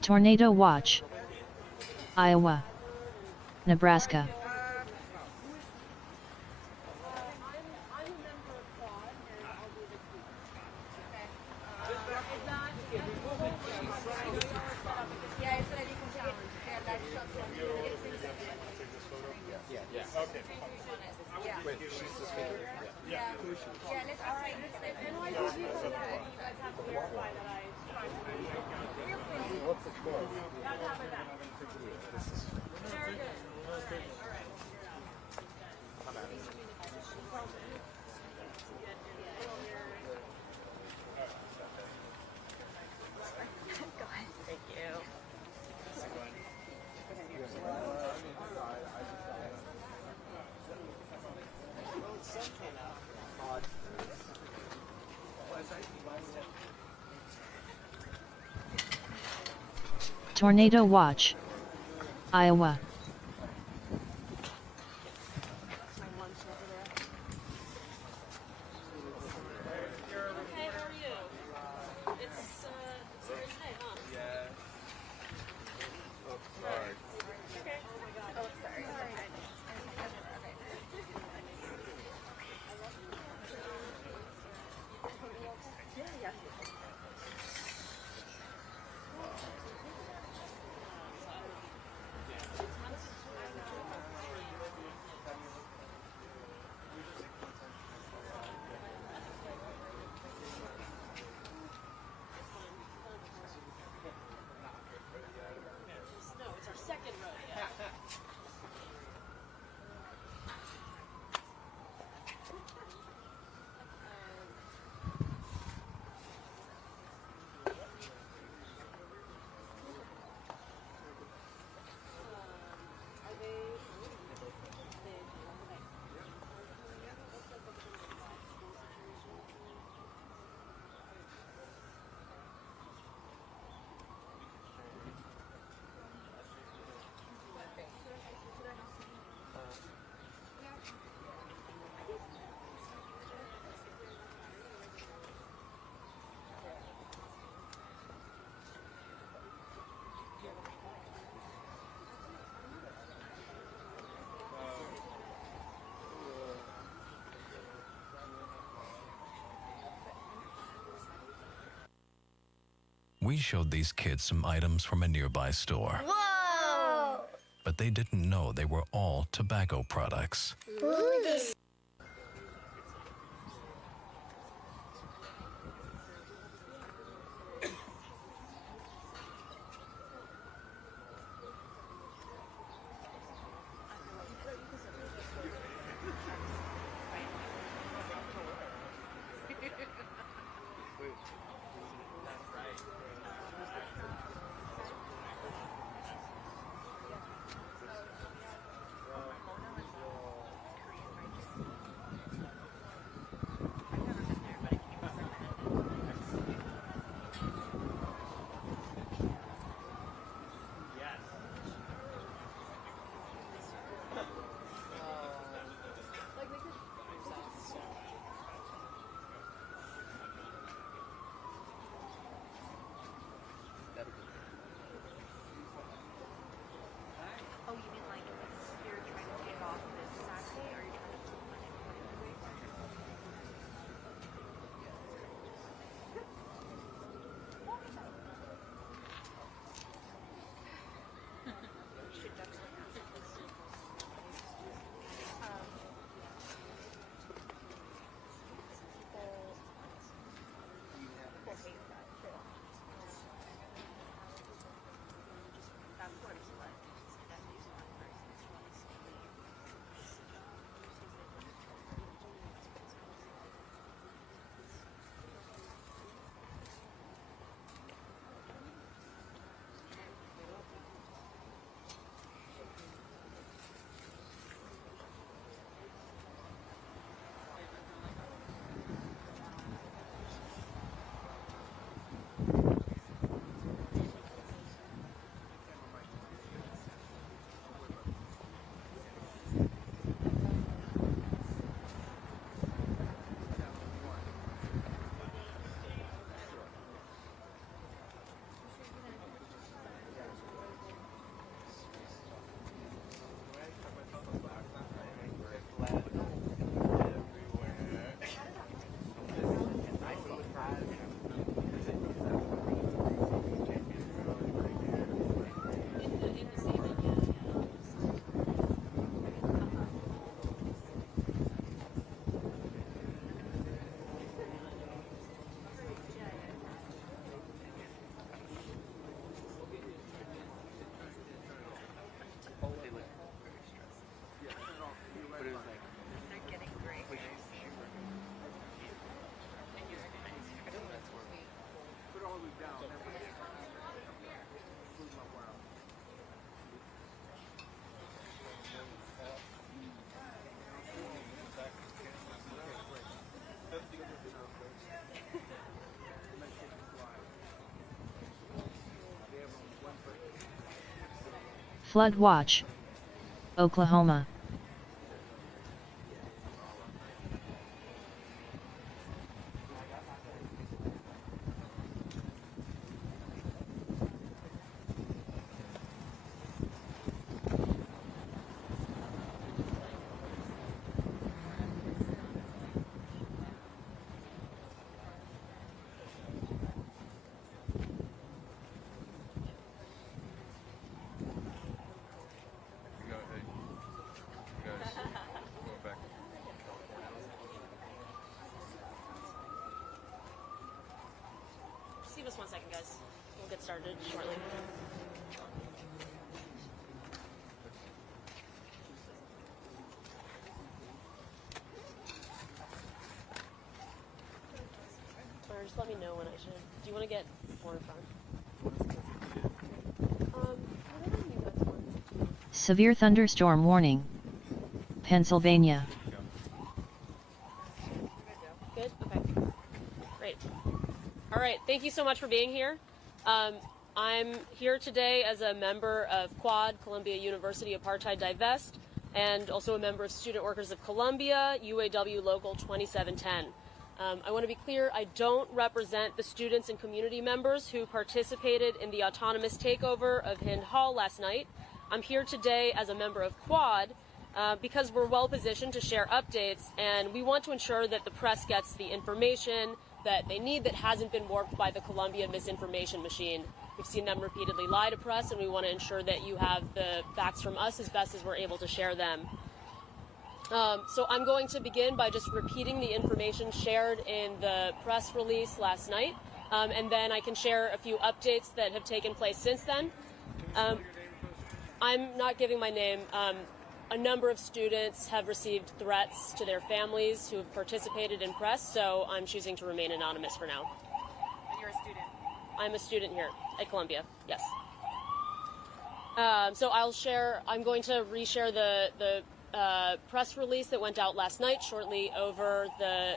Tornado watch. Iowa. Nebraska. Tornado watch. Iowa. We showed these kids some items from a nearby store. Whoa! But they didn't know they were all tobacco products. Ooh, this. Flood watch. Oklahoma. Just give us 1 second, guys. We'll get started shortly. Or just let me know when I should. Do you want to get more in front? Whatever you guys want. Severe thunderstorm warning. Pennsylvania. Good? Okay. Great. All right. Thank you so much for being here. I'm here today as a member of Quad, Columbia University Apartheid Divest, and also a member of Student Workers of Columbia, UAW Local 2710. I want to be clear, I don't represent the students and community members who participated in the autonomous takeover of Hind Hall last night. I'm here today as a member of Quad because we're well positioned to share updates, and we want to ensure that the press gets the information that they need that hasn't been warped by the Columbia misinformation machine. We've seen them repeatedly lie to press, and we want to ensure that you have the facts from us as best as we're able to share them. So I'm going to begin by just repeating the information shared in the press release last night, and then I can share a few updates that have taken place since then. I'm not giving my name. A number of students have received threats to their families who have participated in press, so I'm choosing to remain anonymous for now. You're a student? I'm a student here at Columbia, yes. So I'm going to reshare the press release that went out last night shortly over the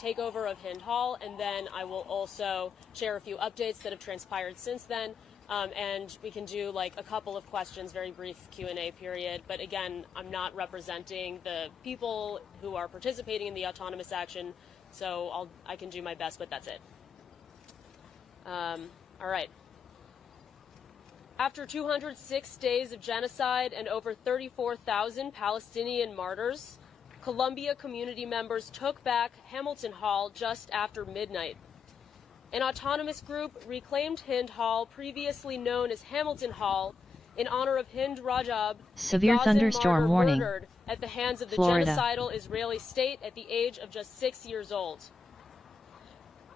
takeover of Hind Hall, and then I will also share a few updates that have transpired since then. And we can do like a couple of questions, very brief Q&A period. But again, I'm not representing the people who are participating in the autonomous action, so I can do my best, but that's it. All right. After 206 days of genocide and over 34,000 Palestinian martyrs, Columbia community members took back Hamilton Hall just after midnight. An autonomous group reclaimed Hind Hall, previously known as Hamilton Hall, in honor of Hind Rajab, Severe Gazan thunderstorm martyr warning. murdered at the hands of the Florida. genocidal Israeli state at the age of just 6 years old.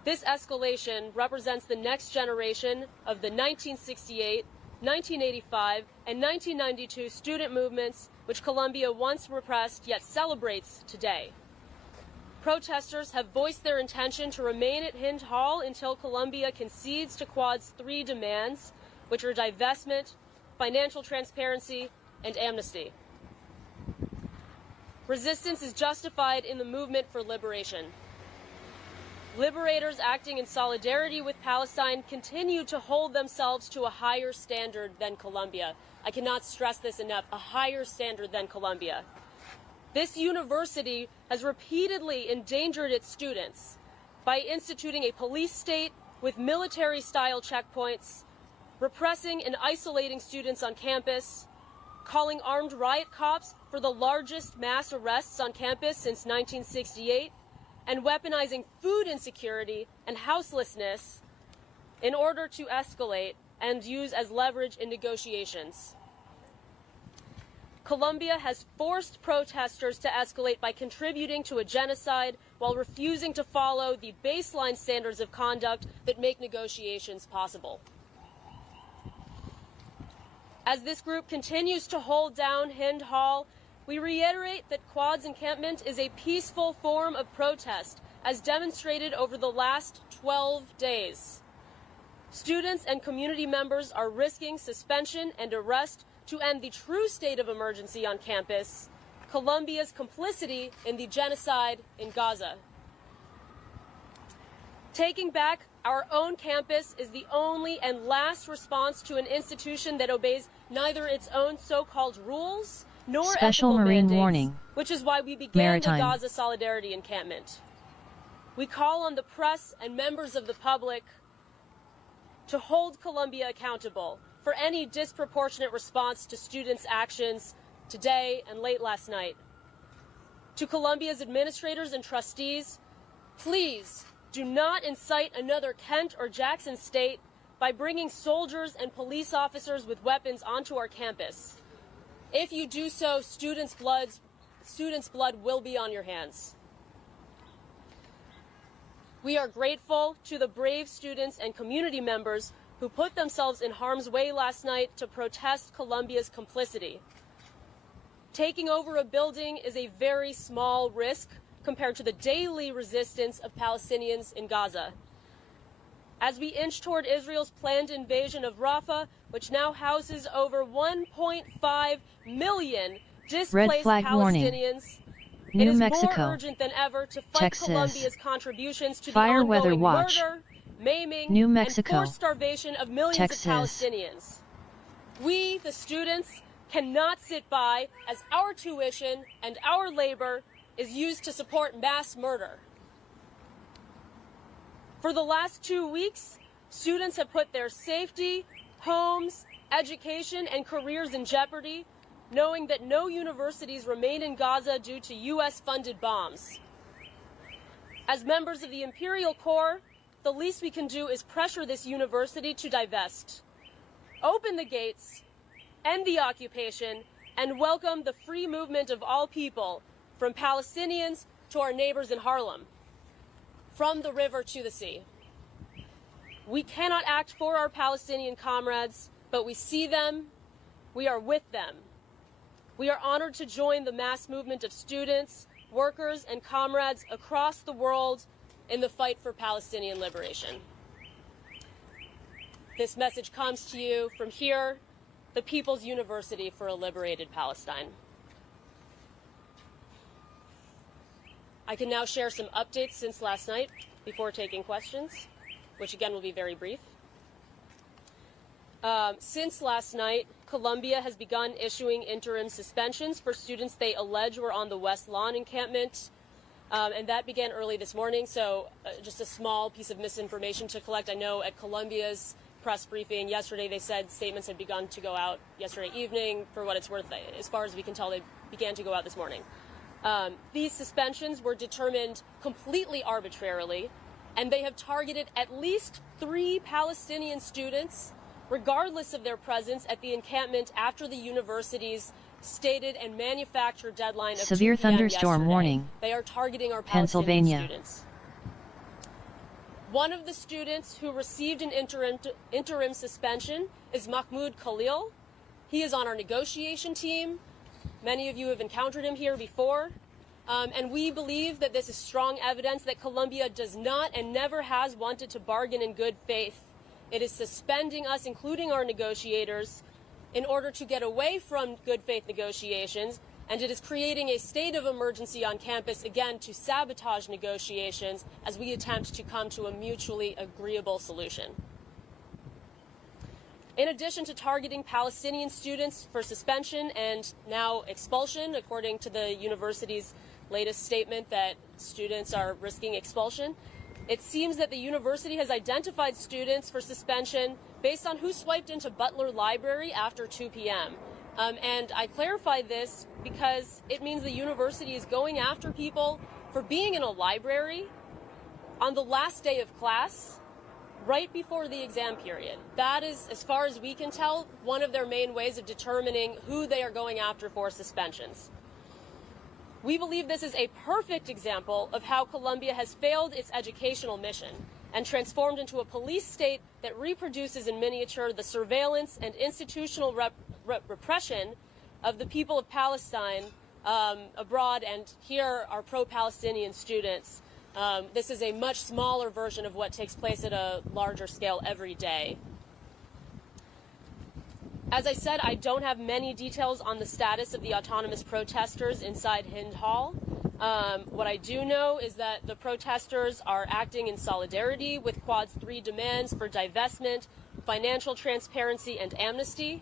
This escalation represents the next generation of the 1968, 1985, and 1992 student movements which Columbia once repressed yet celebrates today. Protesters have voiced their intention to remain at Hind Hall until Columbia concedes to Quad's 3 demands, which are divestment, financial transparency, and amnesty. Resistance is justified in the movement for liberation. Liberators acting in solidarity with Palestine continue to hold themselves to a higher standard than Columbia. I cannot stress this enough, a higher standard than Columbia. This university has repeatedly endangered its students by instituting a police state with military-style checkpoints, repressing and isolating students on campus, calling armed riot cops for the largest mass arrests on campus since 1968, and weaponizing food insecurity and houselessness in order to escalate and use as leverage in negotiations. Columbia has forced protesters to escalate by contributing to a genocide while refusing to follow the baseline standards of conduct that make negotiations possible. As this group continues to hold down Hind Hall, we reiterate that Quad's encampment is a peaceful form of protest, as demonstrated over the last 12 days. Students and community members are risking suspension and arrest to end the true state of emergency on campus, Columbia's complicity in the genocide in Gaza. Taking back our own campus is the only and last response to an institution that obeys neither its own so-called rules nor Special ethical Marine mandates, warning. which is why we began Maritime. the Gaza Solidarity Encampment. We call on the press and members of the public to hold Columbia accountable for any disproportionate response to students' actions today and late last night. To Columbia's administrators and trustees, please do not incite another Kent or Jackson State by bringing soldiers and police officers with weapons onto our campus. If you do so, students' blood will be on your hands. We are grateful to the brave students and community members who put themselves in harm's way last night to protest Columbia's complicity. Taking over a building is a very small risk compared to the daily resistance of Palestinians in Gaza. As we inch toward Israel's planned invasion of Rafah, which now houses over 1.5 million displaced flag warning. Palestinians, it New is Mexico. more urgent than ever to fight Texas. Columbia's contributions to Fire the weather ongoing watch. murder, maiming, New Mexico. and forced starvation of millions Texas. of Palestinians. We, the students, cannot sit by as our tuition and our labor is used to support mass murder. For the last 2 weeks, students have put their safety, homes, education, and careers in jeopardy, knowing that no universities remain in Gaza due to U.S.-funded bombs. As members of the Imperial Corps, the least we can do is pressure this university to divest, open the gates, end the occupation, and welcome the free movement of all people, from Palestinians to our neighbors in Harlem, from the river to the sea. We cannot act for our Palestinian comrades, but we see them, we are with them. We are honored to join the mass movement of students, workers, and comrades across the world in the fight for Palestinian liberation. This message comes to you from here, the People's University for a Liberated Palestine. I can now share some updates since last night before taking questions, which again will be very brief. Since last night, Columbia has begun issuing interim suspensions for students they allege were on the West Lawn encampment, and that began early this morning, so just a small piece of misinformation to collect. I know at Columbia's press briefing yesterday they said statements had begun to go out yesterday evening. For what it's worth, as far as we can tell, they began to go out this morning. These suspensions were determined completely arbitrarily, and they have targeted at least 3 Palestinian students, regardless of their presence at the encampment after the university's stated and manufactured deadline of Severe 2 p.m. thunderstorm yesterday. warning. They are targeting our Pennsylvania. Palestinian students. One of the students who received an interim suspension is Mahmoud Khalil. He is on our negotiation team. Many of you have encountered him here before. And we believe that this is strong evidence that Columbia does not and never has wanted to bargain in good faith. It is suspending us, including our negotiators, in order to get away from good faith negotiations, and it is creating a state of emergency on campus, again, to sabotage negotiations as we attempt to come to a mutually agreeable solution. In addition to targeting Palestinian students for suspension and now expulsion, according to the university's latest statement that students are risking expulsion, it seems that the university has identified students for suspension based on who swiped into Butler Library after 2 p.m. And I clarify this because it means the university is going after people for being in a library on the last day of class, right before the exam period. That is, as far as we can tell, one of their main ways of determining who they are going after for suspensions. We believe this is a perfect example of how Columbia has failed its educational mission and transformed into a police state that reproduces in miniature the surveillance and institutional repression of the people of Palestine abroad, and here are pro-Palestinian students. This is a much smaller version of what takes place at a larger scale every day. As I said, I don't have many details on the status of the autonomous protesters inside Hind Hall, What I do know is that the protesters are acting in solidarity with Quad's 3 demands for divestment, financial transparency, and amnesty.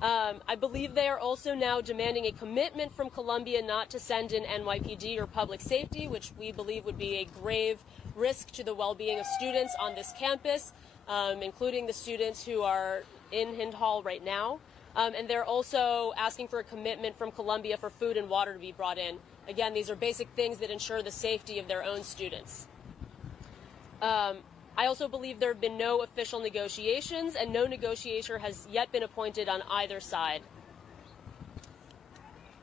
I believe they are also now demanding a commitment from Columbia not to send in NYPD or public safety, which we believe would be a grave risk to the well-being of students on this campus, including the students who are in Hind Hall right now. And they're also asking for a commitment from Columbia for food and water to be brought in. Again, these are basic things that ensure the safety of their own students. I also believe there have been no official negotiations, and no negotiator has yet been appointed on either side.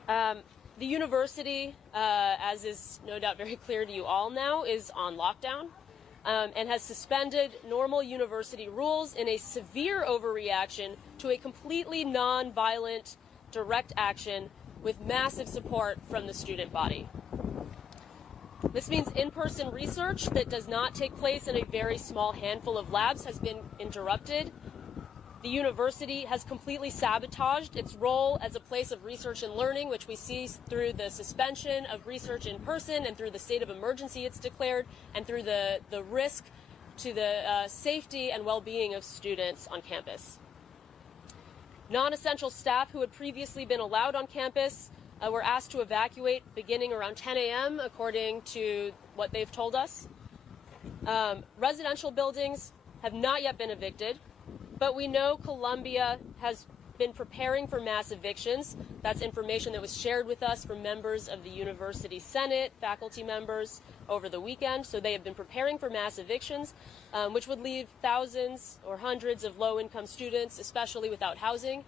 The university, as is no doubt very clear to you all now, is on lockdown and has suspended normal university rules in a severe overreaction to a completely non-violent direct action with massive support from the student body. This means in-person research that does not take place in a very small handful of labs has been interrupted. The university has completely sabotaged its role as a place of research and learning, which we see through the suspension of research in person and through the state of emergency it's declared, and through the risk to the safety and well-being of students on campus. Non-essential staff who had previously been allowed on campus were asked to evacuate beginning around 10 a.m., according to what they've told us. Residential buildings have not yet been evicted, but we know Columbia has been preparing for mass evictions. That's information that was shared with us from members of the University Senate, faculty members, over the weekend. So they have been preparing for mass evictions, which would leave thousands or hundreds of low-income students, especially without housing.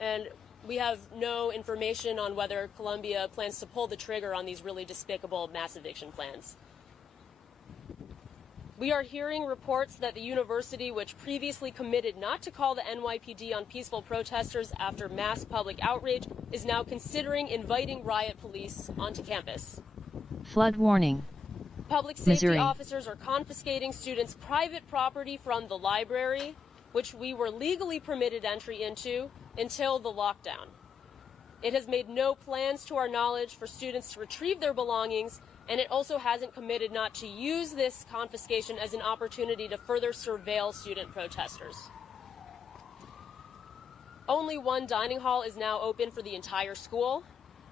And we have no information on whether Columbia plans to pull the trigger on these really despicable mass eviction plans. We are hearing reports that the university, which previously committed not to call the NYPD on peaceful protesters after mass public outrage, is now considering inviting riot police onto campus. Flood warning. Public safety Missouri. officers are confiscating students' private property from the library, which we were legally permitted entry into until the lockdown. It has made no plans, to our knowledge, for students to retrieve their belongings, and it also hasn't committed not to use this confiscation as an opportunity to further surveil student protesters. Only one dining hall is now open for the entire school,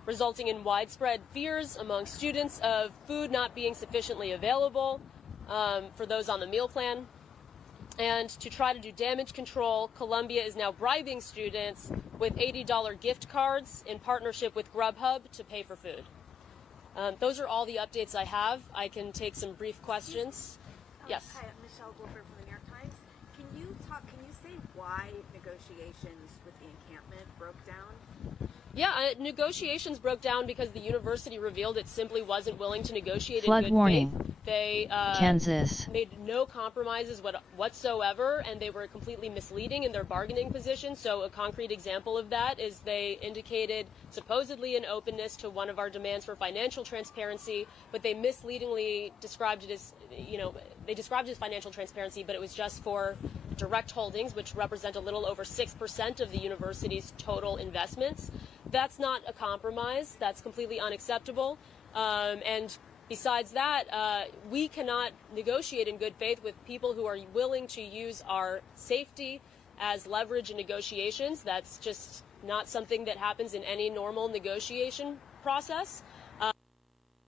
resulting in widespread fears among students of food not being sufficiently available for those on the meal plan. And to try to do damage control, Columbia is now bribing students with $80 gift cards in partnership with Grubhub to pay for food. Those are all the updates I have. I can take some brief questions. Yes. Hi, I'm Michelle Goldberg from the New York Times. Can you say why negotiations with the encampment broke down? Yeah, negotiations broke down because the university revealed it simply wasn't willing to negotiate Flood in good warning. faith. They Kansas. made no compromises whatsoever, and they were completely misleading in their bargaining position. So a concrete example of that is they indicated supposedly an openness to one of our demands for financial transparency, but they misleadingly described it as, they described it as financial transparency, but it was just for direct holdings, which represent a little over 6% of the university's total investments. That's not a compromise. That's completely unacceptable. And besides that, we cannot negotiate in good faith with people who are willing to use our safety as leverage in negotiations. That's just not something that happens in any normal negotiation process.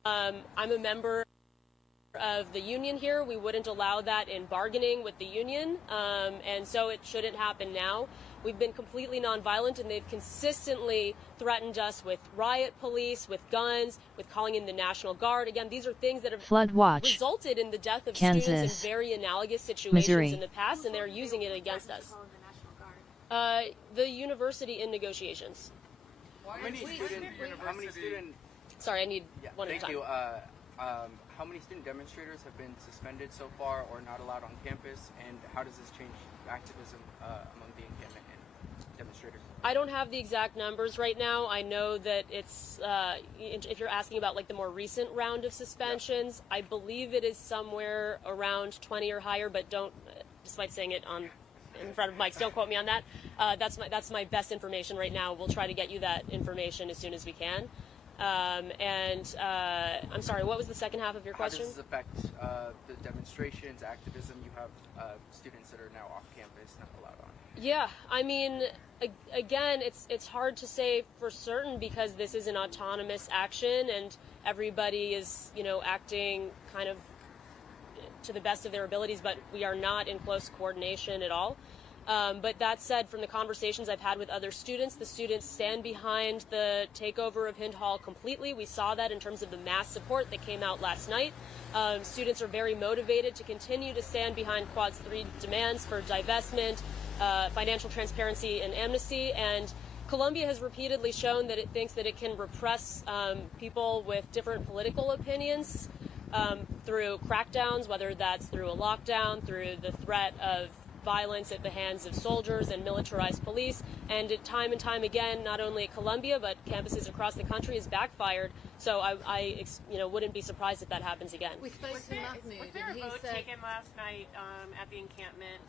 I'm a member of the union here. We wouldn't allow that in bargaining with the union, and so it shouldn't happen now. We've been completely nonviolent, and they've consistently threatened us with riot police, with guns, with calling in the National Guard. Again, these are things that have Flood watch. resulted in the death of Kansas. students in very analogous situations Missouri. in the past, and they're using it against us. Calling the National Guard. The university in negotiations. How many student? Sorry, I need one at a Thank time. you. How many student demonstrators have been suspended so far or not allowed on campus, and how does this change activism among the encampment and demonstrators? I don't have the exact numbers right now. I know that it's, if you're asking about like the more recent round of suspensions, I believe it is somewhere around 20 or higher, but don't, despite saying it in front of mics, don't quote me on that. That's my best information right now. We'll try to get you that information as soon as we can. I'm sorry, what was the second half of your question? How does this affect the demonstrations, activism? You have students that are now off campus, not allowed on. Yeah, I mean, again, it's hard to say for certain because this is an autonomous action and everybody is, acting kind of to the best of their abilities, but we are not in close coordination at all. But that said, from the conversations I've had with other students, the students stand behind the takeover of Hind Hall completely. We saw that in terms of the mass support that came out last night. Students are very motivated to continue to stand behind Quad's 3 demands for divestment, financial transparency, and amnesty. And Columbia has repeatedly shown that it thinks that it can repress people with different political opinions through crackdowns, whether that's through a lockdown, through the threat of violence at the hands of soldiers and militarized police, and time and time again, not only at Columbia but campuses across the country, has backfired. So I wouldn't be surprised if that happens again. We spoke to Mahmoud, Was there a and he vote said, taken last night at the encampment,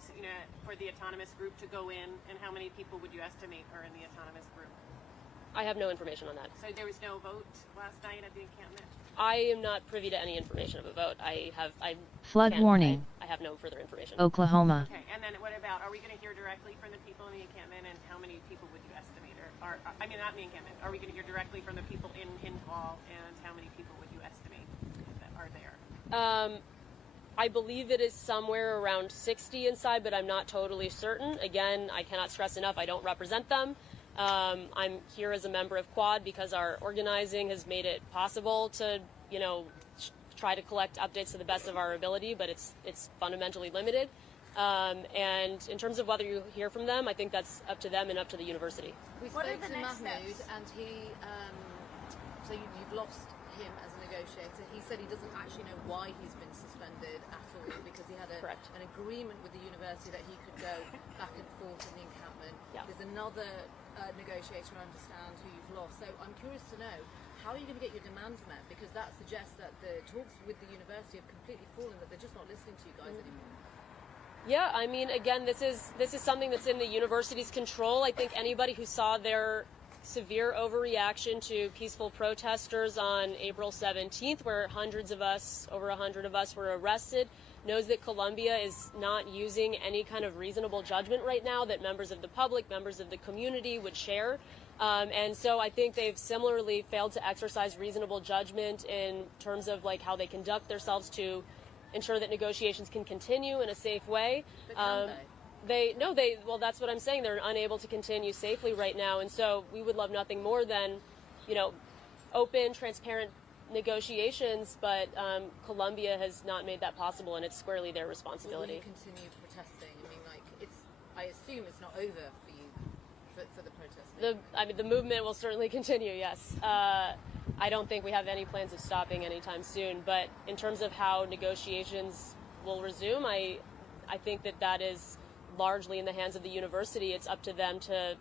for the autonomous group to go in, and how many people would you estimate are in the autonomous group? I have no information on that. So there was no vote last night at the encampment? I am not privy to any information of a vote. Flood warning. I have no further information. Oklahoma. Okay, and then what about, are we going to hear directly from the people in the encampment, and how many people would you estimate not in the encampment, are we going to hear directly from the people in Hind Hall, and how many people would you estimate that are there? I believe it is somewhere around 60 inside, but I'm not totally certain. Again, I cannot stress enough, I don't represent them. I'm here as a member of Quad because our organizing has made it possible to, try to collect updates to the best of our ability, but it's fundamentally limited. And in terms of whether you hear from them, I think that's up to them and up to the university. we spoke to Mahmoud, and he, so you've lost him as a negotiator. He said he doesn't actually know why he's been suspended at all, because he had an agreement with the university that he could go back and forth in the encampment. Yeah. There's another negotiator, I understand, who you've lost. So I'm curious to know, how are you going to get your demands met? Because that suggests that the talks with the university have completely fallen, that they're just not listening to you guys anymore. Yeah, I mean, again, this is something that's in the university's control. I think anybody who saw their severe overreaction to peaceful protesters on April 17th, where hundreds of us, over 100 of us, were arrested, knows that Columbia is not using any kind of reasonable judgment right now that members of the public, members of the community would share. And so I think they've similarly failed to exercise reasonable judgment in terms of how they conduct themselves to ensure that negotiations can continue in a safe way. But can Well, that's what I'm saying. They're unable to continue safely right now. And so we would love nothing more than, open, transparent negotiations, but Columbia has not made that possible, and it's squarely their responsibility. Will you continue protesting? I assume it's not over for you, for the protesting. The movement will certainly continue, yes. I don't think we have any plans of stopping anytime soon, but in terms of how negotiations will resume, I think that is largely in the hands of the university. It's up to them to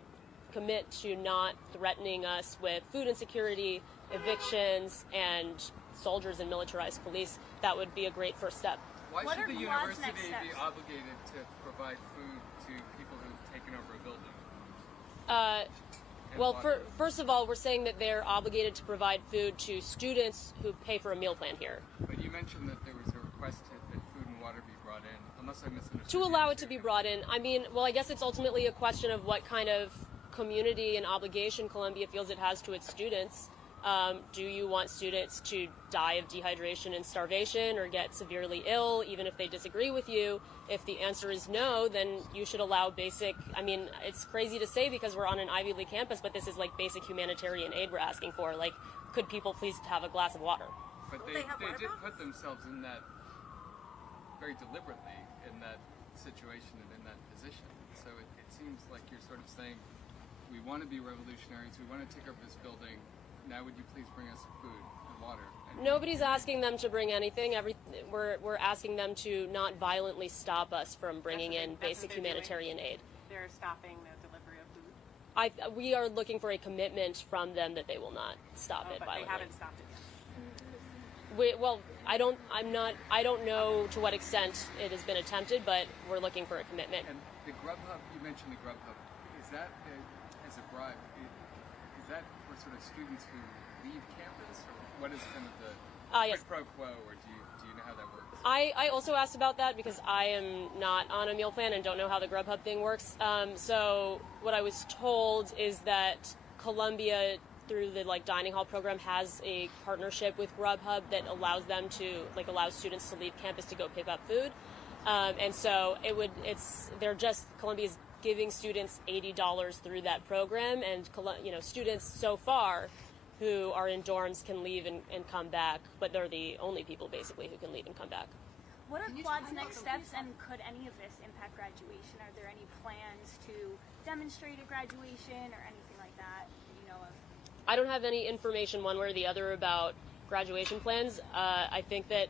commit to not threatening us with food insecurity, evictions, and soldiers and militarized police. That would be a great first step. Why What should are the Quad's university next steps? be obligated to provide food to people who've taken over a building? Well, first of all, we're saying that they're obligated to provide food to students who pay for a meal plan here. But you mentioned that there was a request that food and water be brought in, unless I misunderstood. To allow it to be brought in. I guess it's ultimately a question of what kind of community and obligation Columbia feels it has to its students. Do you want students to die of dehydration and starvation or get severely ill, even if they disagree with you? If the answer is no, then you should allow basic, it's crazy to say because we're on an Ivy League campus, but this is basic humanitarian aid we're asking for. Could people please have a glass of water? But they did put themselves in that very deliberately, in that situation and in that position. So it seems like you're sort of saying, we want to be revolutionaries, we want to take over this building, now would you please bring us food and water? Nobody's asking them to bring anything. We're asking them to not violently stop us from bringing in basic humanitarian aid. They're stopping the delivery of food? We are looking for a commitment from them that they will not stop it but violently. they haven't stopped it yet. I don't know to what extent it has been attempted, but we're looking for a commitment. And the Grubhub, you mentioned the Grubhub, is that as a bribe? Is that for sort of students who leave campus, or what is kind of the Yes. quid pro quo, or do you know how that works? I also asked about that because I am not on a meal plan and don't know how the Grubhub thing works. So what I was told is that Columbia, through the dining hall program, has a partnership with Grubhub that allows them to allows students to leave campus to go pick up food, and so Columbia's giving students $80 through that program, and students so far who are in dorms can leave and come back, but they're the only people basically who can leave and come back. What are Quad's next steps, and could any of this impact graduation? Are there any plans to demonstrate at graduation or anything like that you know of? I don't have any information one way or the other about graduation plans. I think that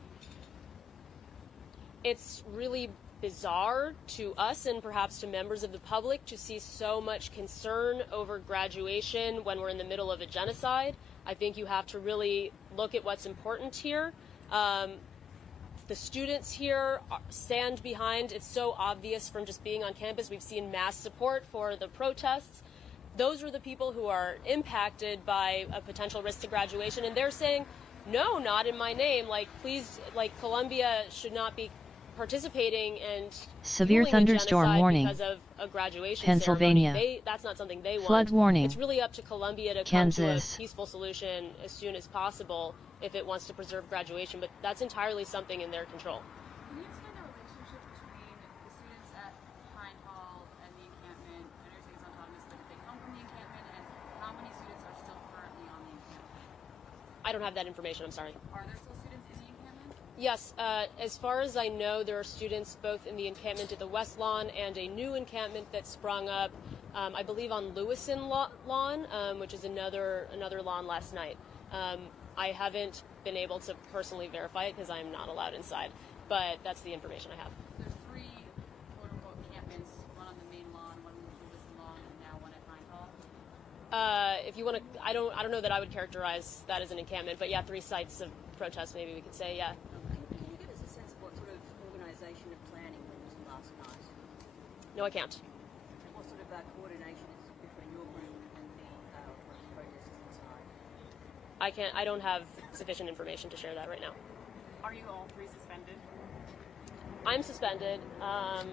it's really bizarre to us and perhaps to members of the public to see so much concern over graduation when we're in the middle of a genocide. I think you have to really look at what's important here. The students here stand behind. It's so obvious from just being on campus. We've seen mass support for the protests. Those are the people who are impacted by a potential risk to graduation, and they're saying, no, not in my name. Please, Columbia should not be participating and severe thunderstorm warning because of a graduation Pennsylvania ceremony. That's not something they want. Flood warning. It's really up to Columbia to Kansas. come to a peaceful solution as soon as possible if it wants to preserve graduation, but that's entirely something in their control. Can you explain the relationship between the students at Pine Hall and the encampment? I understand it's autonomous, but if they come from the encampment, and how many students are still currently on the encampment? I don't have that information, I'm sorry. Are there still students in the encampment? Yes, as far as I know, there are students both in the encampment at the West Lawn and a new encampment that sprung up, I believe, on Lewison Lawn, which is another lawn last night. I haven't been able to personally verify it because I'm not allowed inside, but that's the information I have. There's 3 quote-unquote encampments, one on the main lawn, one on the Lewison Lawn, and now one at Pine Hall. If you want to, I don't know that I would characterize that as an encampment, but yeah, 3 sites of protest, maybe we could say, yeah. Can you give us a sense of what sort of organisation and planning went into last night? No, I can't. And what sort of coordination is between your group and the protesters inside? I don't have sufficient information to share that right now. Are you all 3 suspended? I'm suspended. I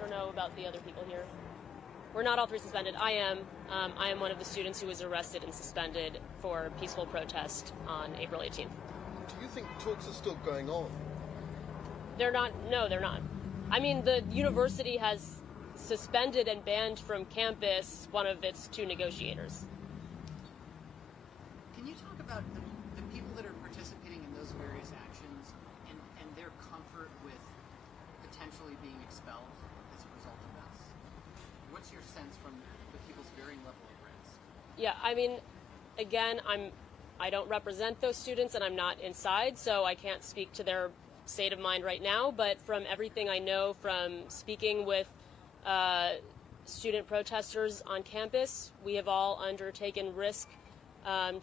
don't know about the other people here. We're not all 3 suspended. I am. I am one of the students who was arrested and suspended for peaceful protest on April 18th. Do you think talks are still going on? They're not. No, they're not. I mean, the university has suspended and banned from campus one of its 2 negotiators. Can you talk about the people that are participating in those various actions and their comfort with potentially being expelled as a result of this? What's your sense from the people's varying level of risk? Yeah, I mean, again, I don't represent those students and I'm not inside, so I can't speak to their state of mind right now, but from everything I know from speaking with student protesters on campus, we have all undertaken risk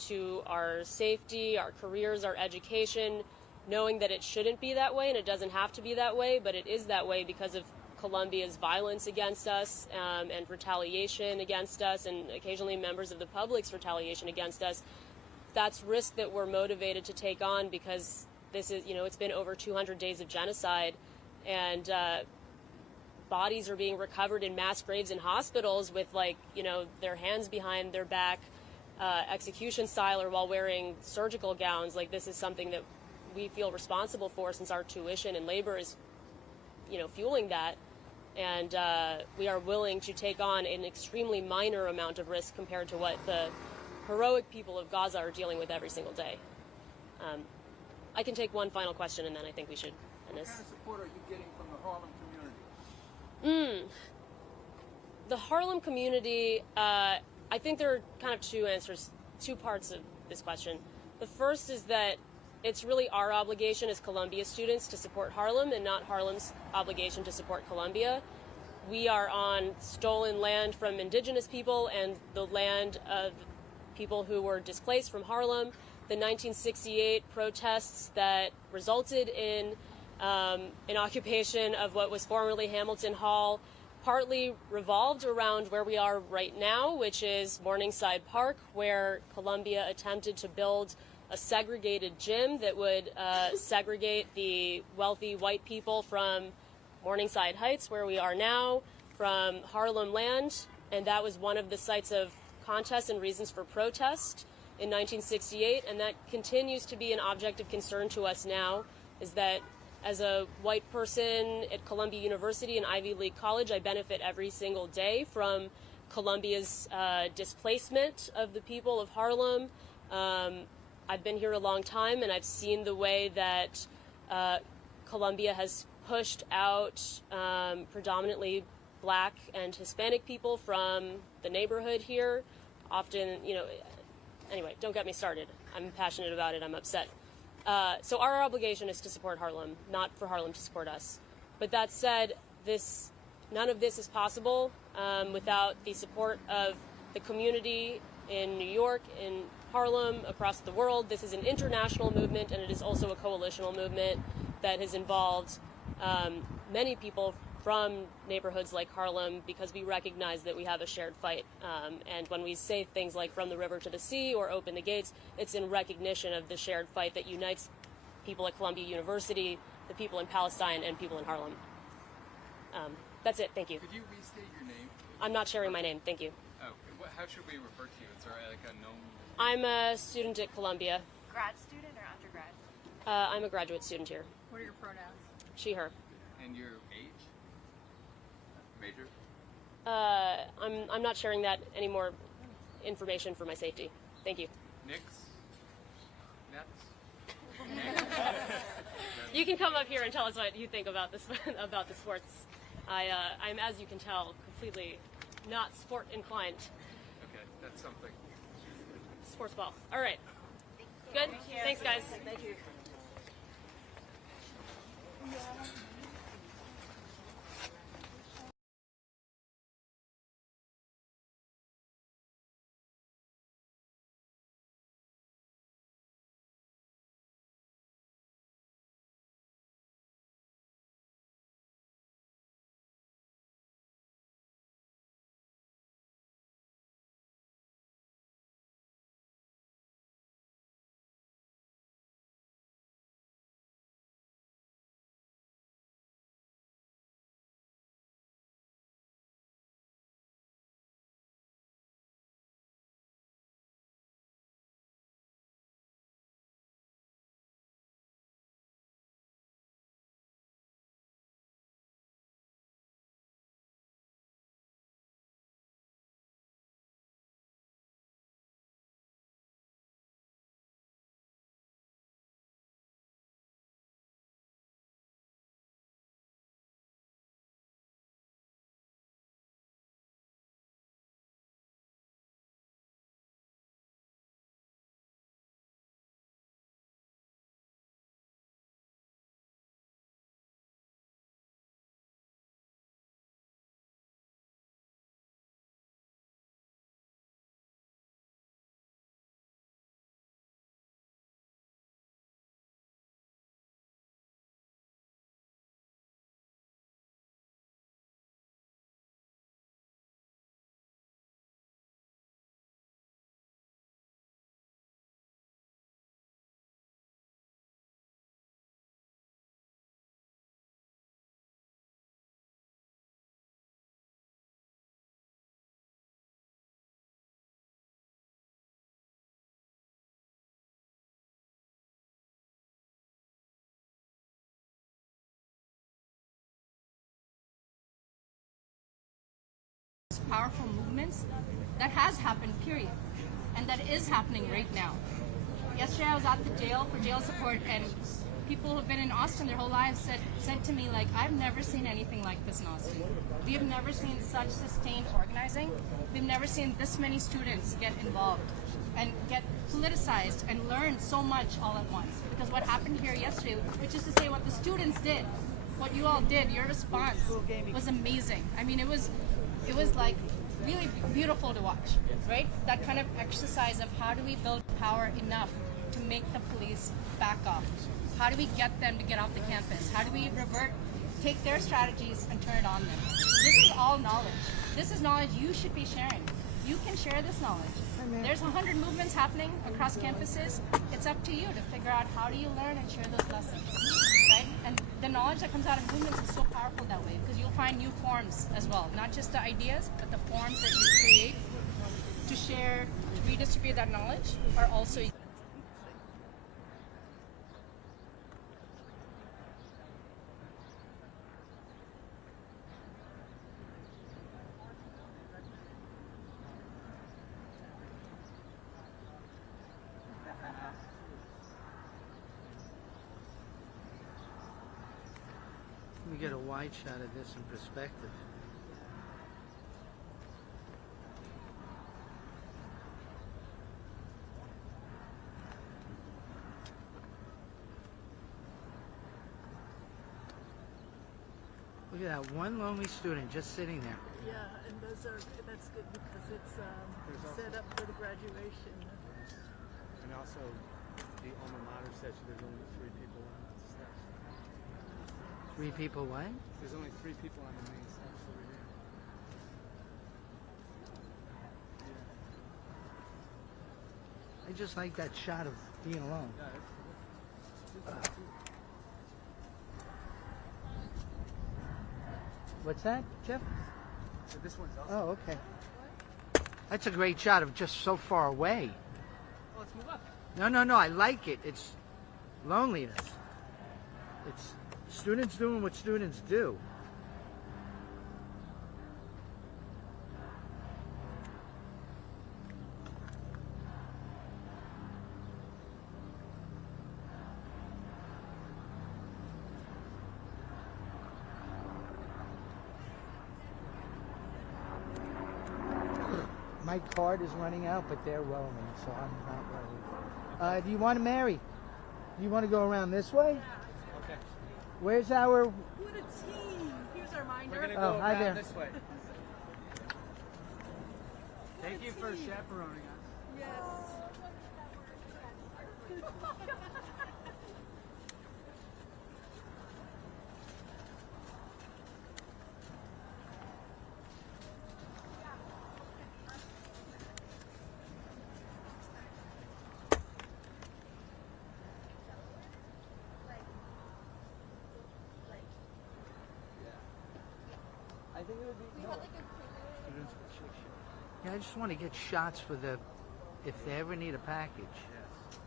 to our safety, our careers, our education, knowing that it shouldn't be that way and it doesn't have to be that way, but it is that way because of Columbia's violence against us and retaliation against us, and occasionally members of the public's retaliation against us. That's risk that we're motivated to take on because this is, it's been over 200 days of genocide, and bodies are being recovered in mass graves in hospitals with, their hands behind their back, execution style, or while wearing surgical gowns. This is something that we feel responsible for since our tuition and labor is, fueling that. And we are willing to take on an extremely minor amount of risk compared to what the heroic people of Gaza are dealing with every single day. I can take one final question, and then I think we should end this. What kind of support are you getting from the Harlem community? The Harlem community, I think there are kind of 2 parts of this question. The first is that it's really our obligation as Columbia students to support Harlem and not Harlem's obligation to support Columbia. We are on stolen land from indigenous people and the land of people who were displaced from Harlem. The 1968 protests that resulted in an occupation of what was formerly Hamilton Hall partly revolved around where we are right now, which is Morningside Park, where Columbia attempted to build a segregated gym that would segregate the wealthy white people from Morningside Heights, where we are now, from Harlem Land, and that was one of the sites of contest and reasons for protest in 1968, and that continues to be an object of concern to us now, is that as a white person at Columbia University, an Ivy League college, I benefit every single day from Columbia's displacement of the people of Harlem. I've been here a long time, and I've seen the way that Columbia has pushed out predominantly Black and Hispanic people from the neighborhood here. Often, anyway, don't get me started. I'm passionate about it. I'm upset. So our obligation is to support Harlem, not for Harlem to support us. But that said, none of this is possible without the support of the community in New York, in Harlem, across the world. This is an international movement, and it is also a coalitional movement that has involved many people from neighborhoods like Harlem, because we recognize that we have a shared fight. And when we say things like from the river to the sea or open the gates, it's in recognition of the shared fight that unites people at Columbia University, the people in Palestine, and people in Harlem. That's it. Thank you. Could you restate your name? I'm not sharing my name. Thank you. Oh, how should we refer to you? Is there like a known... I'm a student at Columbia. Grad student or undergrad? I'm a graduate student here. What are your pronouns? She, her. And your age? Major? I'm not sharing that any more information for my safety. Thank you. Nix? Nets? You can come up here and tell us what you think about this about the sports. I'm, as you can tell, completely not sport inclined. Okay, that's something. Sports ball. All right. Good. Thanks, guys. Thank you. Powerful movements, that has happened, period, and that is happening right now. Yesterday I was at the jail for jail support, and people who have been in Austin their whole lives said to me, like, I've never seen anything like this in Austin. We have never seen such sustained organizing. We've never seen this many students get involved and get politicized and learn so much all at once. Because what happened here yesterday, which is to say what the students did, what you all did, your response was amazing. I mean, it was like really beautiful to watch, right? That kind of exercise of how do we build power enough to make the police back off? How do we get them to get off the campus? How do we take their strategies and turn it on them? This is all knowledge. This is knowledge you should be sharing. You can share this knowledge. There's 100 movements happening across campuses. It's up to you to figure out how do you learn and share those lessons, right? And the knowledge that comes out of movements is so powerful that way because you'll find new forms as well, not just the ideas, but the forms that you create to share, redistribute that knowledge are also. Let me get a wide shot of this in perspective. Look at that one lonely student just sitting there. Yeah, and that's good because it's set up for the graduation. And also, the alma mater session, there's only 3 people on the steps. 3 people what? There's only 3 people on the main steps over here. I just like that shot of being alone. What's that, Jeff? So this one's also. Oh, okay. That's a great shot of just so far away. Well, let's move up. No, I like it. It's loneliness. It's students doing what students do. My card is running out, but they're rolling, so I'm not worried. Do you want to marry? Do you want to go around this way? Okay. Where's our... What a team! Here's our minder. We're going to go hi around there. this way. Thank you for chaperoning us. Yes. I think it would be... No. Yeah, I just want to get shots for the... if they ever need a package. Yes.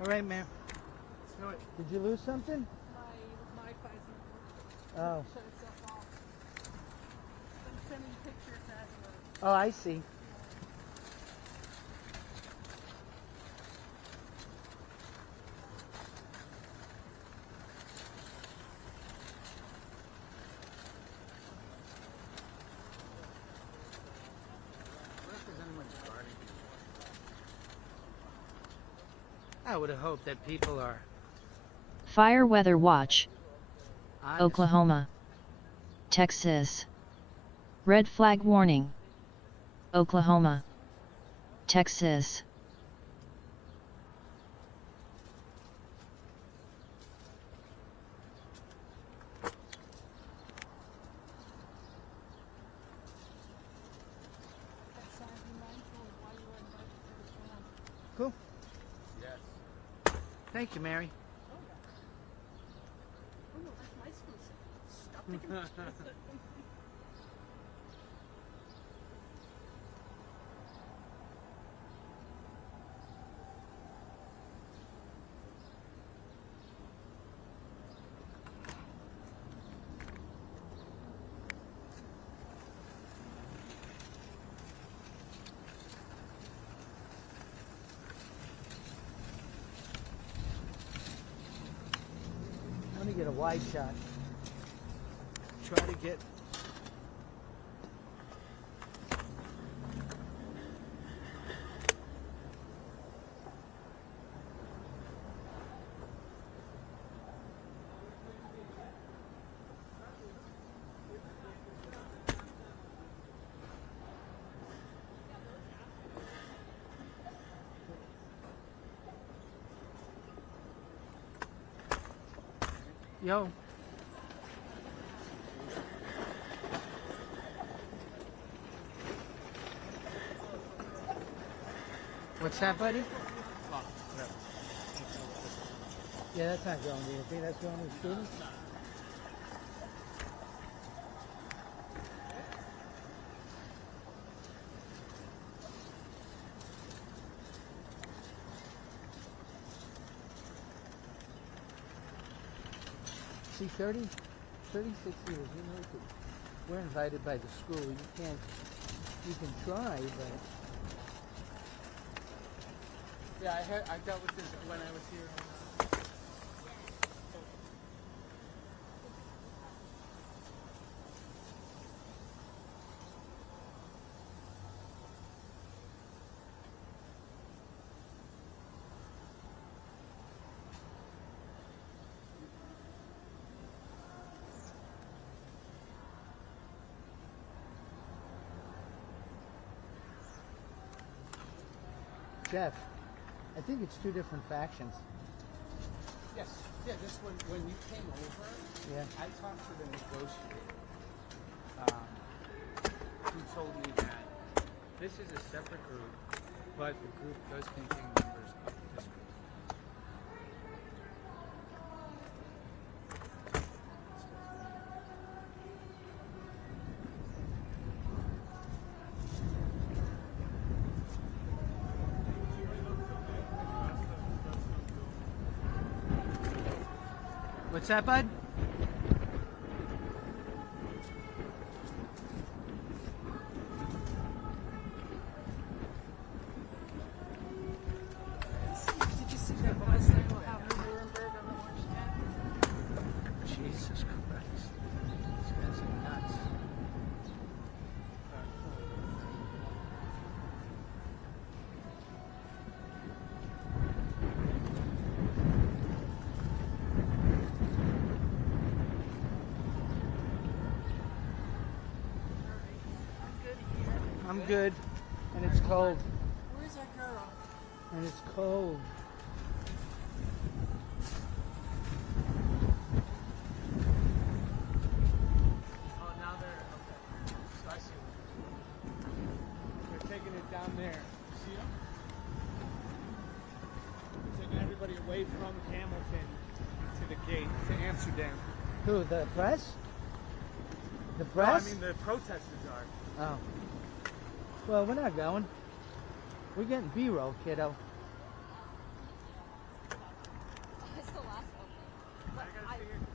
All right, man. Let's do it. Did you lose something? My Wi-Fi's Oh. shut itself off. I'm sending pictures as Oh, I see. What if there's anyone guarding? I would have hoped that people are Fire Weather Watch. honest. Oklahoma. Texas. Red flag warning. Oklahoma. Texas. Cool. Yes. Thank you, Mary. Oh no, that's my school. Stop taking pictures. Let me get a wide shot. Try to get... Yo. What's that, buddy? Yeah, that's not going. Do you think that's going to the students? See, 36 years, we're invited by the school. You can try, but... Yeah, I dealt with this when I was here. Jeff, I think it's two different factions. Yes. Yeah, this one, when you came over, Yeah. I talked to the negotiator. He told me that this is a separate group, but the group does contain members of this group. What's that, bud? Did you see that bus thing what happened in Nuremberg on the orange tent? Jesus Christ. These guys are nuts. I'm good, and it's cold, Where's that girl? and it's cold. Oh, now they're okay. So I see. They're taking it down there. You see them? Taking everybody away from Hamilton to the gate to Amsterdam. Who, the press? The No, I press? mean the protesters are. Oh. Well, we're not going. We're getting B-roll, kiddo.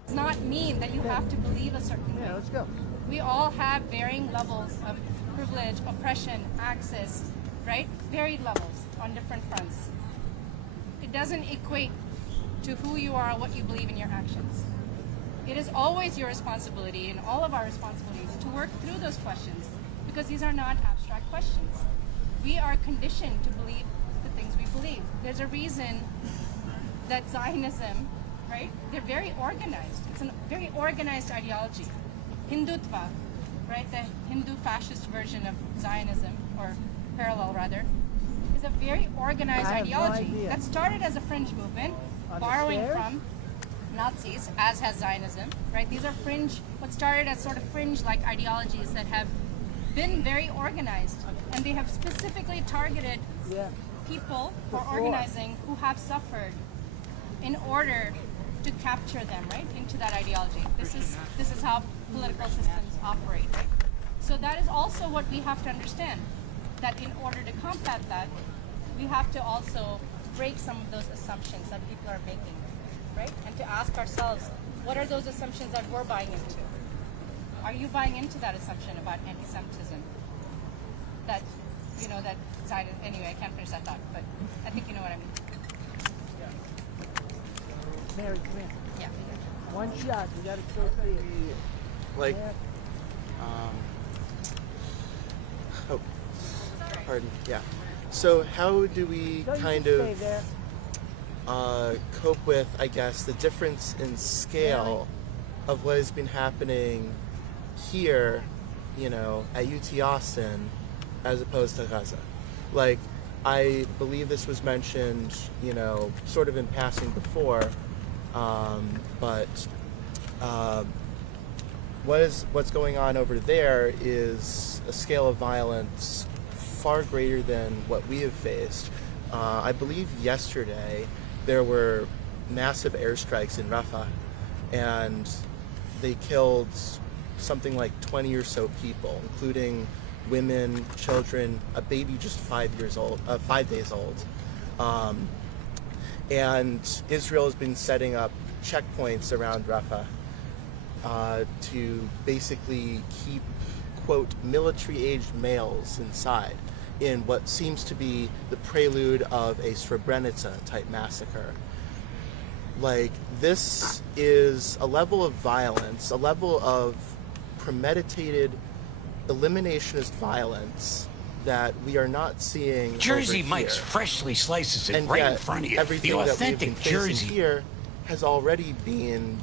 Does not mean that you have to believe a certain thing. Yeah, let's go. We all have varying levels of privilege, oppression, access, right? Varied levels on different fronts. It doesn't equate to who you are or what you believe in your actions. It is always your responsibility and all of our responsibilities to work through those questions because these are not abstract questions. We are conditioned to believe the things we believe. There's a reason that Zionism, right? They're very organized. It's a very organized ideology. Hindutva, right? The Hindu fascist version of Zionism, or parallel rather, is a very organized I have no ideology idea. that started as a fringe movement, On the borrowing stairs? from Nazis, as has Zionism, right? These are fringe, what started as sort of fringe-like ideologies that have been very organized, and they have specifically targeted people for Before. organizing who have suffered in order to capture them, right, into that ideology. This is how political systems operate, right? So that is also what we have to understand, that in order to combat that, we have to also break some of those assumptions that people are making, right? And to ask ourselves, what are those assumptions that we're buying into? Are you buying into that assumption about anti-Semitism? That, you know, that Zionism, anyway, I can't finish that thought, but I think you know what I mean. Mary, come here. Yeah. One shot. You got to kill three. Like, Yeah. oh, pardon, yeah. So how do we No, you kind can of stay there. cope with, I guess, the difference in scale of what has been happening here, you know, at UT Austin, as opposed to Gaza? Like, I believe this was mentioned, you know, sort of in passing before, but what's going on over there is a scale of violence far greater than what we have faced. I believe yesterday there were massive airstrikes in Rafah, and they killed something like 20 or so people, including women, children, a baby just 5 days old. And Israel has been setting up checkpoints around Rafah to basically keep, quote, military-aged males inside in what seems to be the prelude of a Srebrenica-type massacre. Like, this is a level of violence, a level of premeditated eliminationist violence that we are not seeing Jersey over Mike's here. freshly slices it And right in yet, front of you. everything The that we've authentic been facing Jersey. here has already been,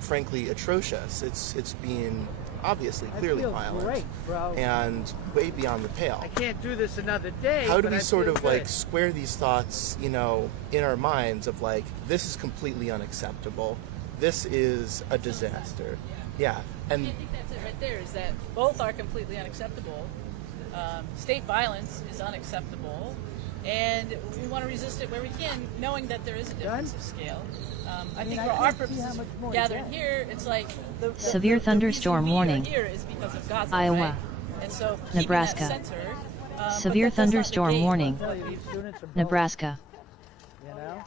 frankly, atrocious. It's been obviously clearly feels violent great, bro. and way beyond the pale. I can't do this another day. How do but we I sort feel of good. like square these thoughts, in our minds of like, this is completely unacceptable. This is a disaster. Yeah. And I think that's it right there, is that both are completely unacceptable. State violence is unacceptable, and we want to resist it where we can, knowing that there is a difference of scale. I think for our purposes, gathered here, it's like the Severe thunderstorm reason we warning. are here is because of Gaza, Iowa. right? And so keeping Nebraska. that center, Severe but that does not thunderstorm negate warning. Tell you, these students are both, Nebraska. You know?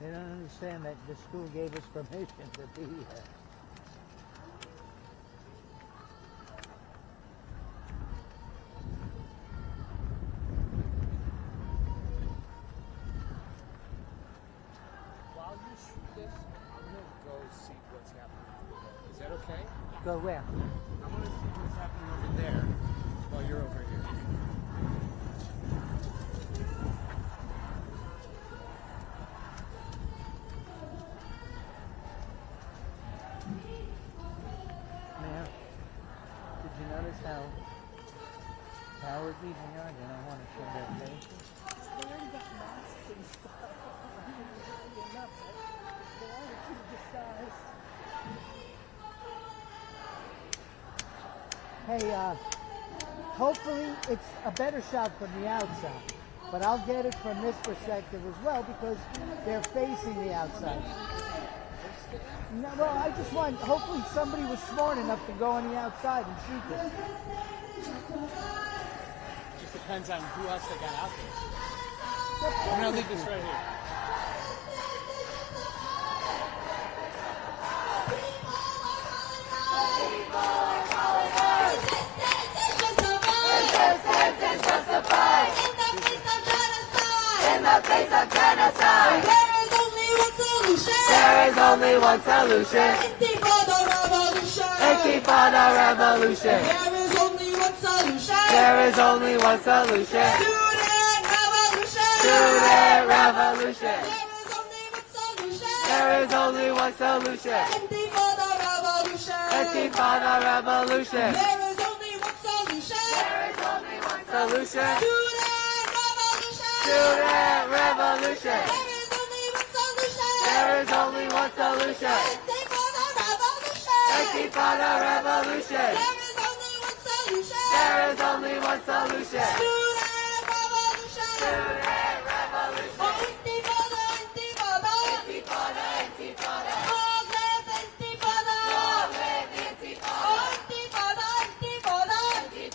They don't understand that the school gave us permission to be here. While you shoot this, I'm gonna go see what's happening over there. Is that okay? Go where? I want to see what's happening over there while you're over here. Mayor, did you notice how cowardly they are? They don't want to show their faces. They already got masks and stuff. Enough. They already too disguised. Hey, hopefully it's a better shot from the outside, but I'll get it from this perspective as well because they're facing the outside. No, well, I just want, hopefully somebody was smart enough to go on the outside and shoot this. Just depends on who else they got out there. I'm gonna leave this right here. There is only one solution. Intifada revolution. There is only one solution. Student revolution. There is only one solution. Intifada revolution. There is only one solution. Student revolution. There is only one solution. Intifada revolution. There is only one solution. Student revolution. Intifada, intifada. Intifada, intifada. Long live intifada. Long live intifada. Intifada, intifada.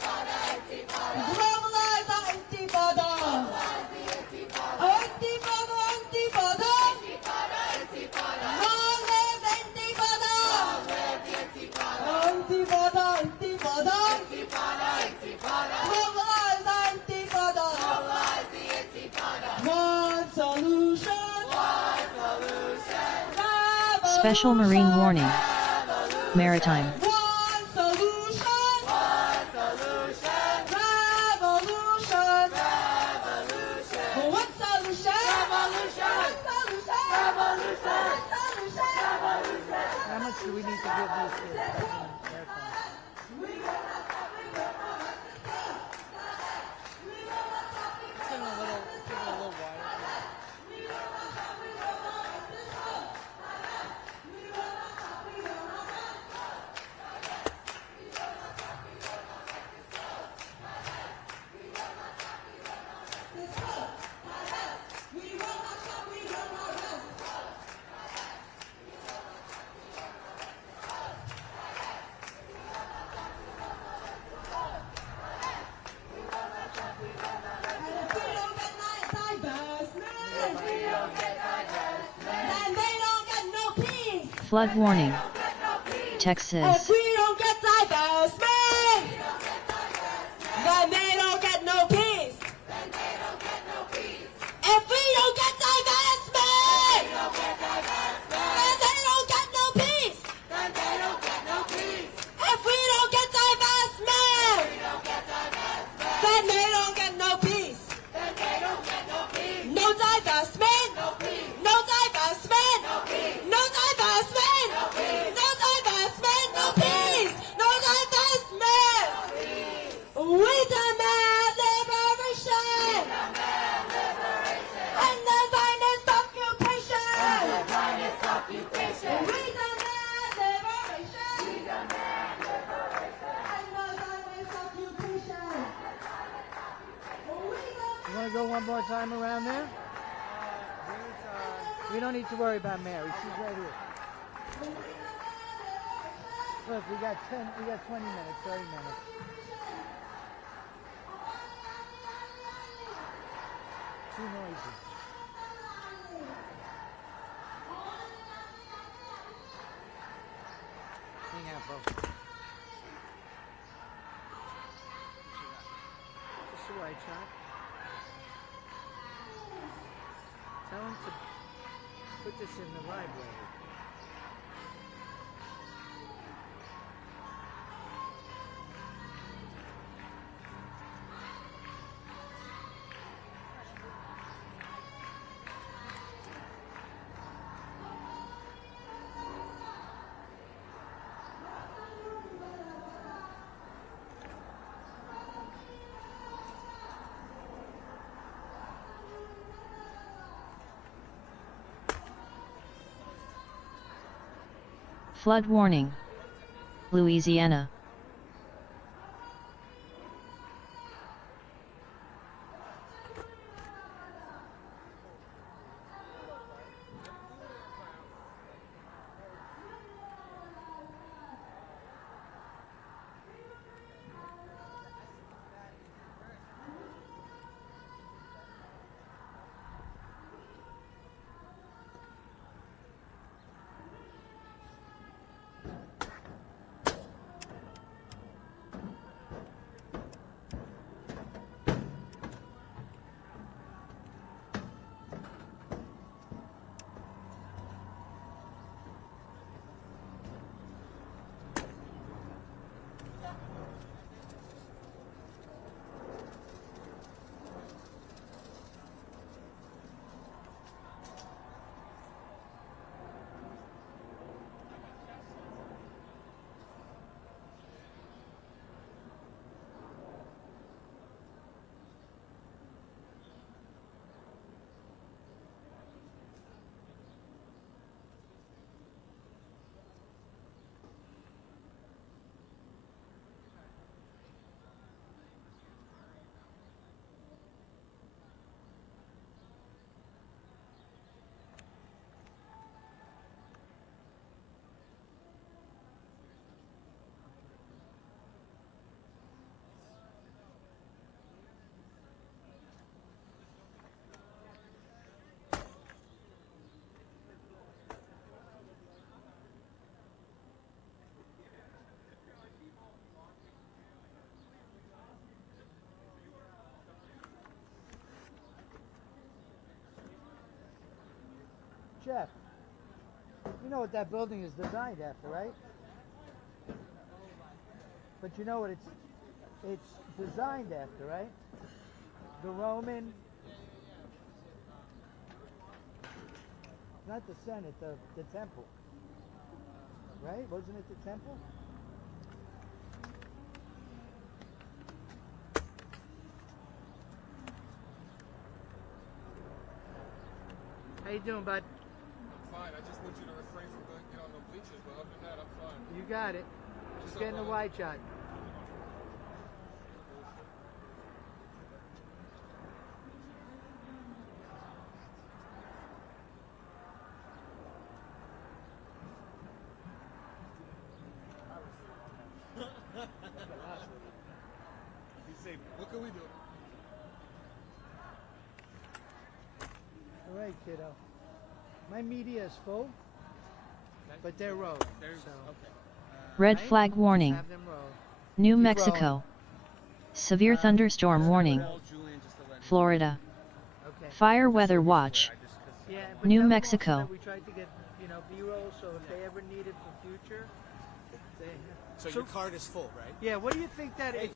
Intifada, intifada. Globalize the intifada. Globalize the intifada. Intifada, intifada. Intifada, intifada. Long live intifada. Long live the intifada. Intifada, intifada. Intifada, intifada. Globalize the intifada. Globalize the intifada. One solution. One solution. Special marine warning. Maritime. One solution. One solution. Revolution. Revolution. One solution. Revolution. Revolution. Revolution. How much do we need to give these kids? Give it a little wire. Flood warning. If Texas. we don't get divestment, then they don't get no peace. If we don't get divestment, then they don't get no peace. If we don't get divestment, then they don't get no peace. No divestment, no divestment, no divestment, no divestment, no peace, no divestment. We demand liberation and the Zionist occupation. We demand liberation and the Zionist occupation. You want to go one more time around there? We don't need to worry about Mary. She's right here. Look, we got 20 minutes, 30 minutes. Too noisy. Hang out, bro. Just a white shot. Tell him to put this in the library. Flood warning. Louisiana. Jeff, you know what that building is designed after, right? But you know what it's designed after, right? The Roman, not the Senate, the temple, right? Wasn't it the temple? How you doing, bud? I'm fine. I just need you to refrain from going get on the bleachers, but other than that, I'm fine. You got it. Just getting a wide shot. He said, what can we do? All right, kiddo. My media is full. but they're rolling. So. Red flag warning. Have them roll. New Keep Mexico. rolling. Severe thunderstorm warning. Florida. Okay. Fire weather watch. Yeah, but New tell them Mexico. also that we tried to get, B-roll, so if they ever need it for future, they. So your card is full, right? Yeah. What do you think that is?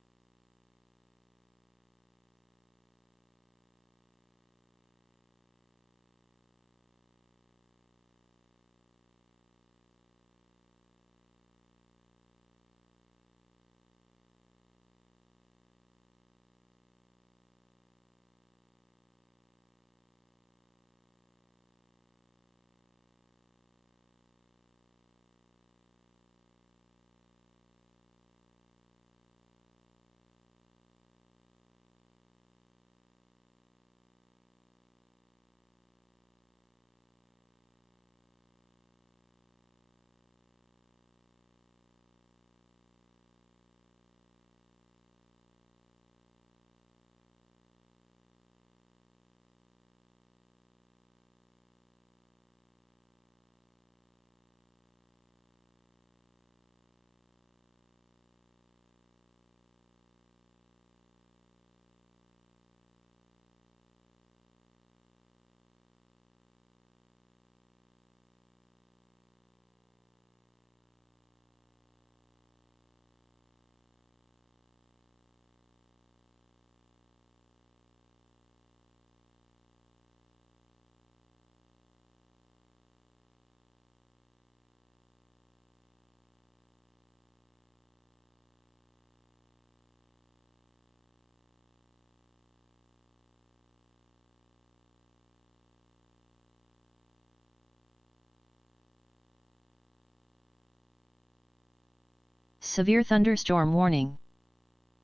Severe thunderstorm warning.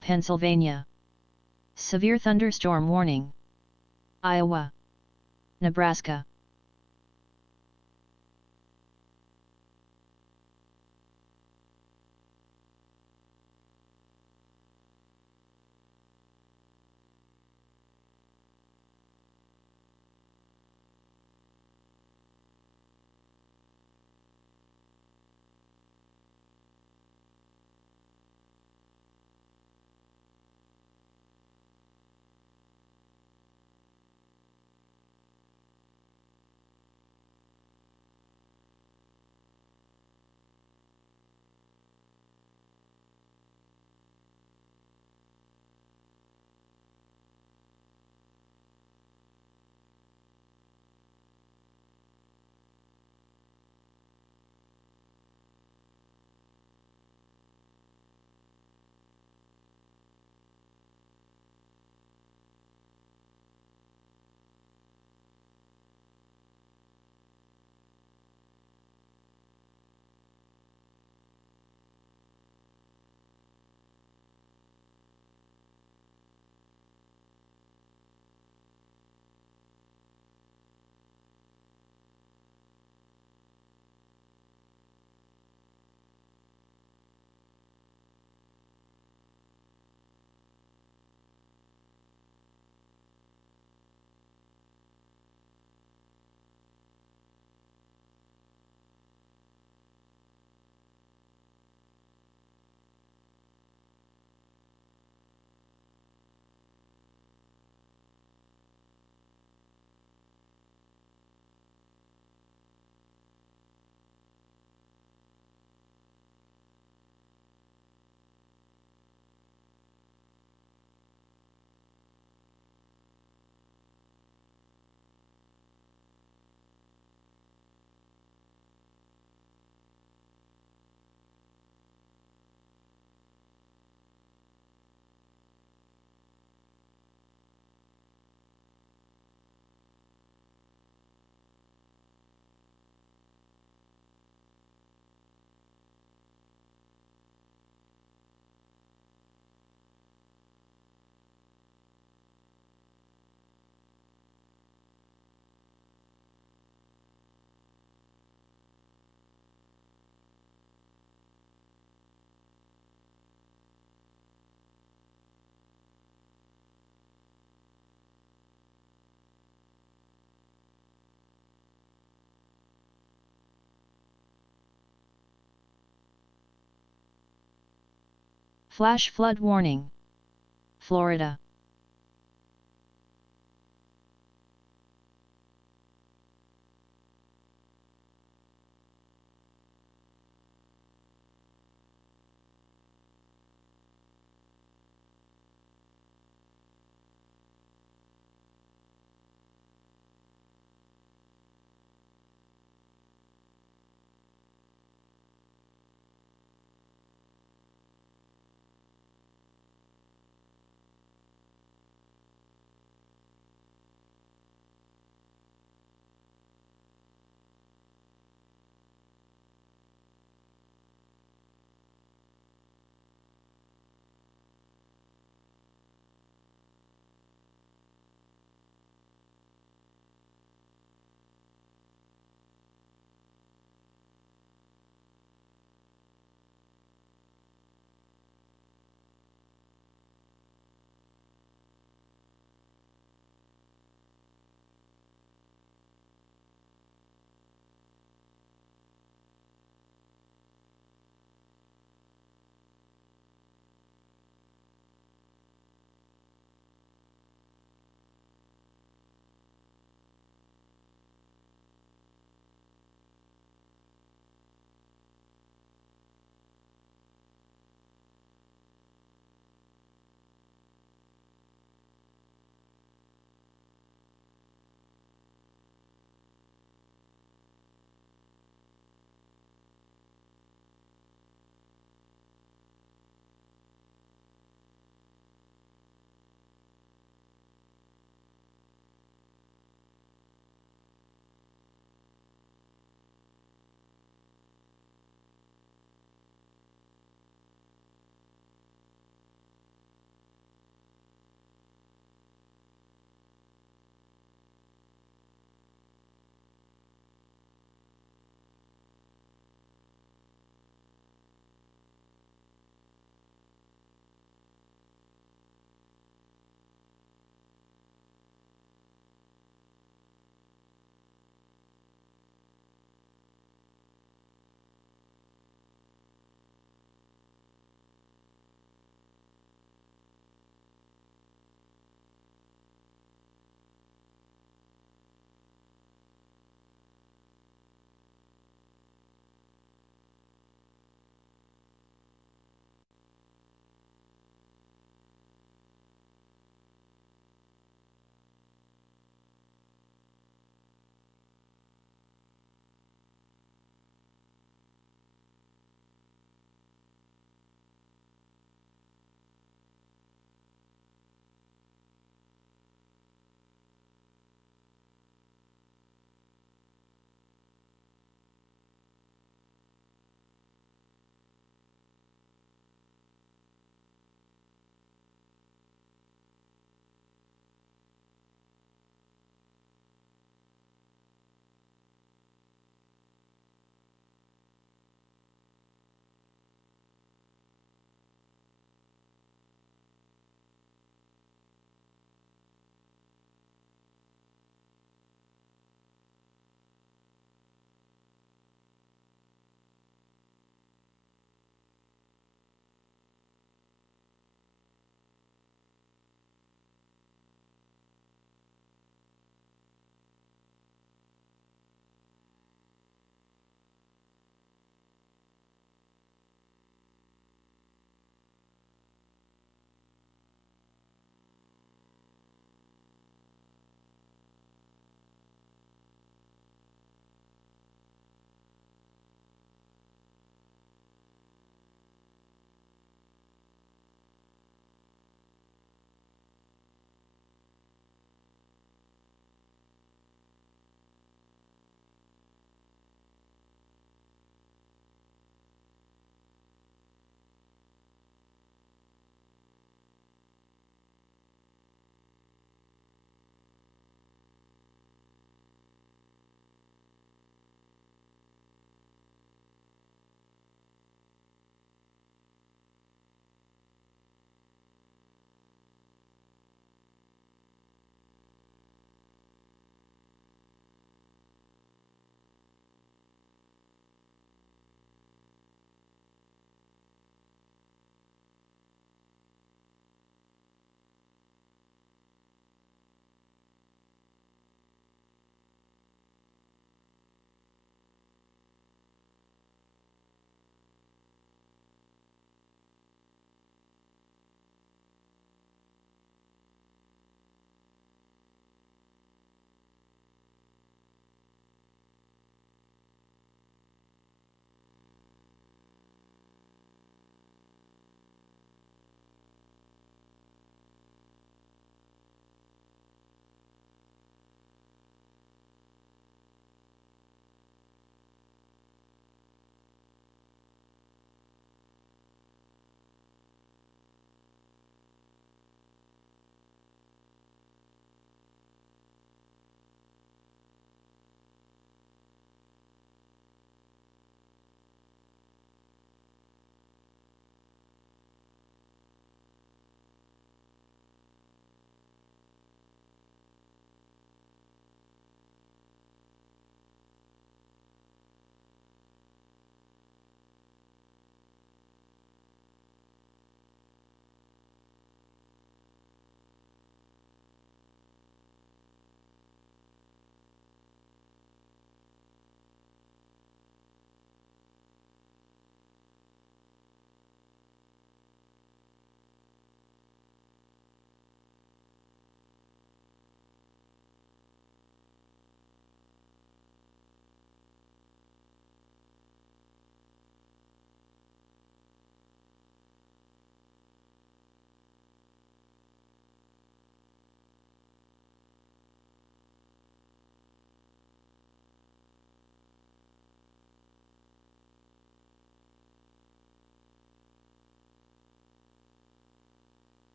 Pennsylvania. Severe thunderstorm warning. Iowa. Nebraska. Flash flood warning. Florida.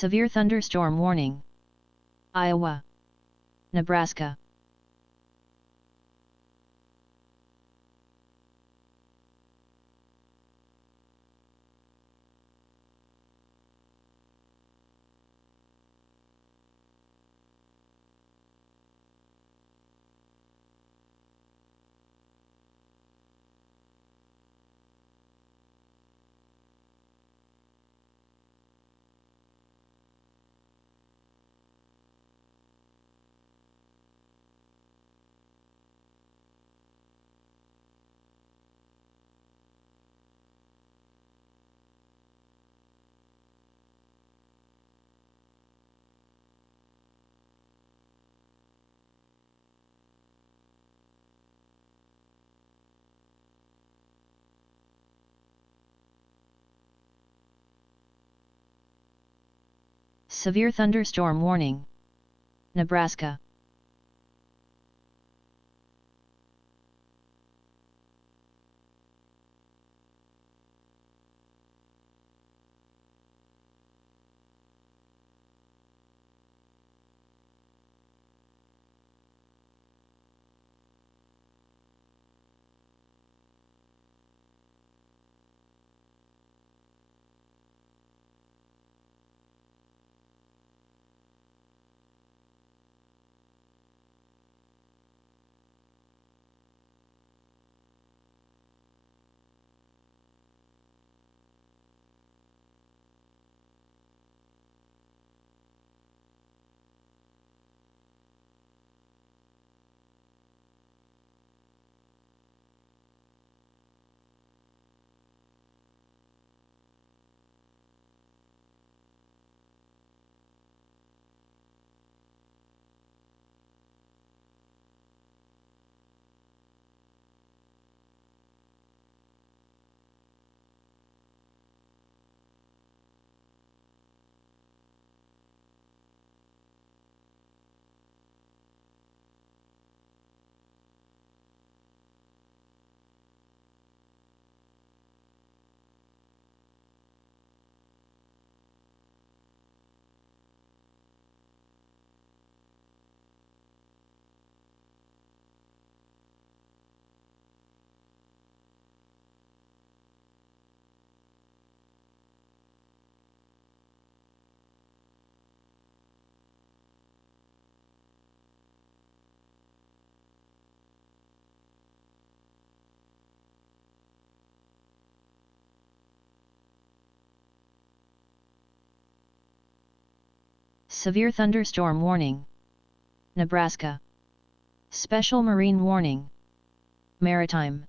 Severe thunderstorm warning. Iowa, Nebraska. Severe thunderstorm warning. Nebraska. Severe thunderstorm warning. Nebraska. Special marine warning. Maritime.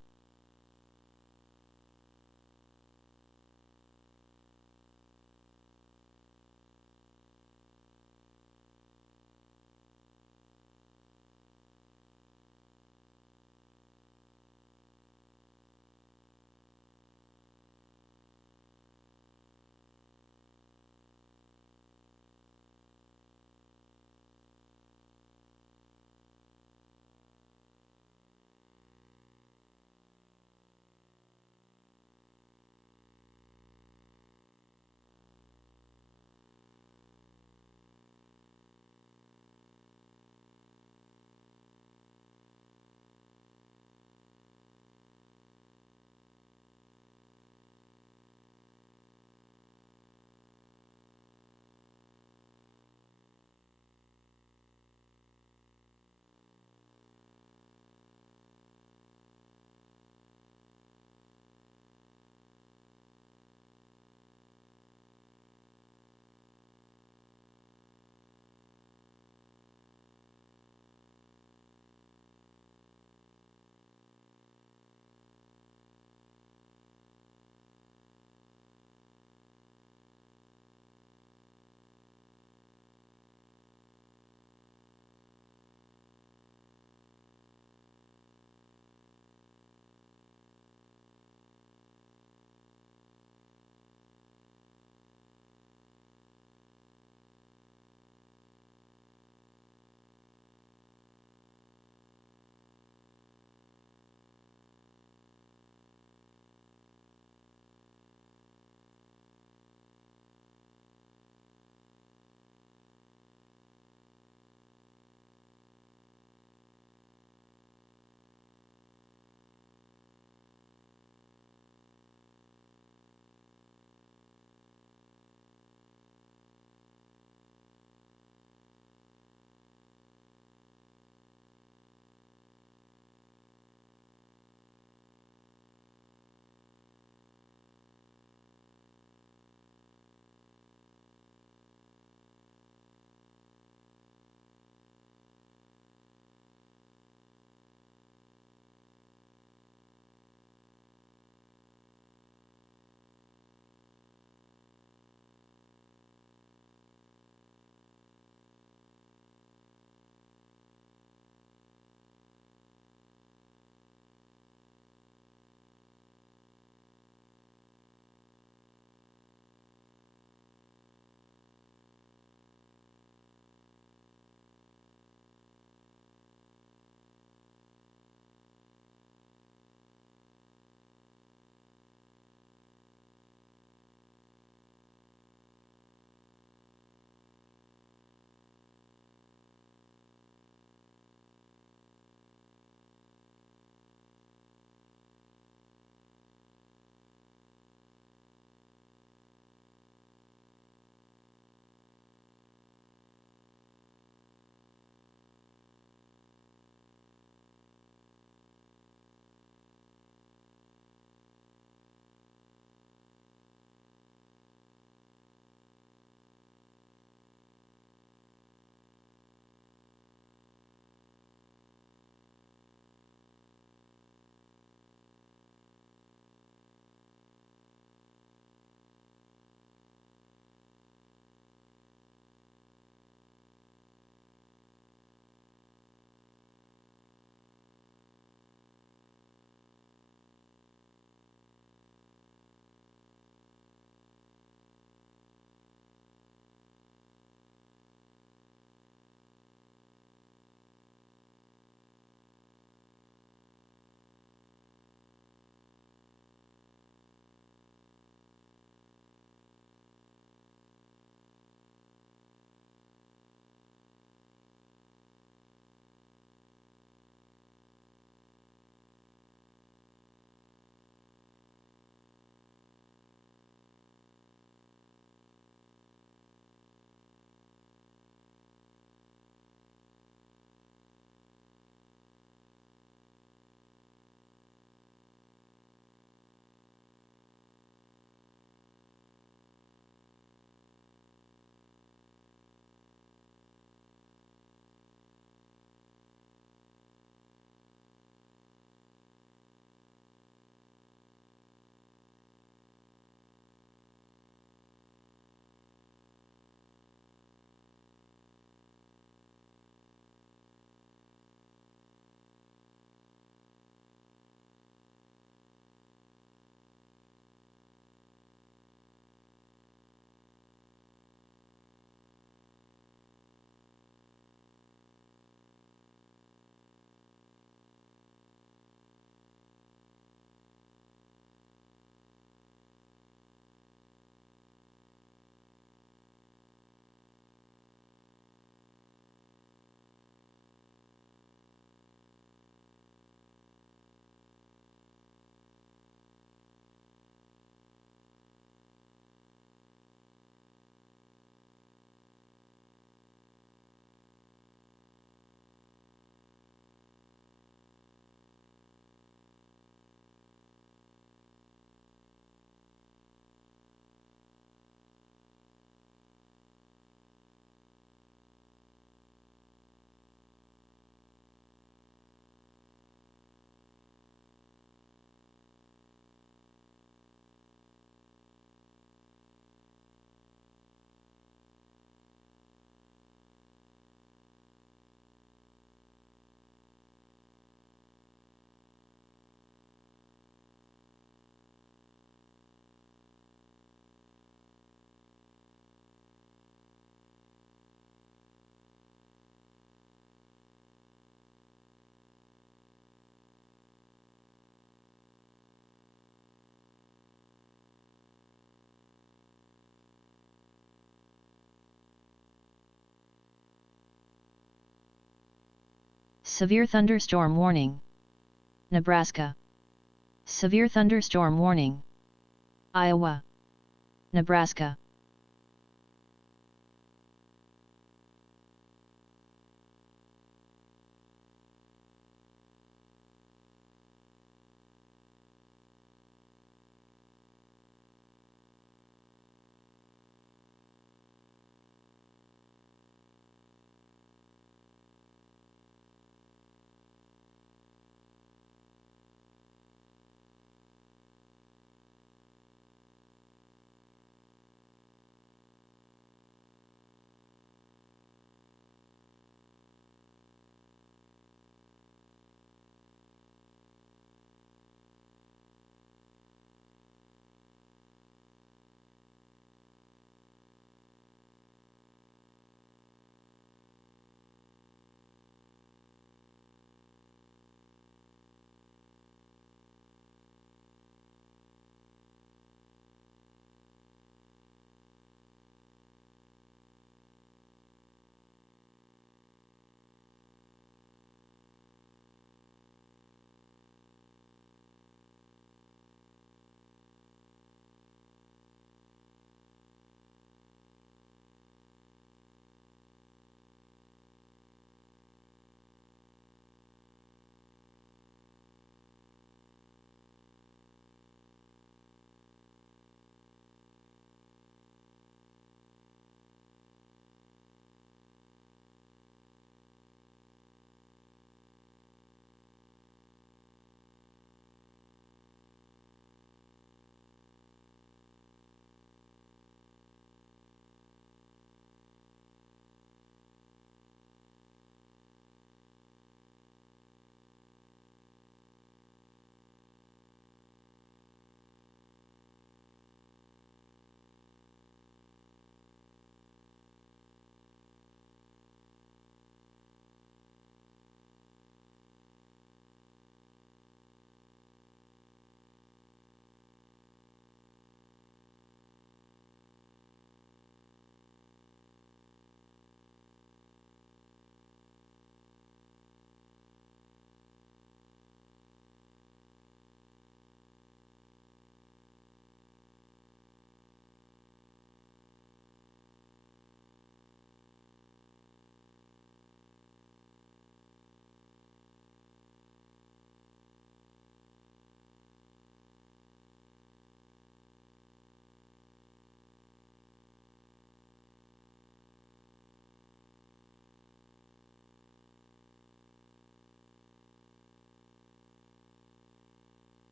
Severe thunderstorm warning. Nebraska. Severe thunderstorm warning. Iowa. Nebraska.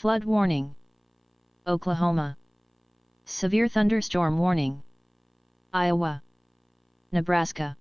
Flood warning. Oklahoma. Severe thunderstorm warning. Iowa. Nebraska.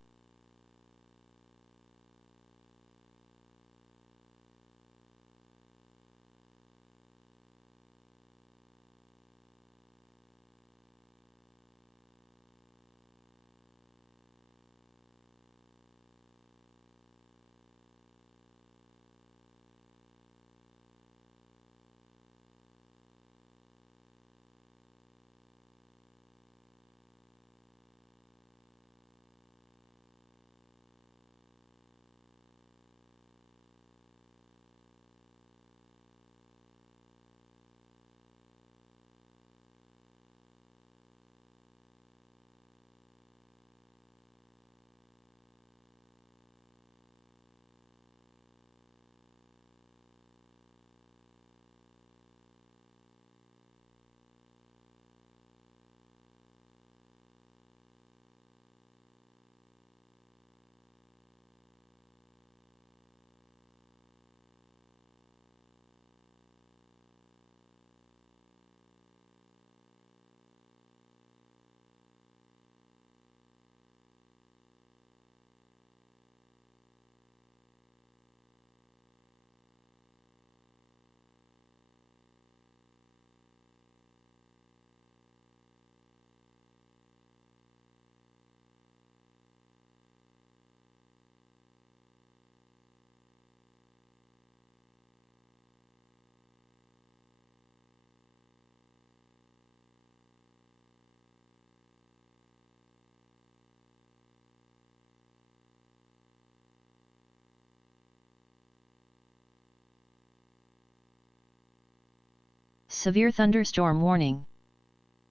Severe thunderstorm warning.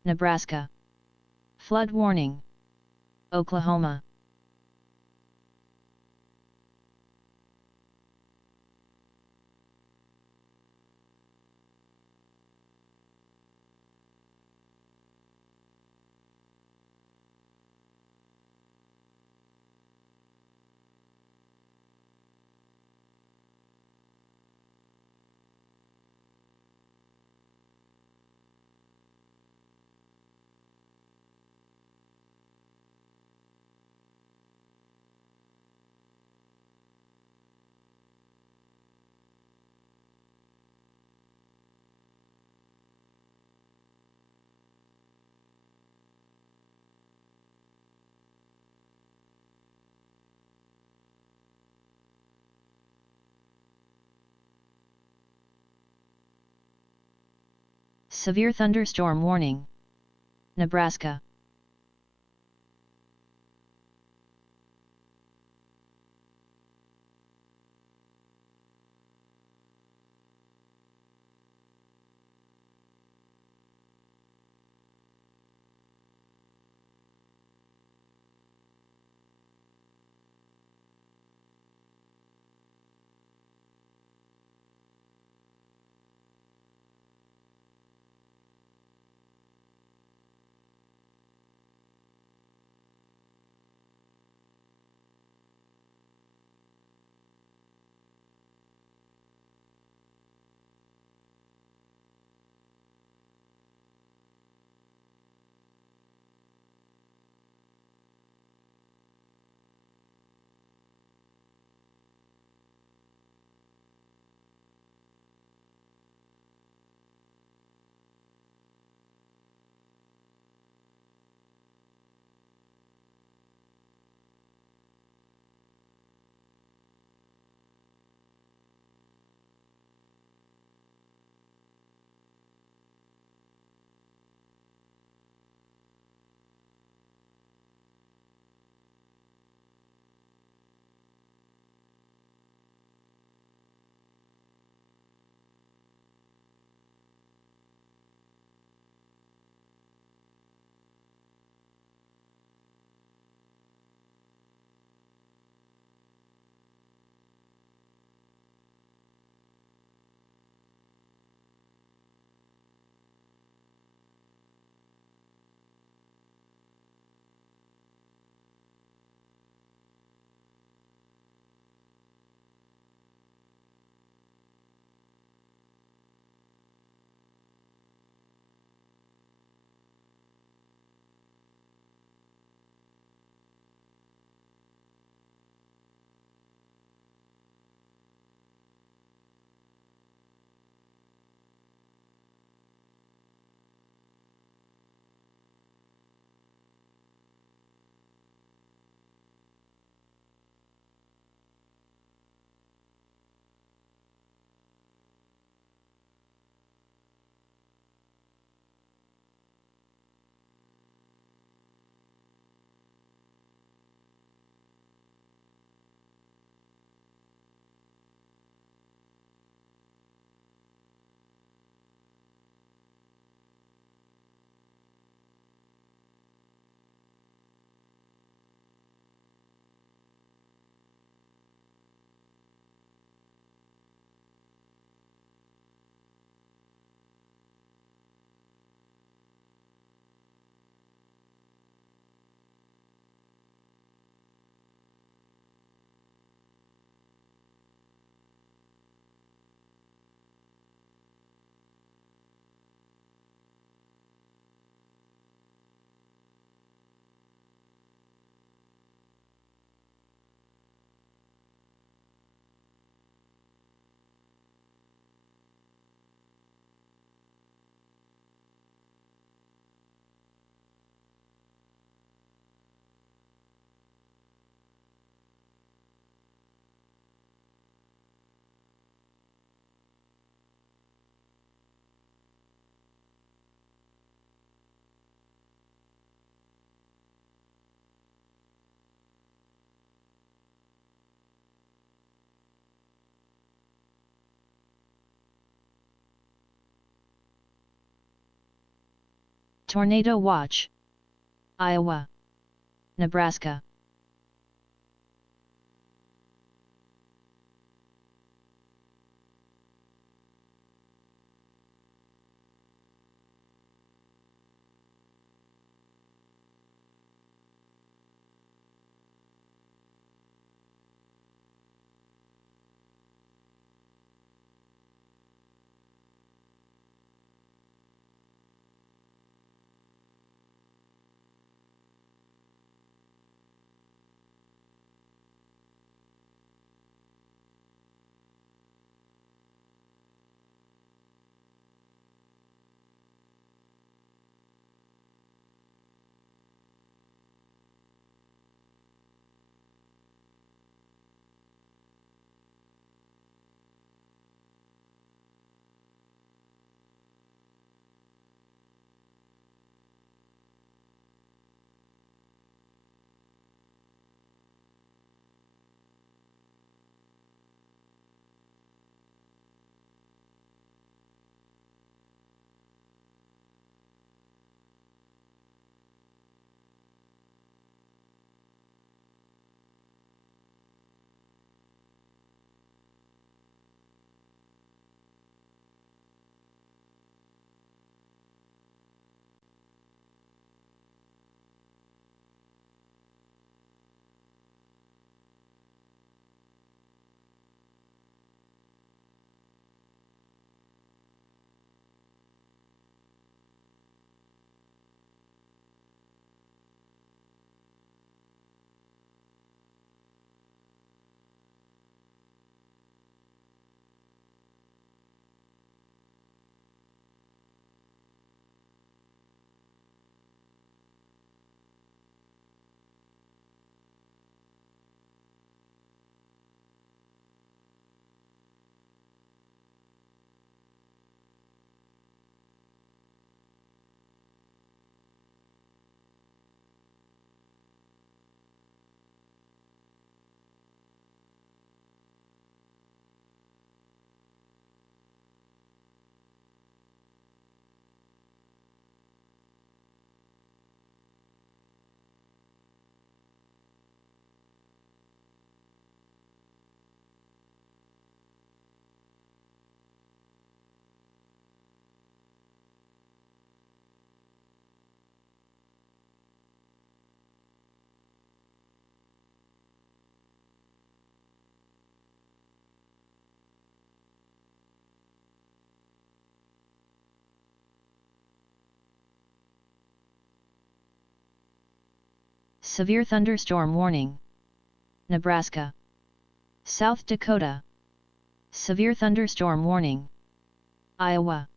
Nebraska. Flood warning. Oklahoma. Severe thunderstorm warning. Nebraska. Tornado watch. Iowa. Nebraska. Severe thunderstorm warning. Nebraska. South Dakota. Severe thunderstorm warning. Iowa.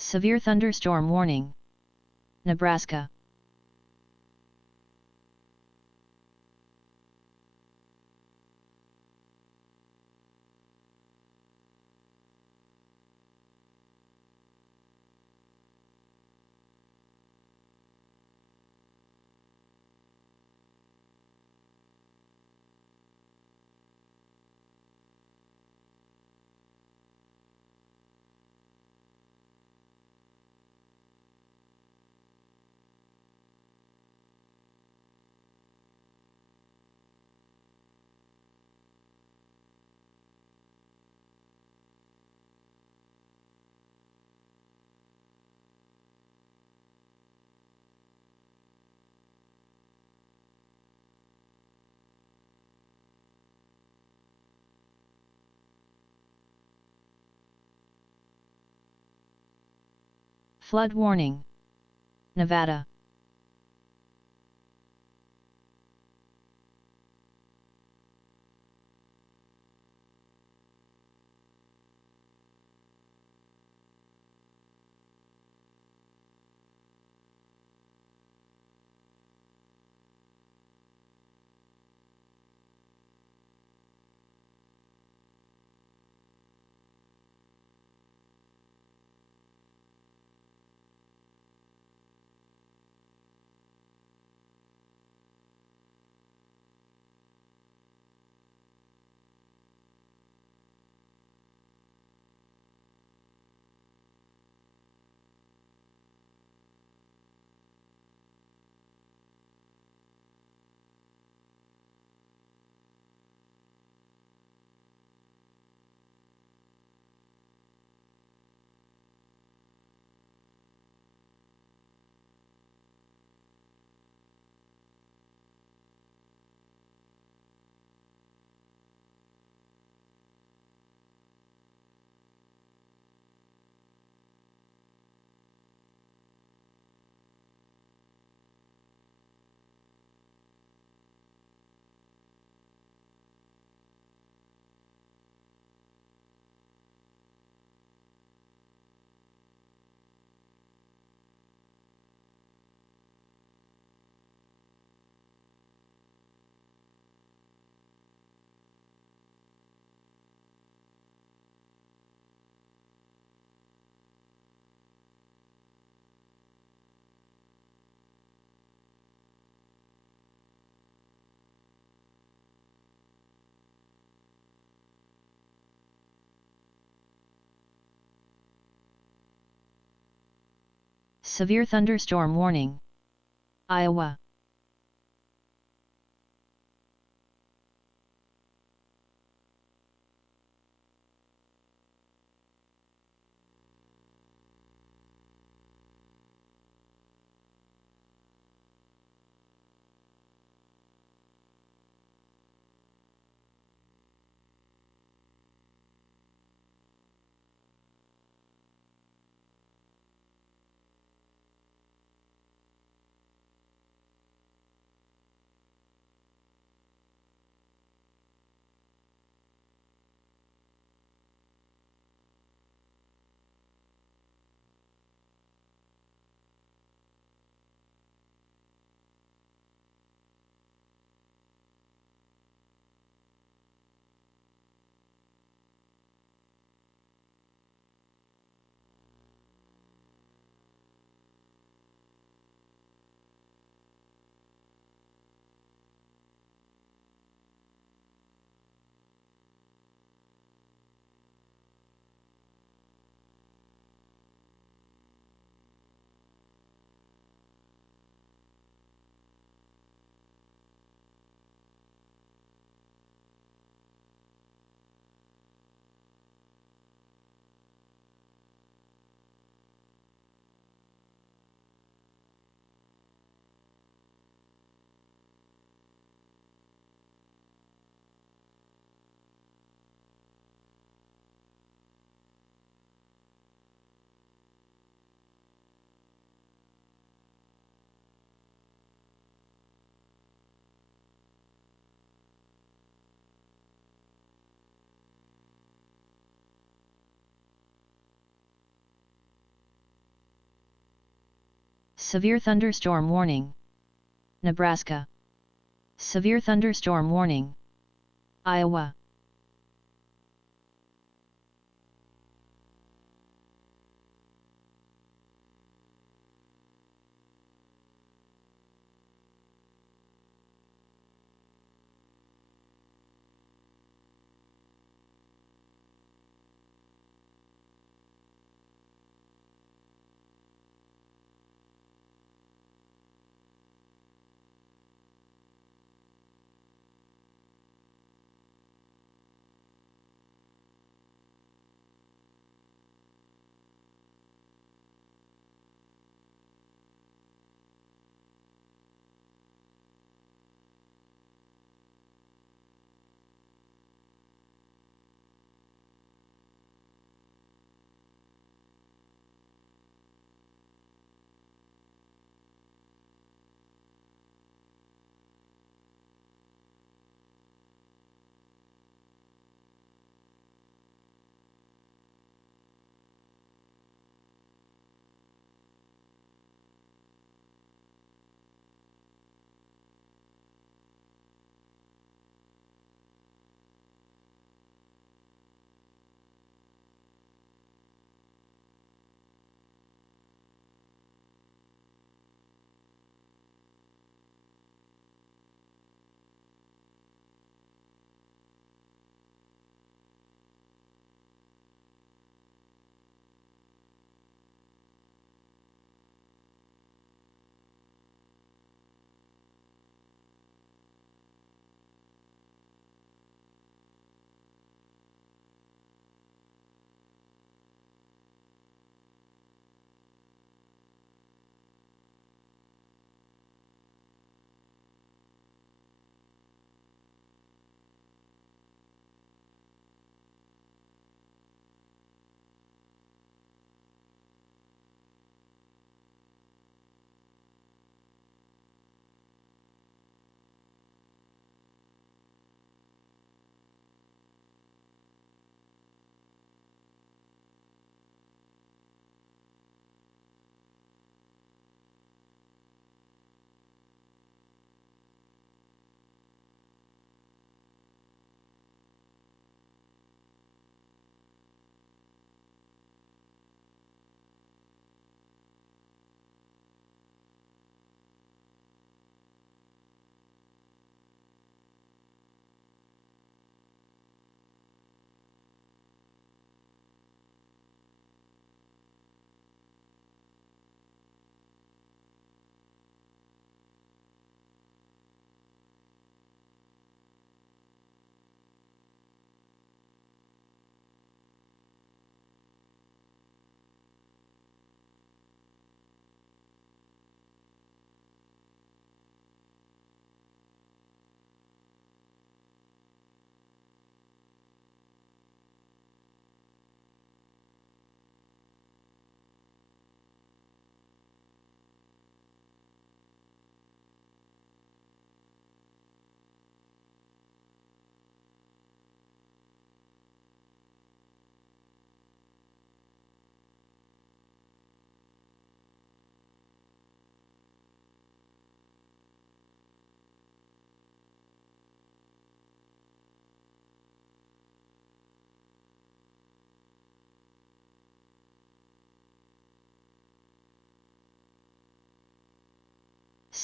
Severe thunderstorm warning. Nebraska. Flood warning. Nevada. Severe thunderstorm warning. Iowa. Severe thunderstorm warning. Nebraska. Severe thunderstorm warning. Iowa.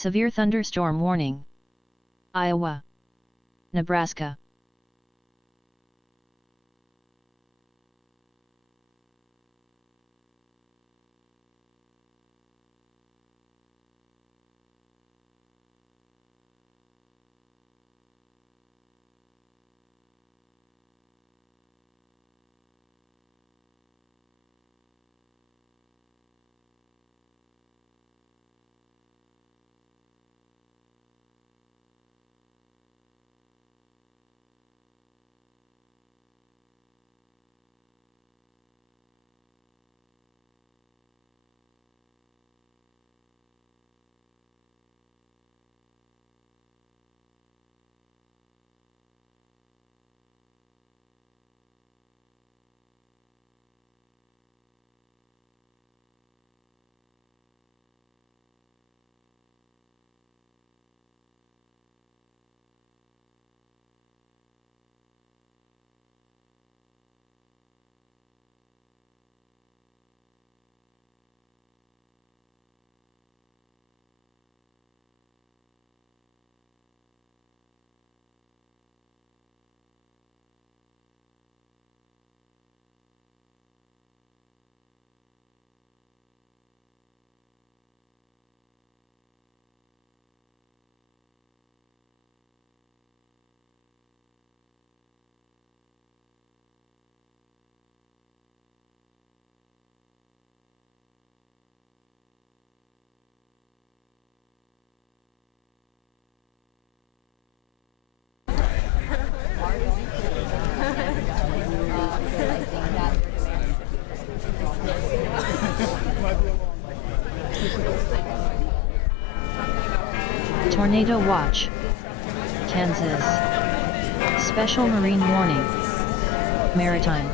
Severe thunderstorm warning. Iowa. Nebraska. Tornado watch. Kansas. Special marine warning. Maritime.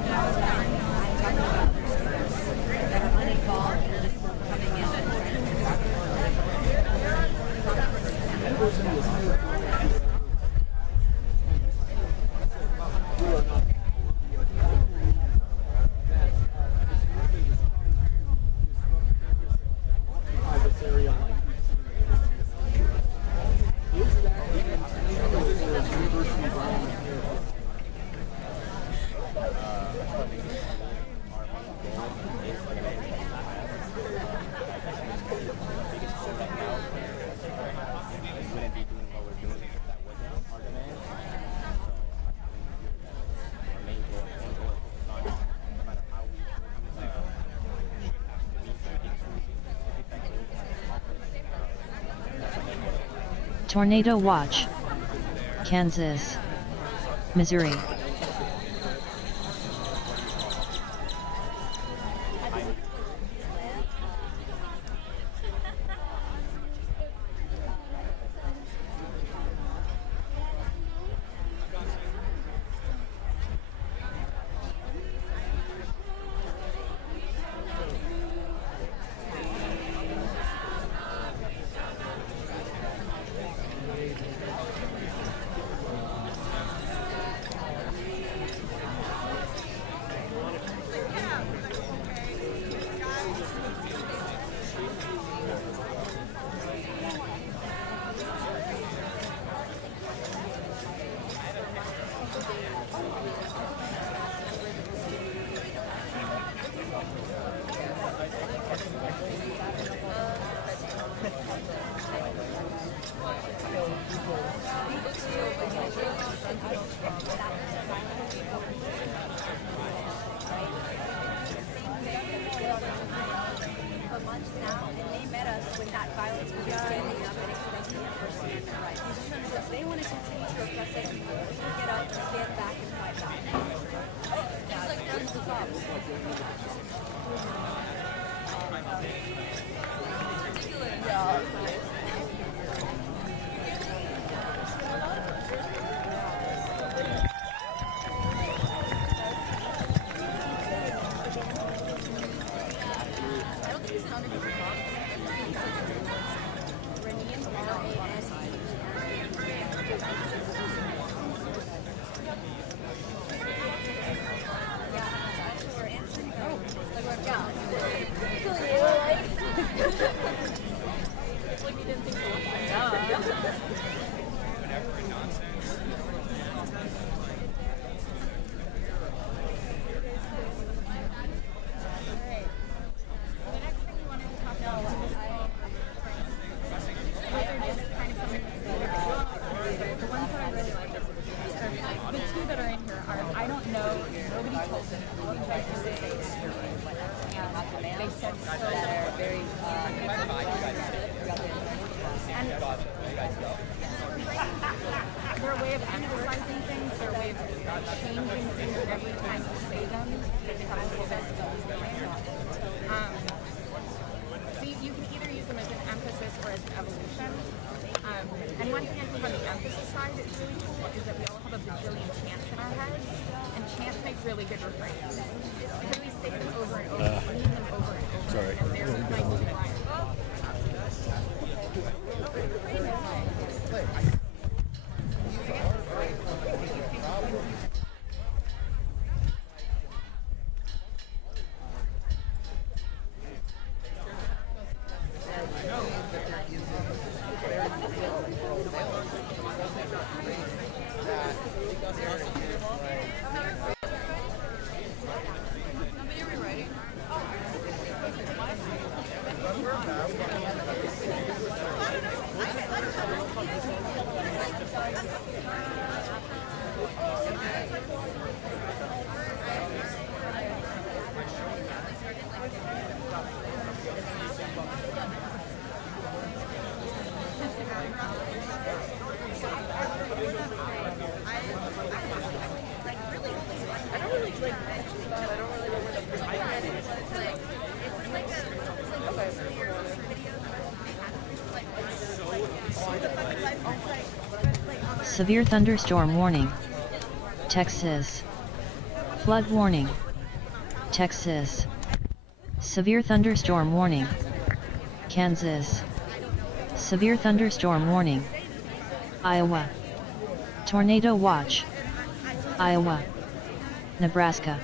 Tornado watch. Kansas. Missouri. They want to continue to oppress us. We get up, stand back, and fight back. Just like friends with cops. Yeah. I don't think he's an undercover cop. Their way of emphasizing things, their way of changing things every time you say them, they become a little bit so you can either use them as an emphasis or as an evolution. And one thing I think on the emphasis side that's really cool is that we all have a bajillion chants in our heads, and chants make really good refrains. Because we say them over and over, we need them over and over. Sorry. And they're like, Severe thunderstorm warning. Texas. Flood warning. Texas. Severe thunderstorm warning. Kansas. Severe thunderstorm warning. Iowa. Tornado watch. Iowa. Nebraska.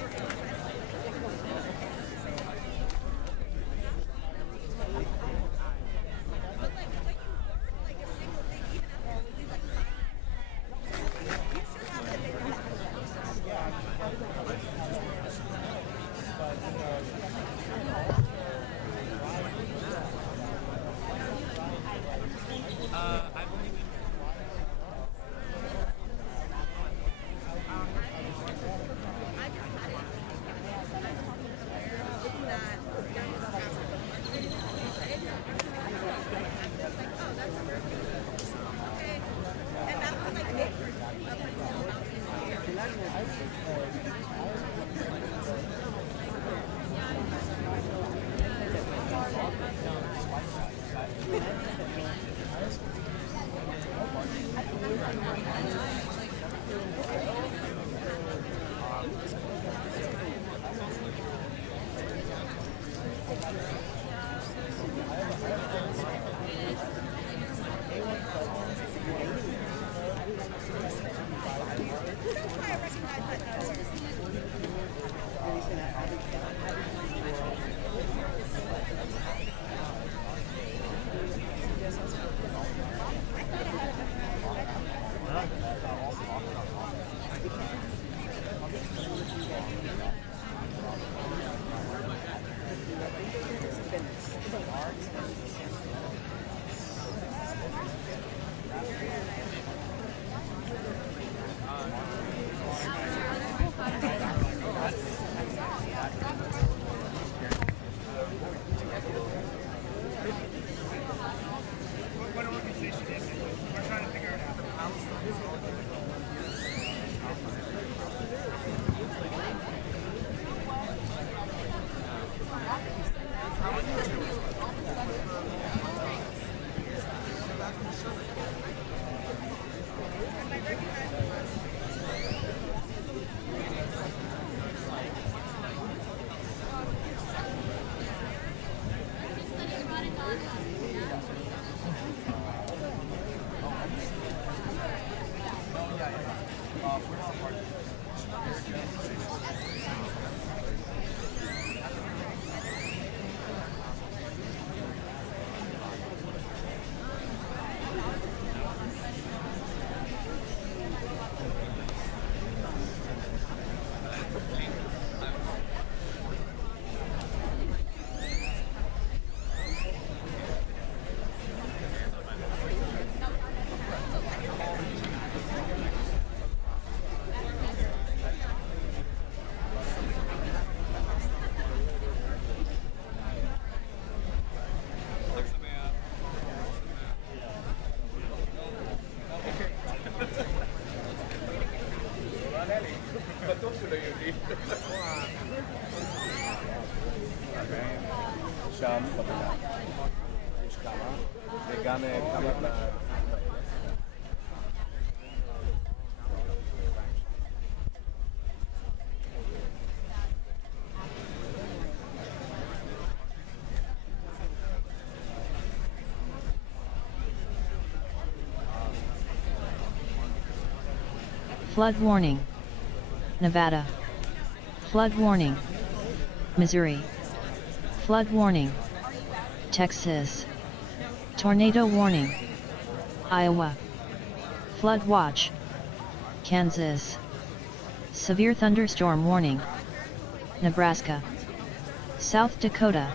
שם בבלה. יש כמה, וגם כמה... Flood warning. Nevada. Flood warning. Missouri. Flood warning. Texas. Tornado warning. Iowa. Flood watch. Kansas. Severe thunderstorm warning. Nebraska. South Dakota.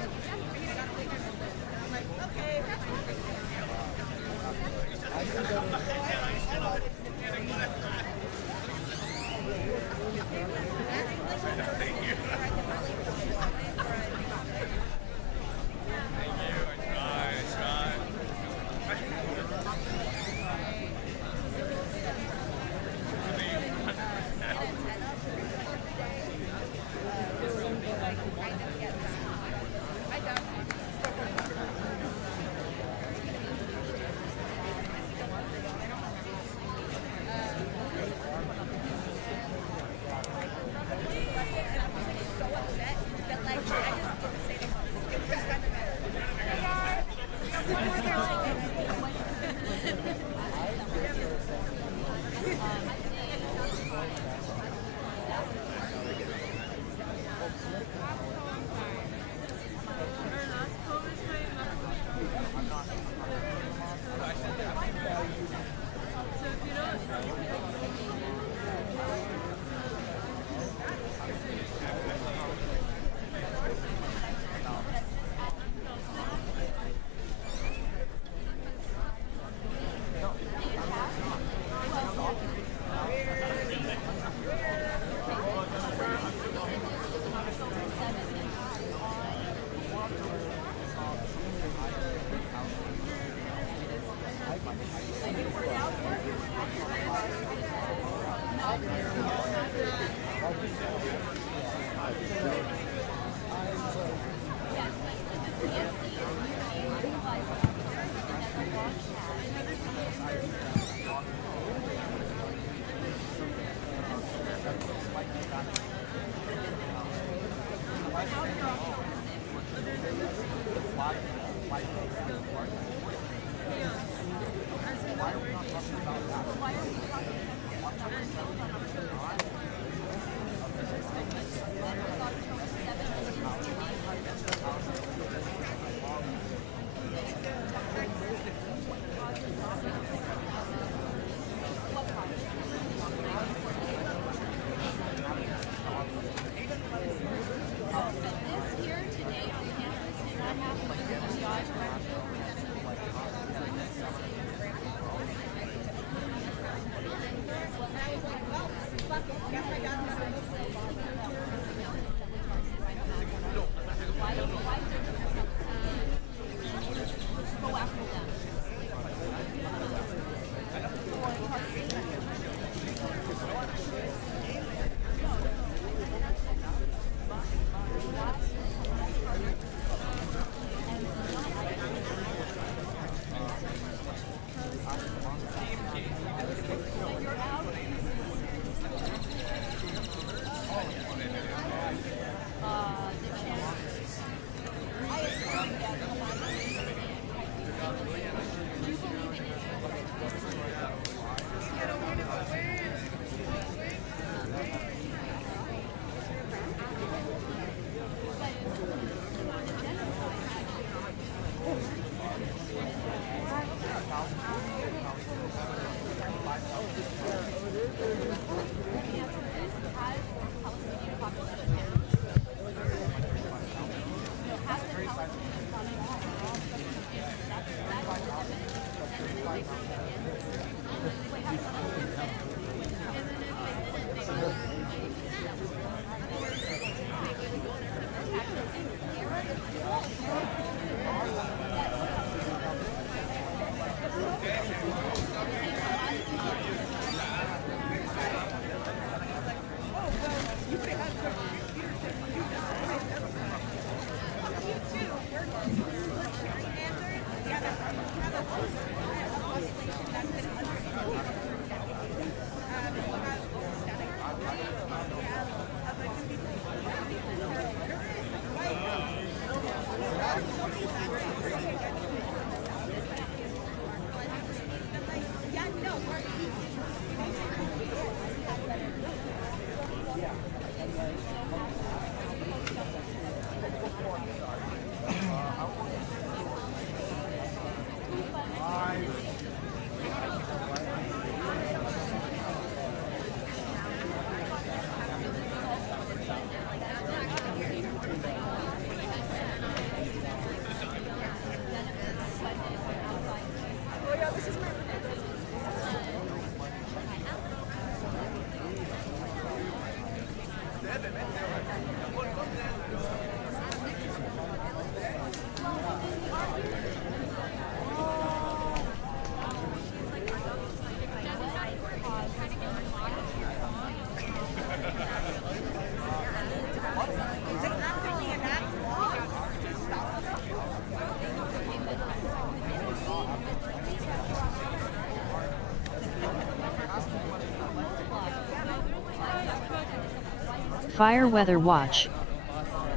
Fire weather watch.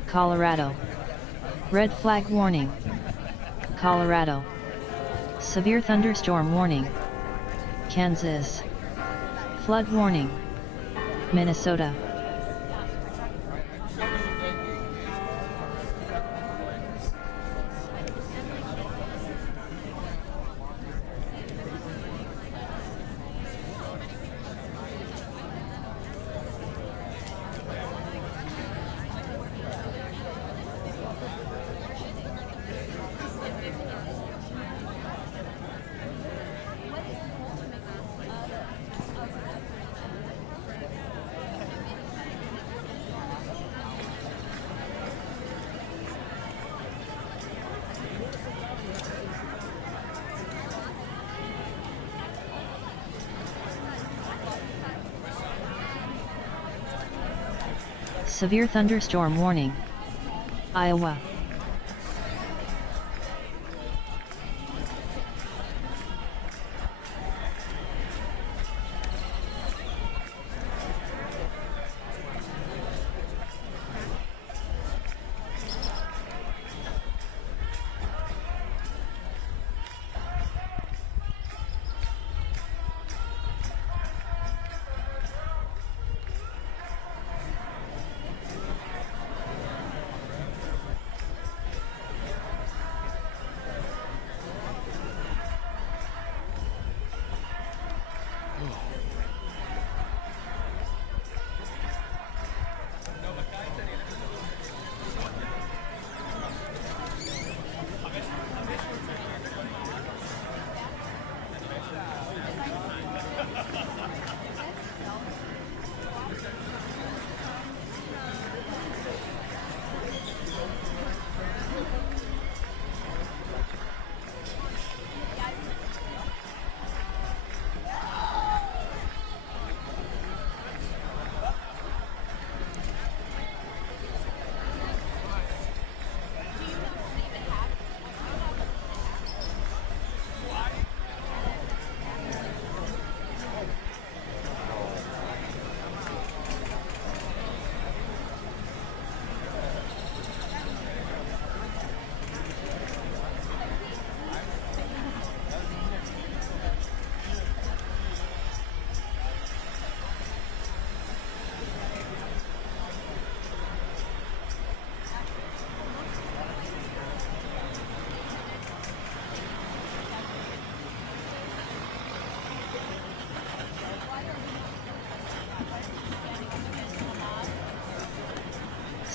Colorado. Red flag warning. Colorado. Severe thunderstorm warning. Kansas. Flood warning. Minnesota. Severe thunderstorm warning. Iowa.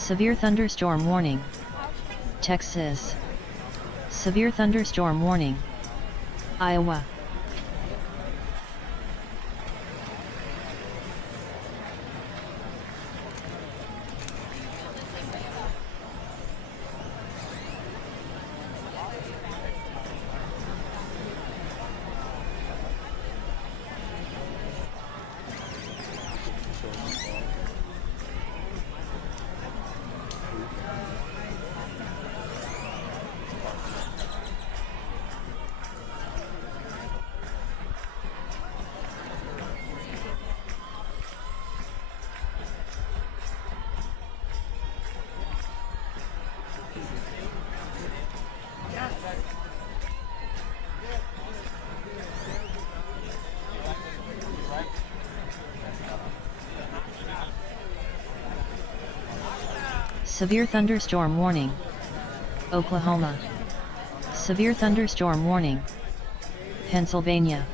Severe thunderstorm warning. Texas. Severe thunderstorm warning. Iowa. Severe thunderstorm warning. Oklahoma. Severe thunderstorm warning. Pennsylvania.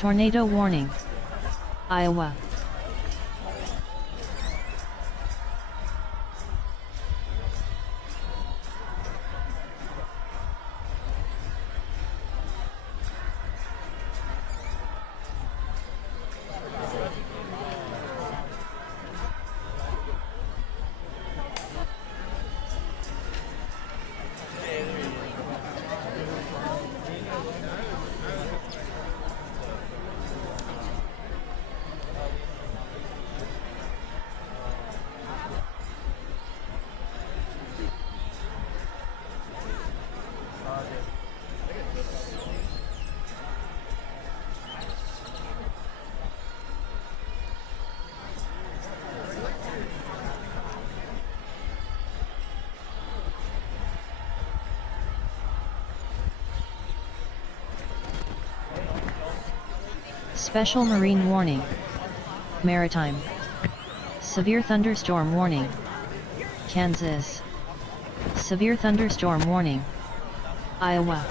Tornado warning. Iowa. Special marine warning. Maritime. Severe thunderstorm warning. Kansas. Severe thunderstorm warning. Iowa.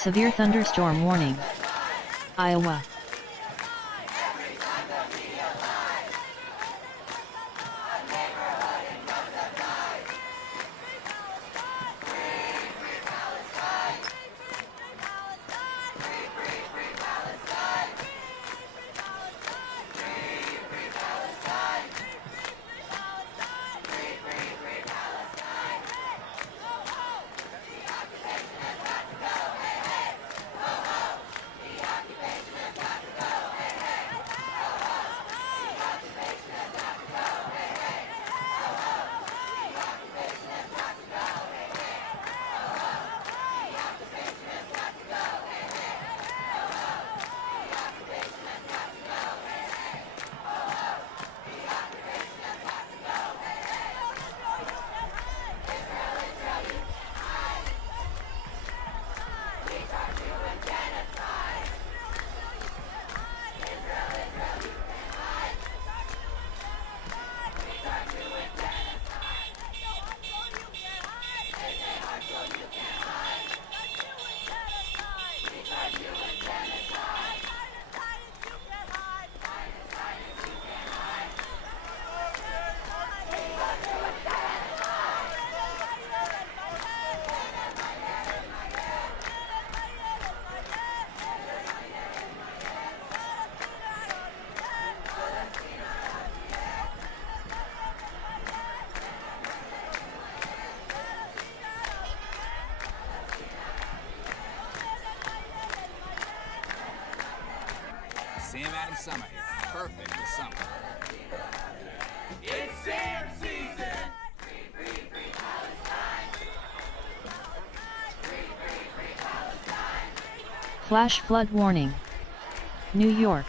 Severe thunderstorm warning. Iowa. Autumn summer here. Perfect for summer. It's Sam season! Flash flood warning. New York.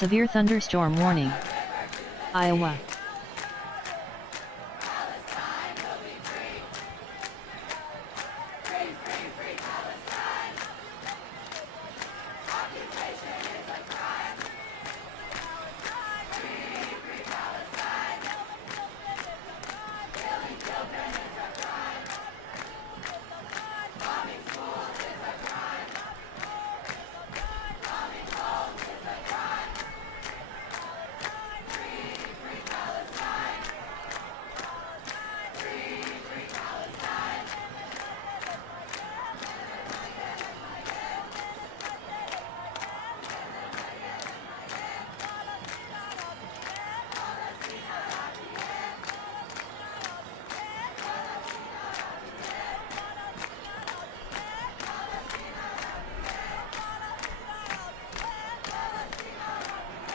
Severe thunderstorm warning. Iowa.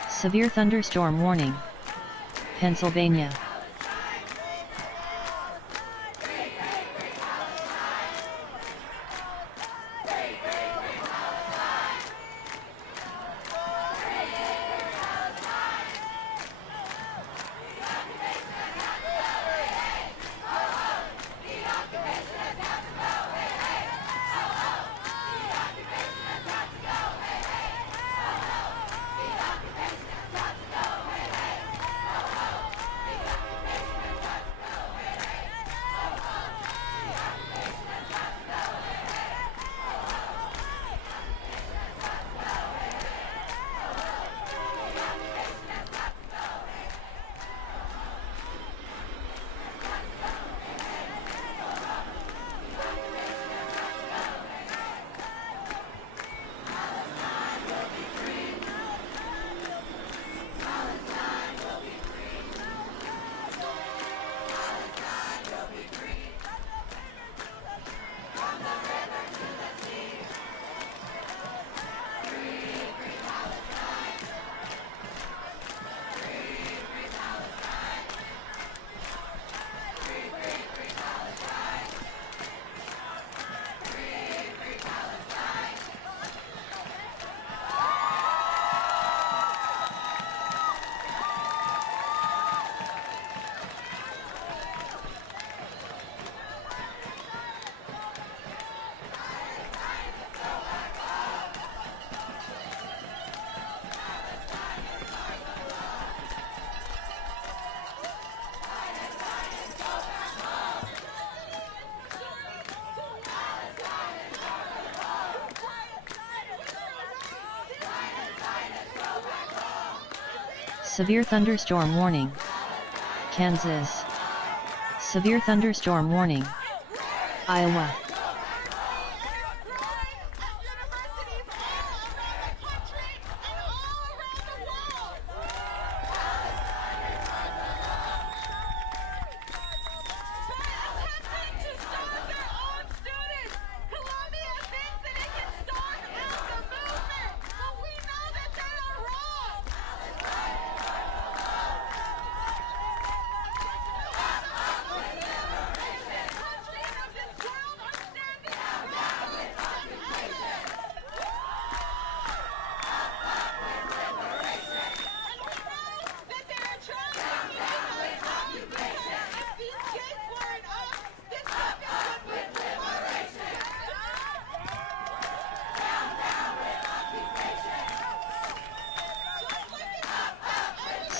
Severe thunderstorm warning. Pennsylvania. Severe thunderstorm warning. Kansas. Severe thunderstorm warning. Iowa.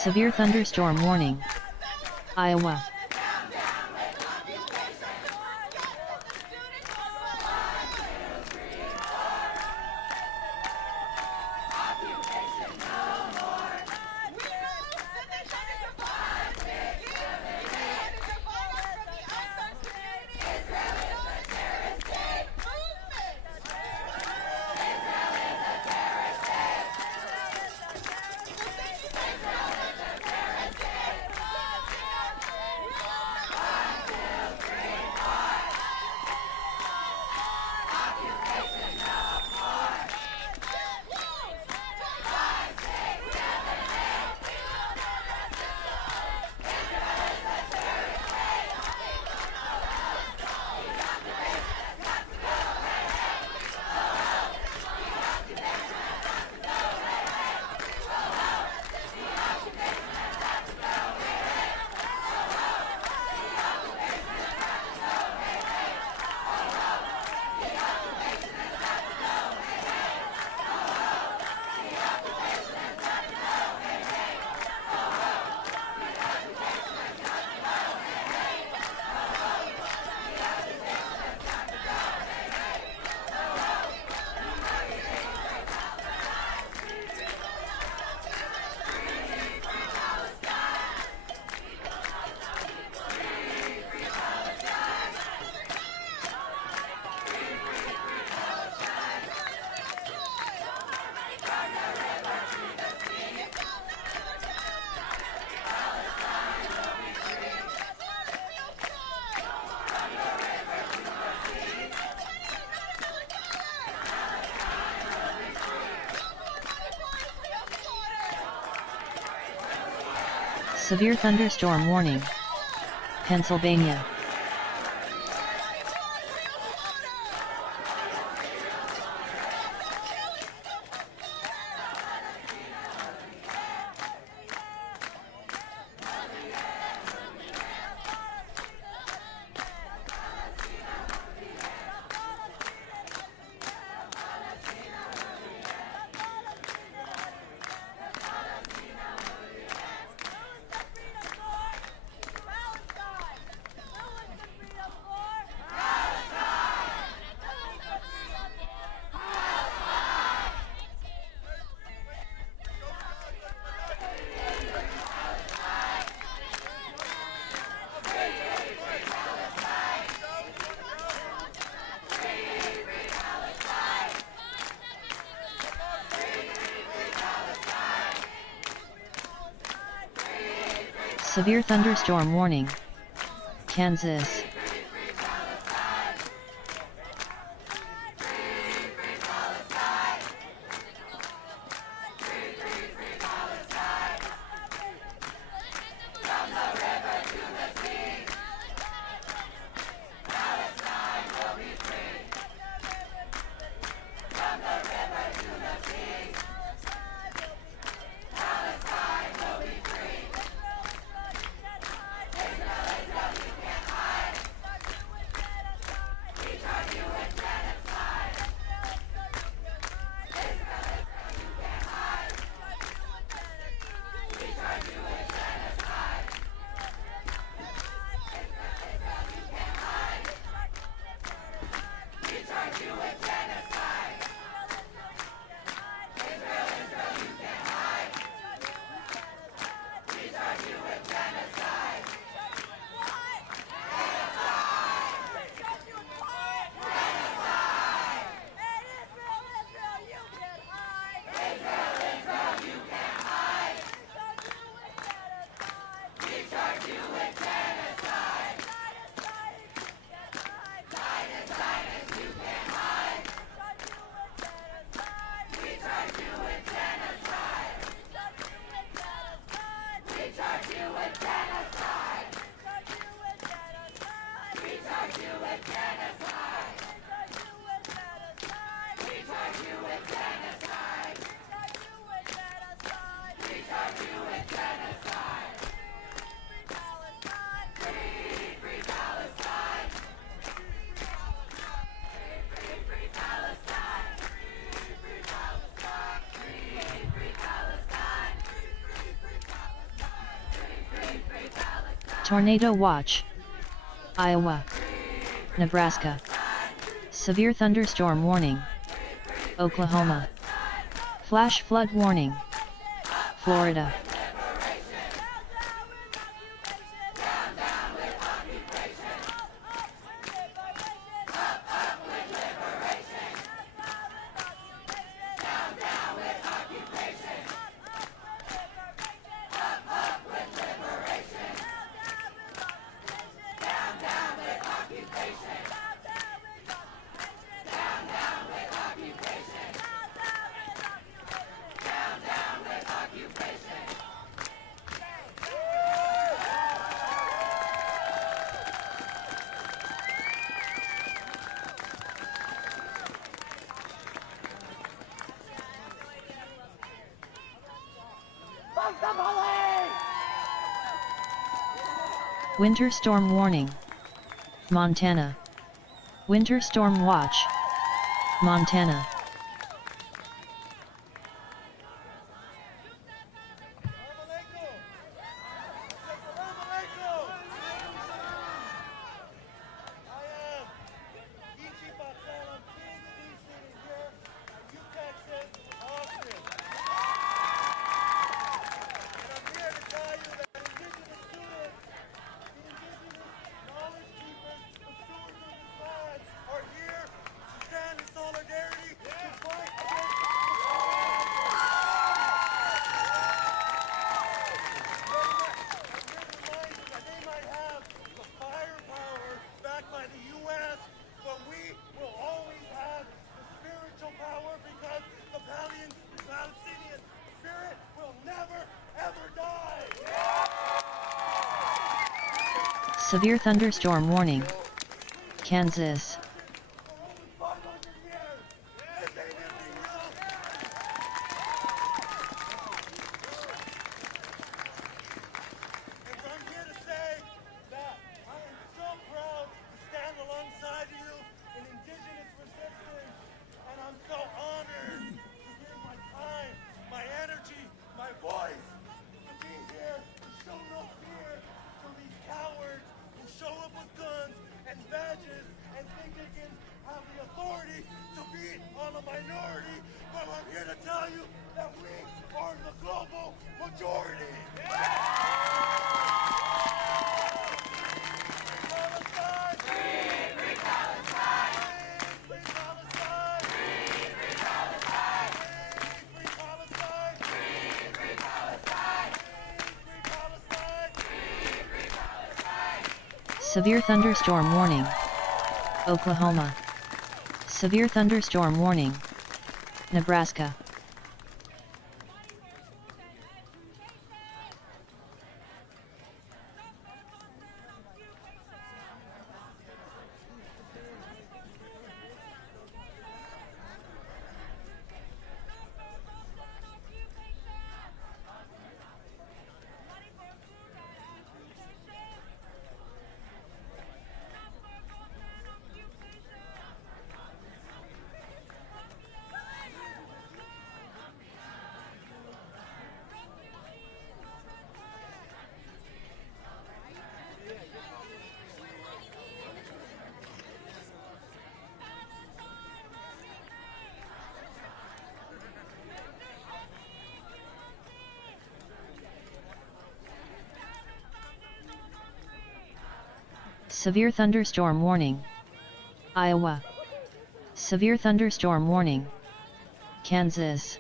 Severe thunderstorm warning. Iowa. Severe thunderstorm warning. Pennsylvania. Severe thunderstorm warning. Kansas. Tornado watch. Iowa. Nebraska. Severe thunderstorm warning. Oklahoma. Flash flood warning. Florida. Winter storm warning. Montana. Winter storm watch. Montana. Severe thunderstorm warning. Kansas. Severe thunderstorm warning. Oklahoma. Severe thunderstorm warning. Nebraska. Severe thunderstorm warning. Iowa. Severe thunderstorm warning. Kansas.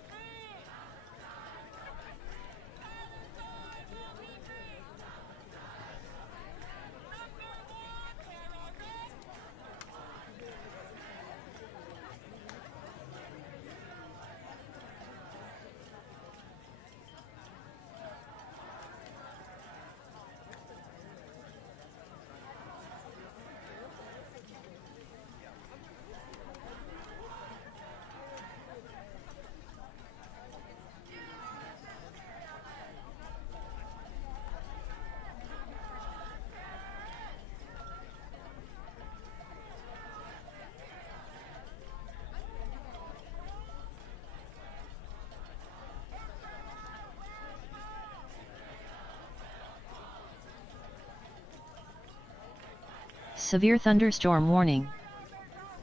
Severe thunderstorm warning.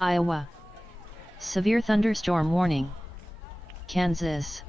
Iowa. Severe thunderstorm warning. Kansas.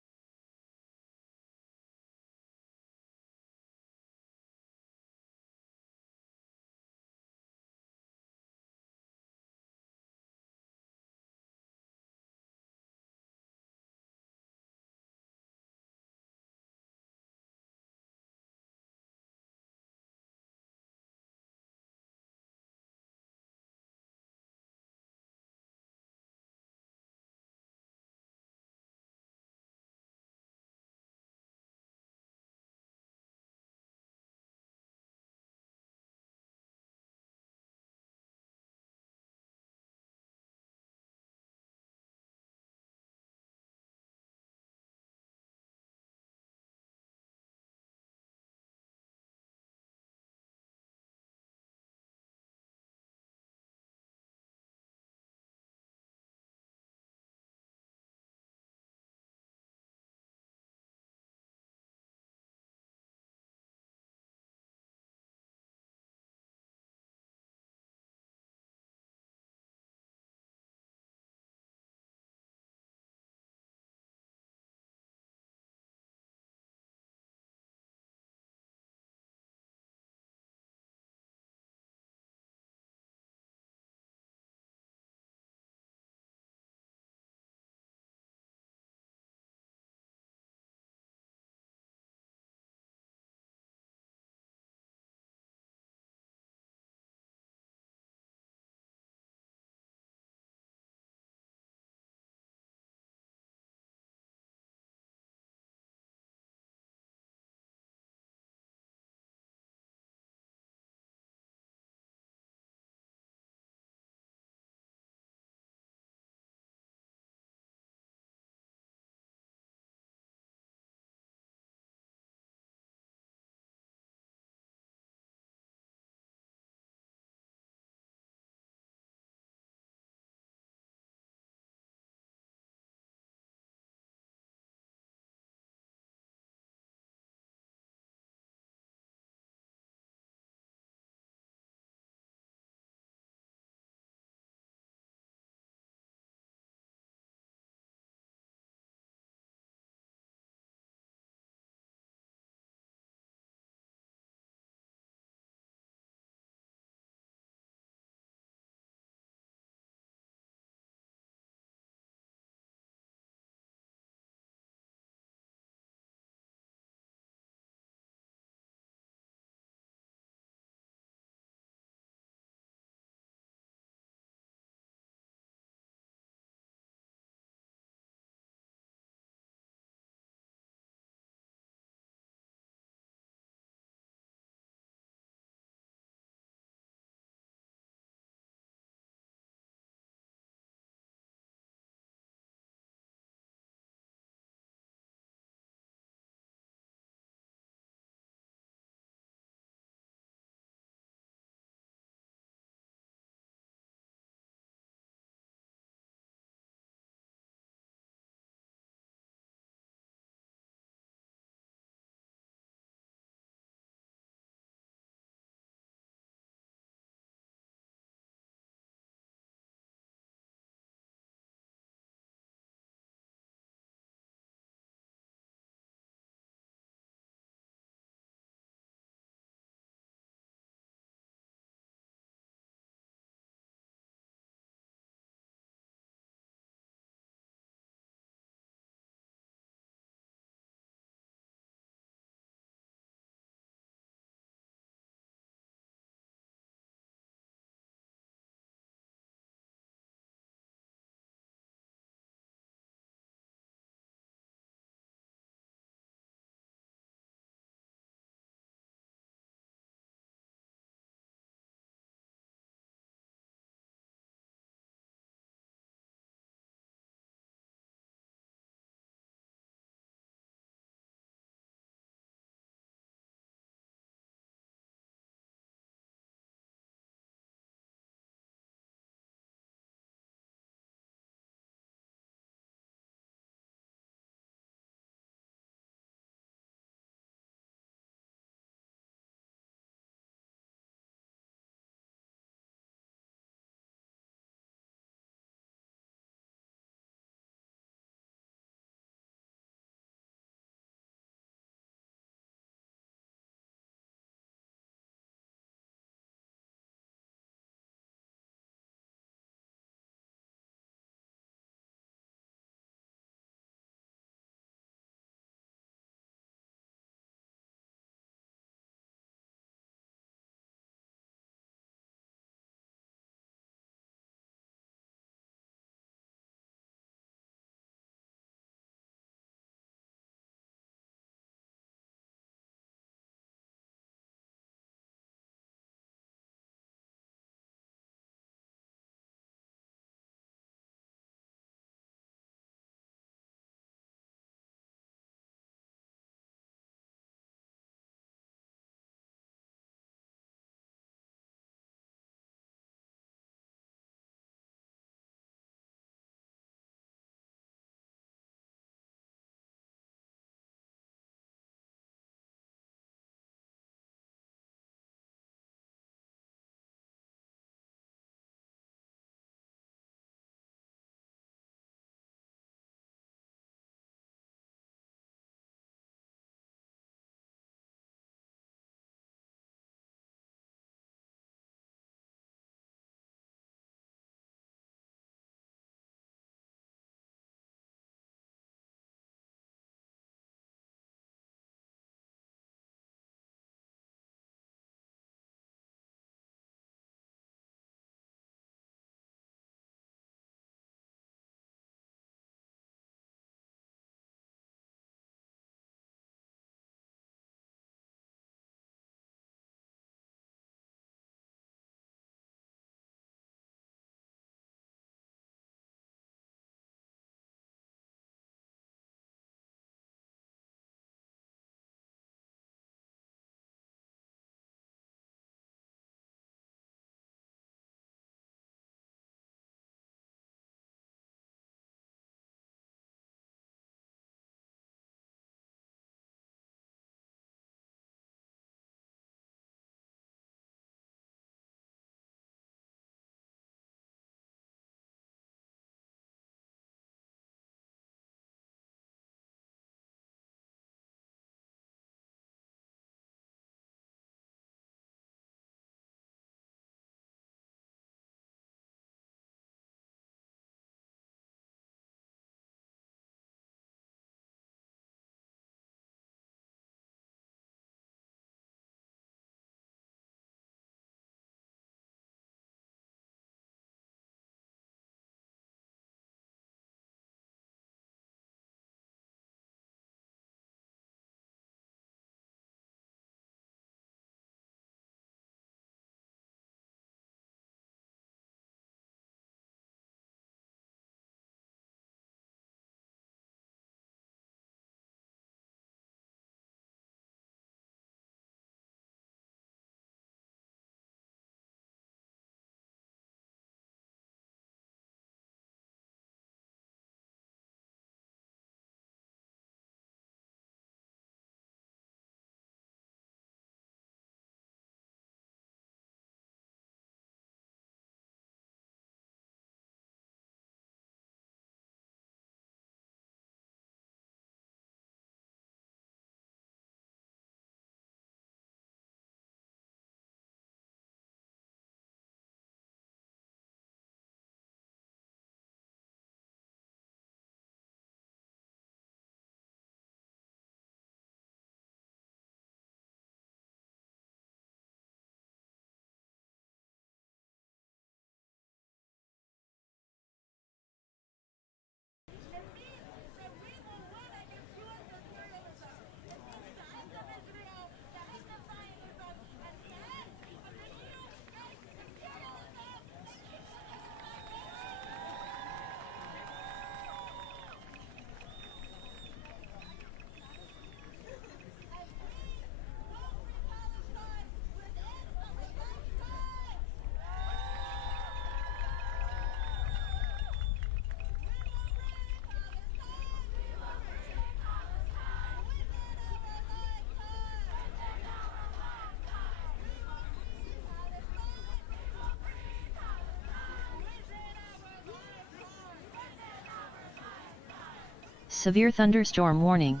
Severe thunderstorm warning.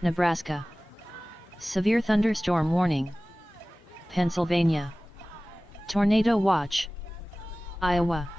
Nebraska. Severe thunderstorm warning. Pennsylvania. Tornado watch. Iowa.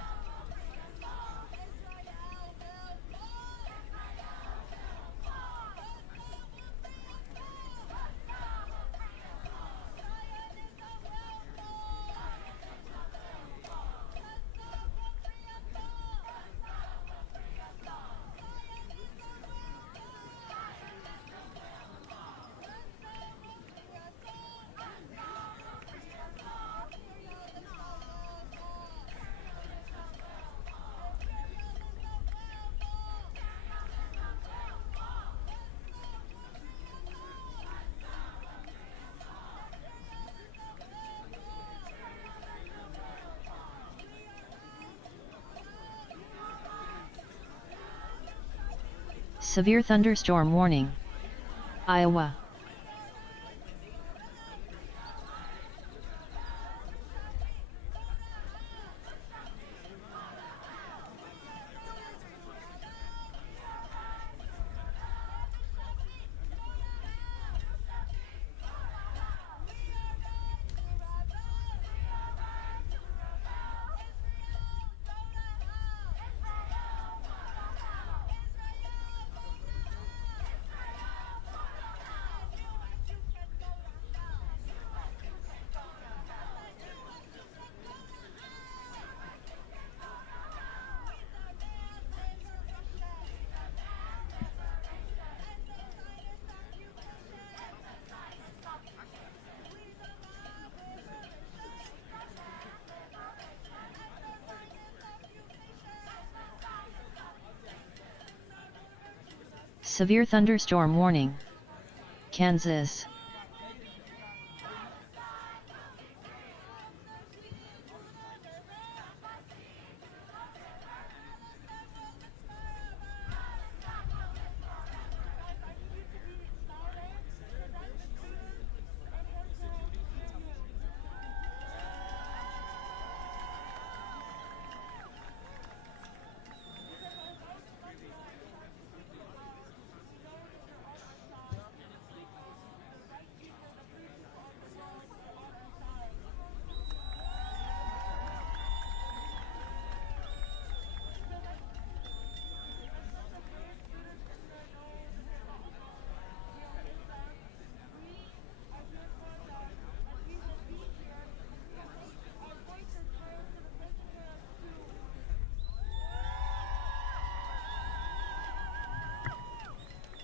Severe thunderstorm warning. Iowa. Severe thunderstorm warning. Kansas.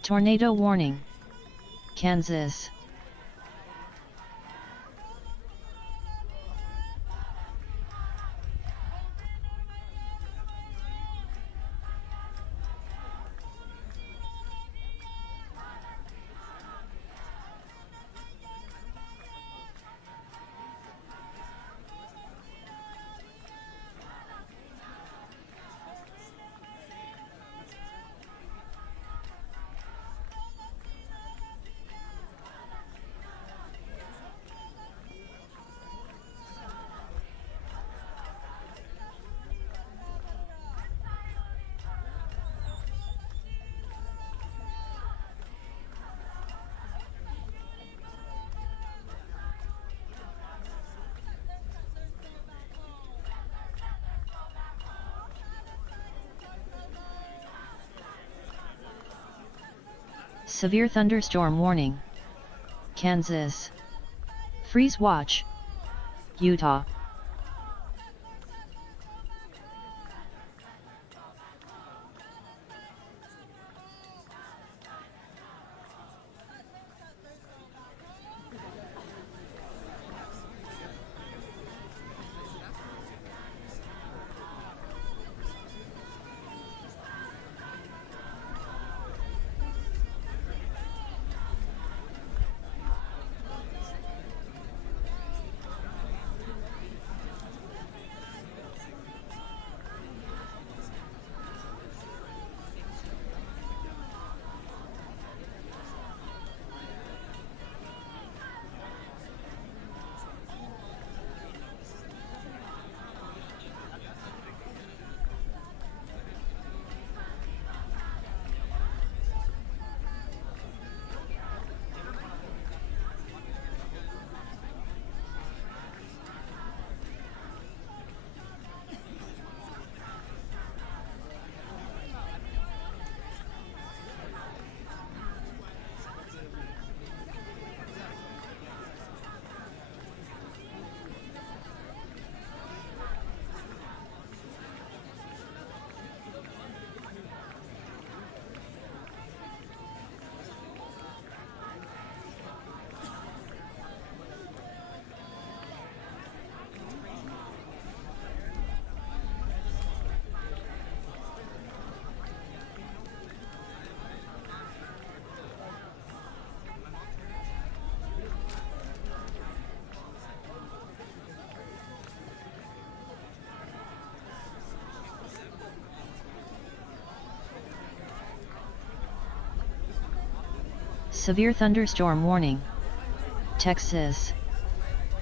Tornado warning. Kansas. Severe thunderstorm warning. Kansas. Freeze watch. Utah. Severe thunderstorm warning. Texas.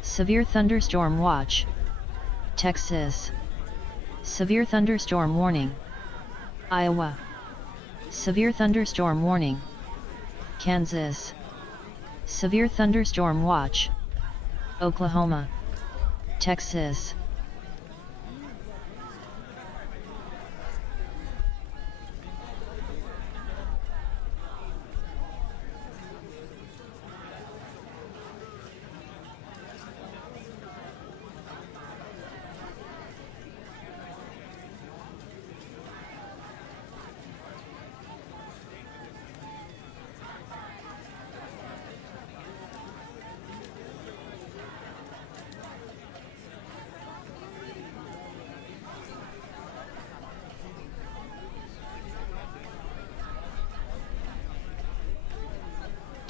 Severe thunderstorm watch. Texas. Severe thunderstorm warning. Iowa. Severe thunderstorm warning. Kansas. Severe thunderstorm watch. Oklahoma. Texas.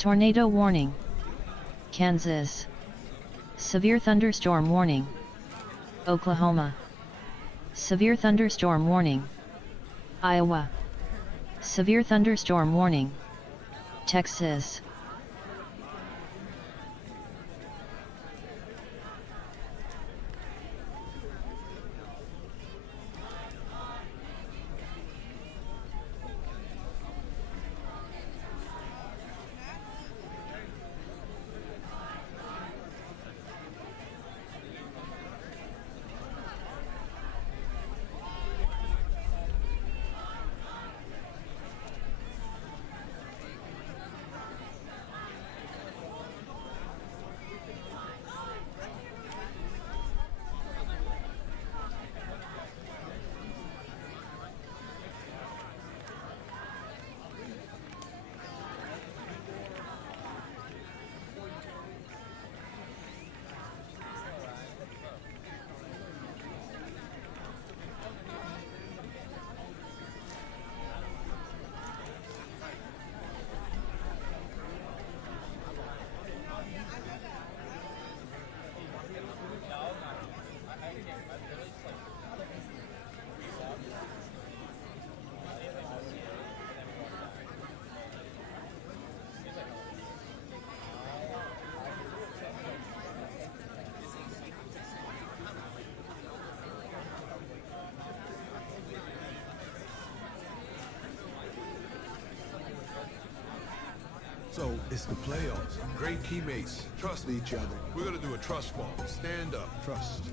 Tornado warning. Kansas. Severe thunderstorm warning. Oklahoma. Severe thunderstorm warning. Iowa. Severe thunderstorm warning. Texas. So, it's the playoffs. Great teammates. Trust each other. We're gonna do a trust fall. Stand up. Trust.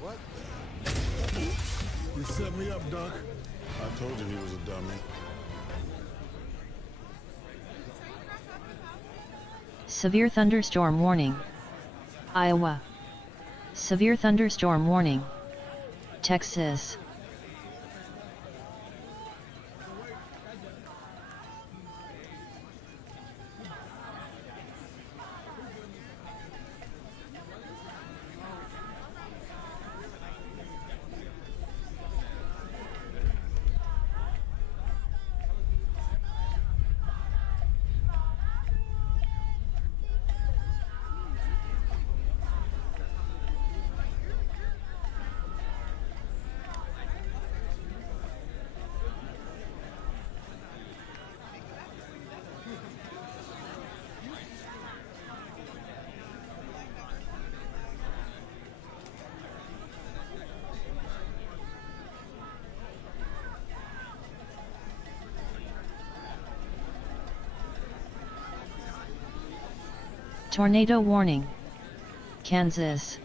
What? You set me up, Doc. I told you he was a dummy. Severe thunderstorm warning. Iowa. Severe thunderstorm warning. Texas. Tornado warning. Kansas.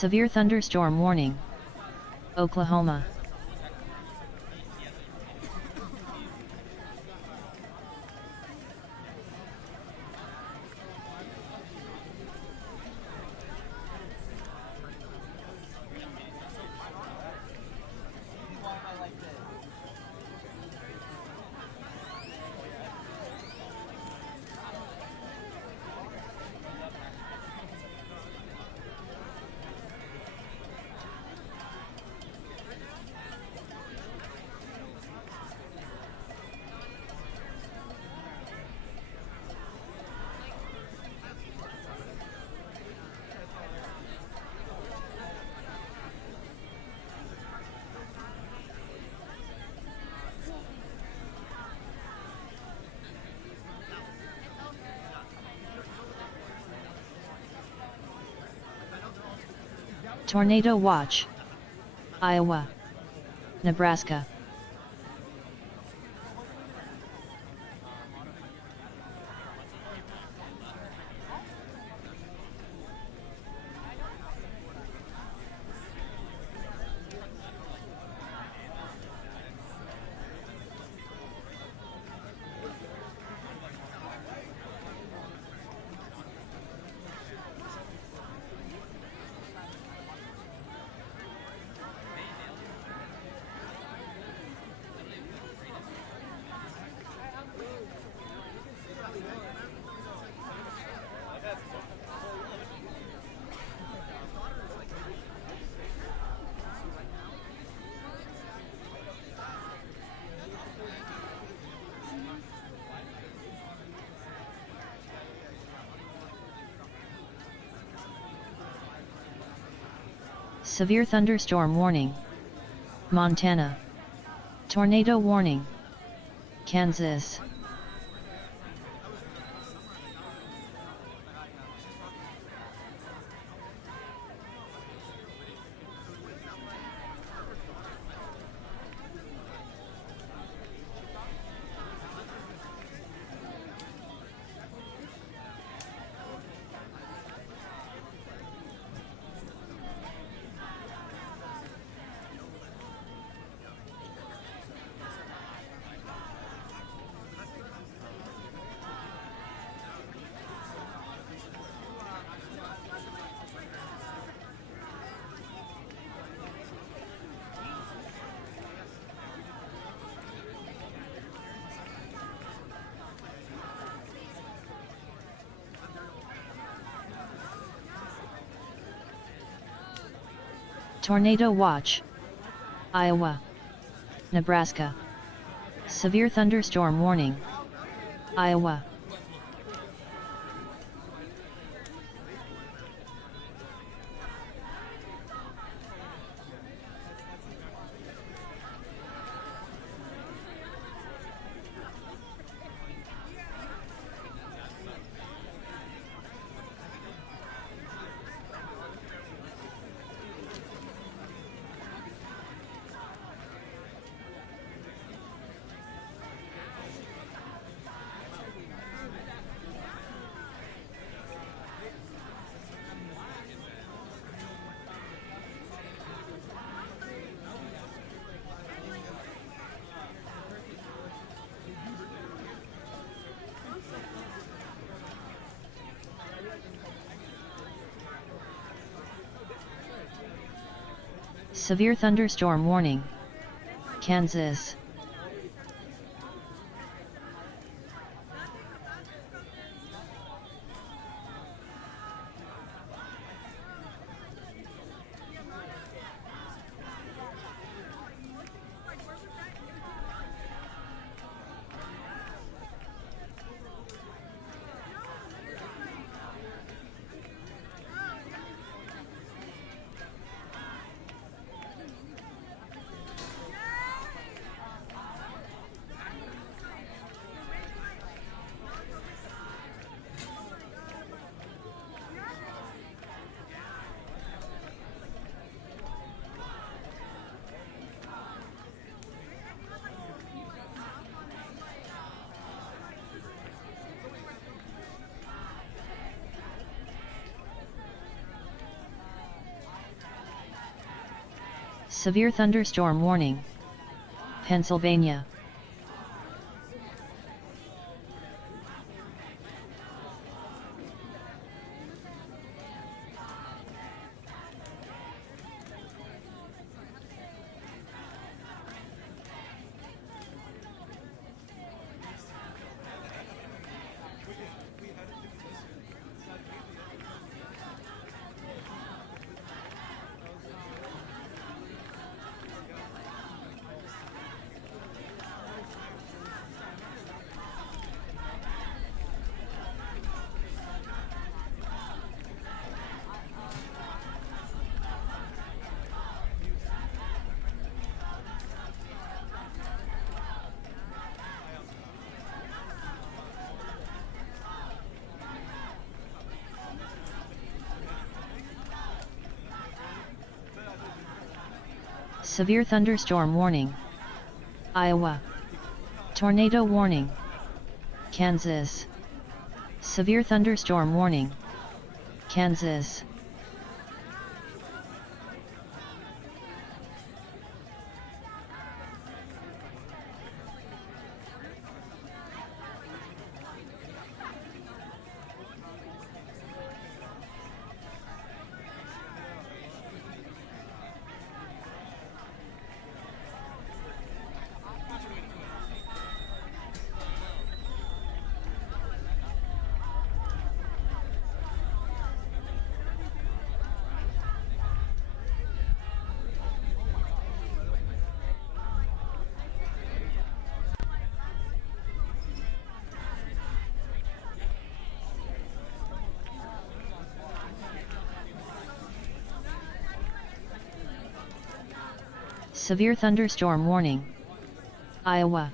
Severe thunderstorm warning. Oklahoma. Tornado watch. Iowa. Nebraska. Severe thunderstorm warning. Montana. Tornado warning. Kansas. Tornado watch. Iowa. Nebraska. Severe thunderstorm warning. Iowa. Severe thunderstorm warning. Kansas. Severe thunderstorm warning. Pennsylvania. Severe thunderstorm warning. Iowa. Tornado warning. Kansas. Severe thunderstorm warning. Kansas. Severe thunderstorm warning. Iowa.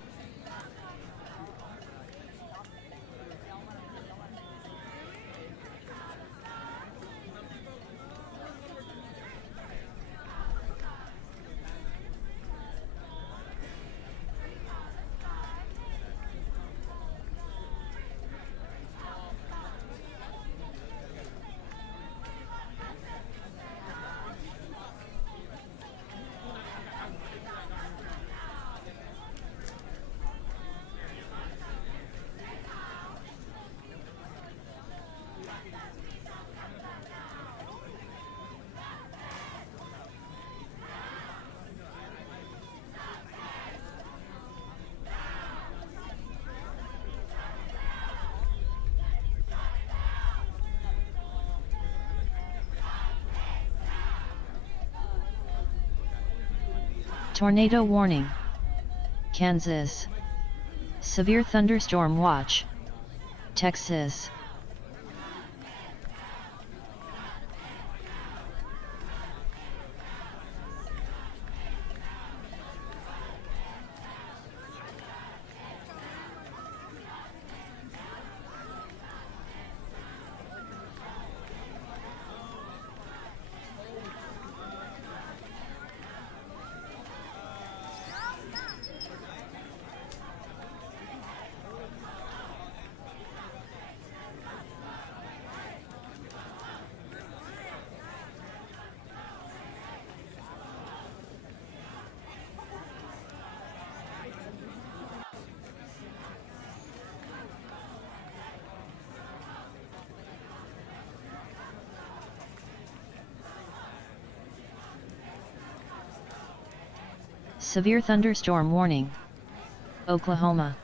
Tornado warning. Kansas. Severe thunderstorm watch. Texas. Severe thunderstorm warning. Oklahoma.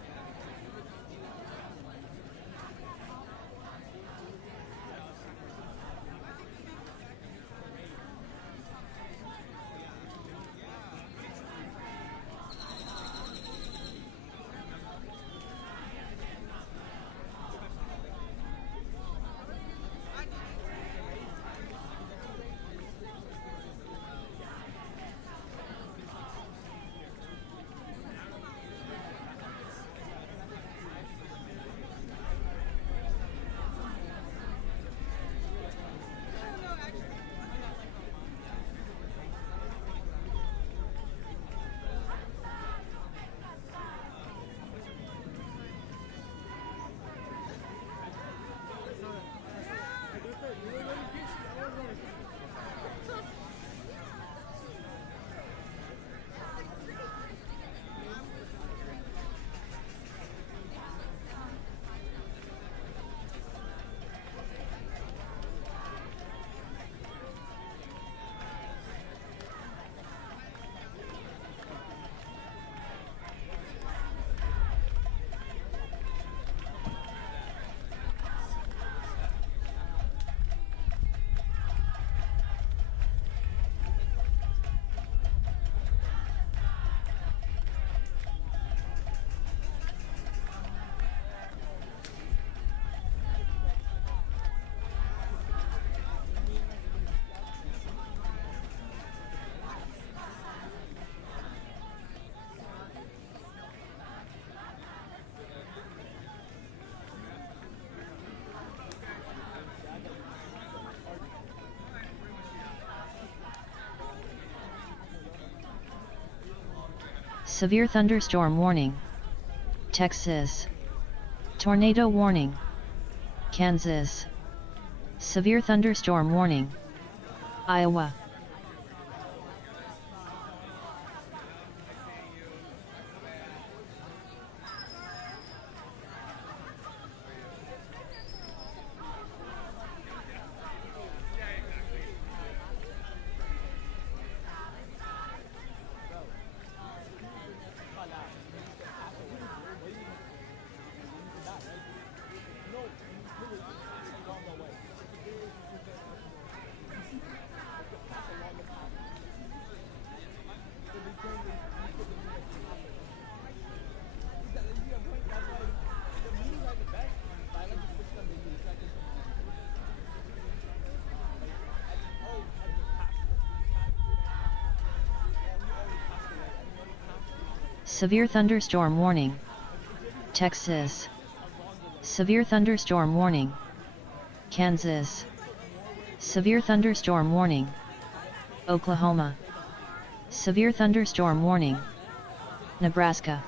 Severe thunderstorm warning. Texas. Tornado warning. Kansas. Severe thunderstorm warning. Iowa. Severe thunderstorm warning. Texas. Severe thunderstorm warning. Kansas. Severe thunderstorm warning. Oklahoma. Severe thunderstorm warning. Nebraska.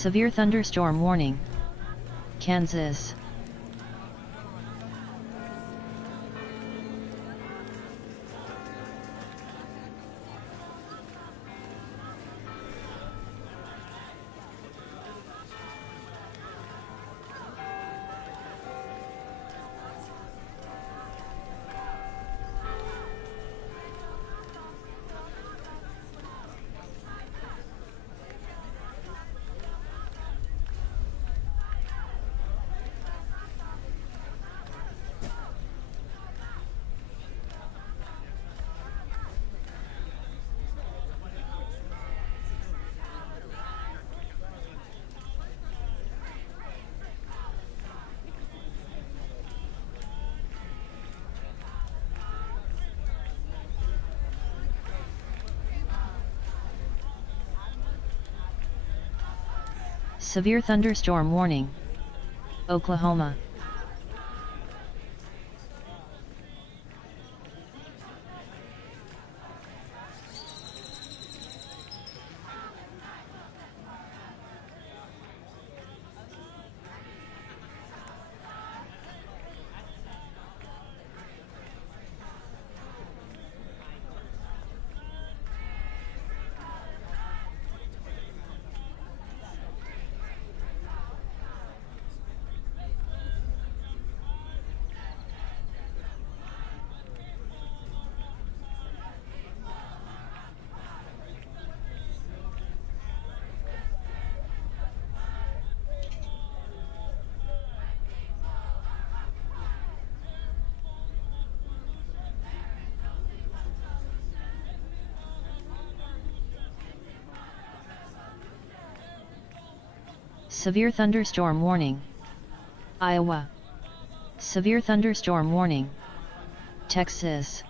Severe thunderstorm warning. Kansas. Severe thunderstorm warning. Oklahoma. Severe thunderstorm warning. Iowa. Severe thunderstorm warning. Texas.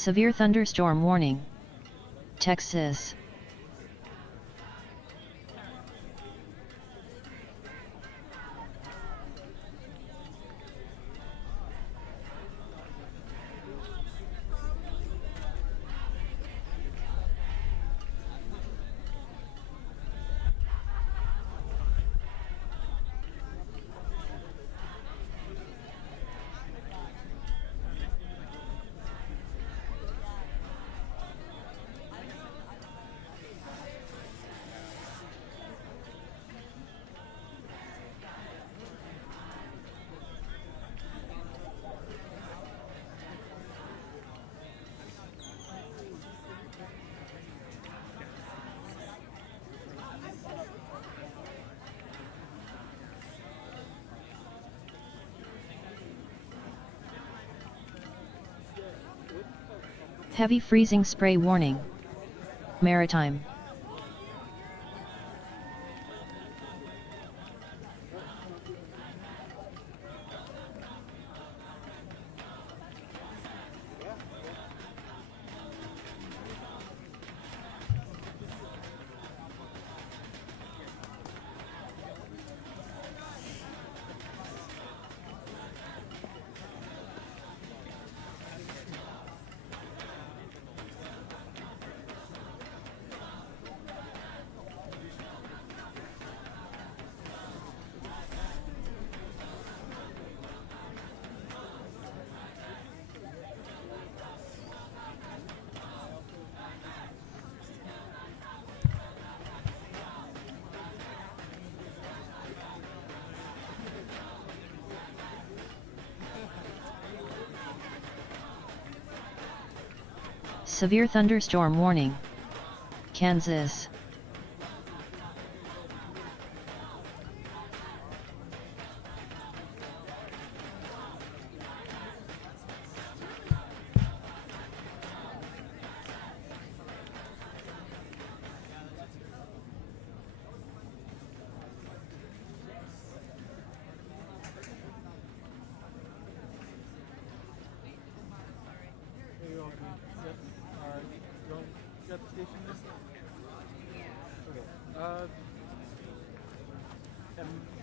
Severe thunderstorm warning. Texas. Heavy freezing spray warning. Maritime. Severe thunderstorm warning. Kansas.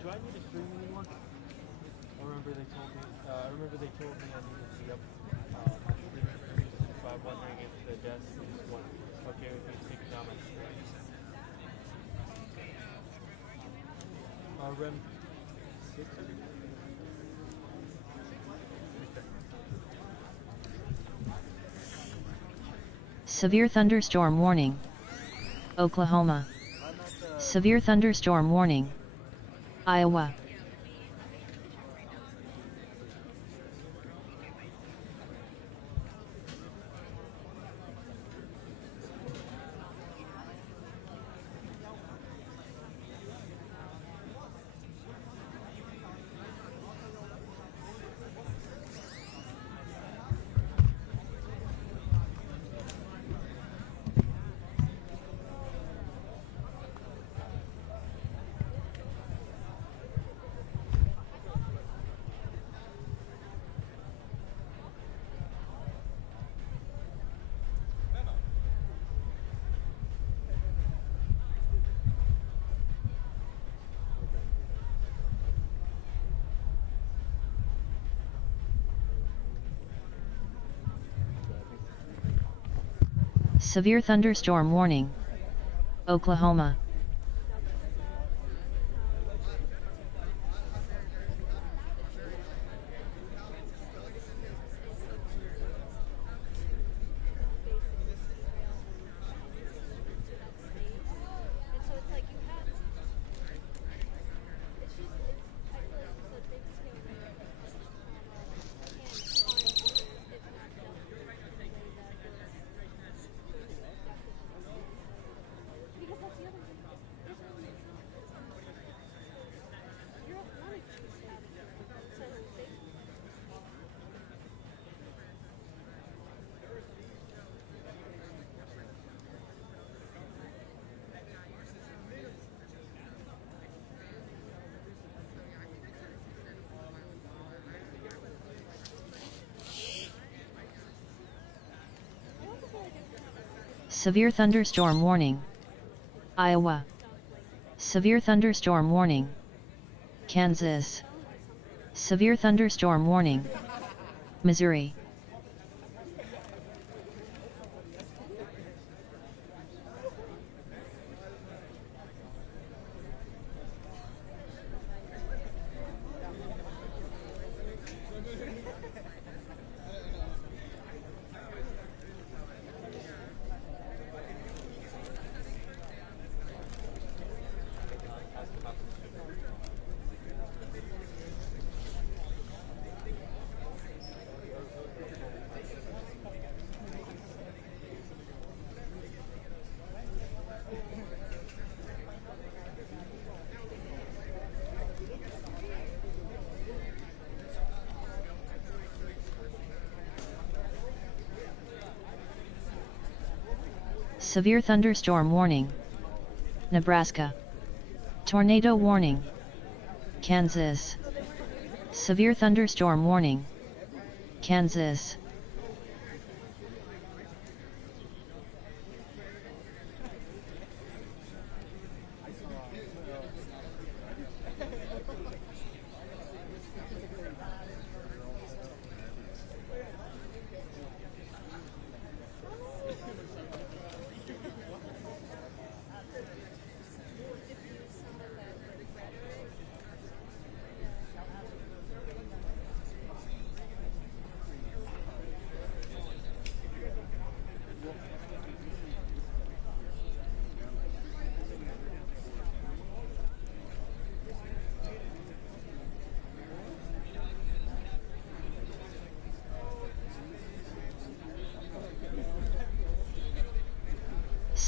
Do I need to stream anymore? I remember they told me. I needed to be up my stream. So I'm wondering if the desk is okay with me taking down my stream. REM 6. Severe thunderstorm warning. Oklahoma. Severe thunderstorm warning. Iowa. Severe thunderstorm warning. Oklahoma. Severe thunderstorm warning. Iowa. Severe thunderstorm warning. Kansas. Severe thunderstorm warning. Missouri. Severe thunderstorm warning. Nebraska. Tornado warning. Kansas. Severe thunderstorm warning. Kansas.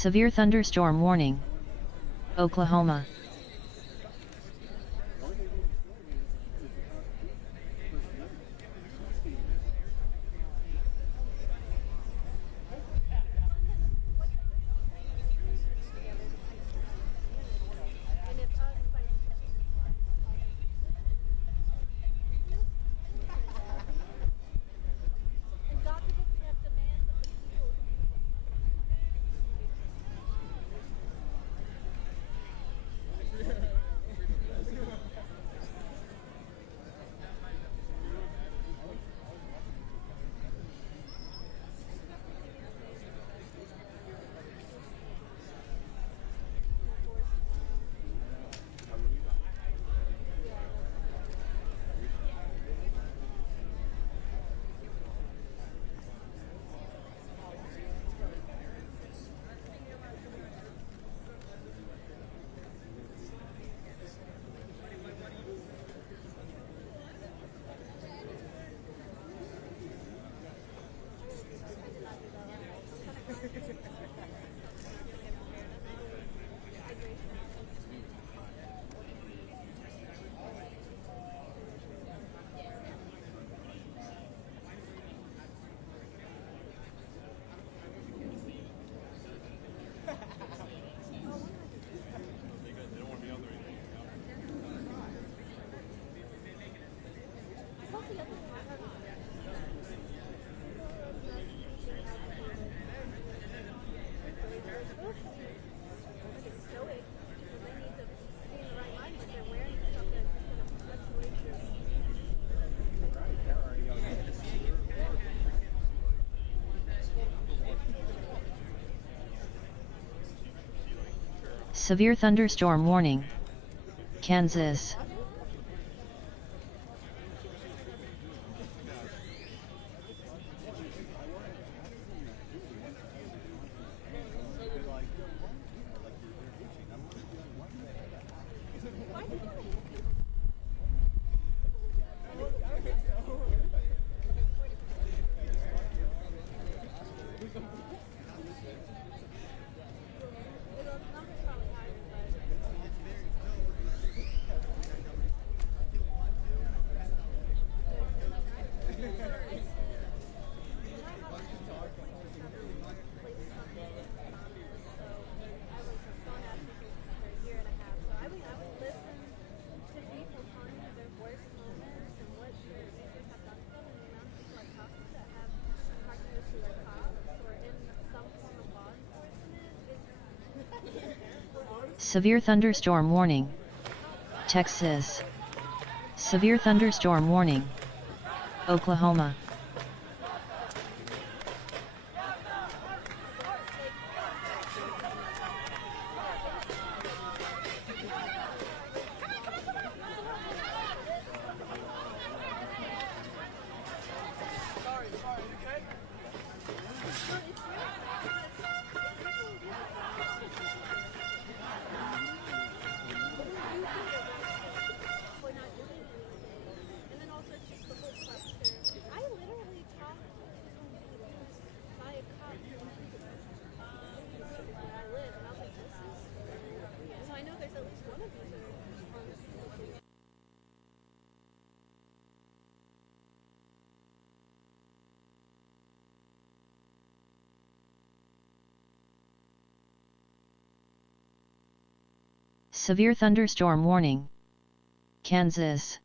Severe thunderstorm warning. Oklahoma. Severe thunderstorm warning. Kansas. Severe thunderstorm warning. Texas. Severe thunderstorm warning. Oklahoma. Severe thunderstorm warning. Kansas.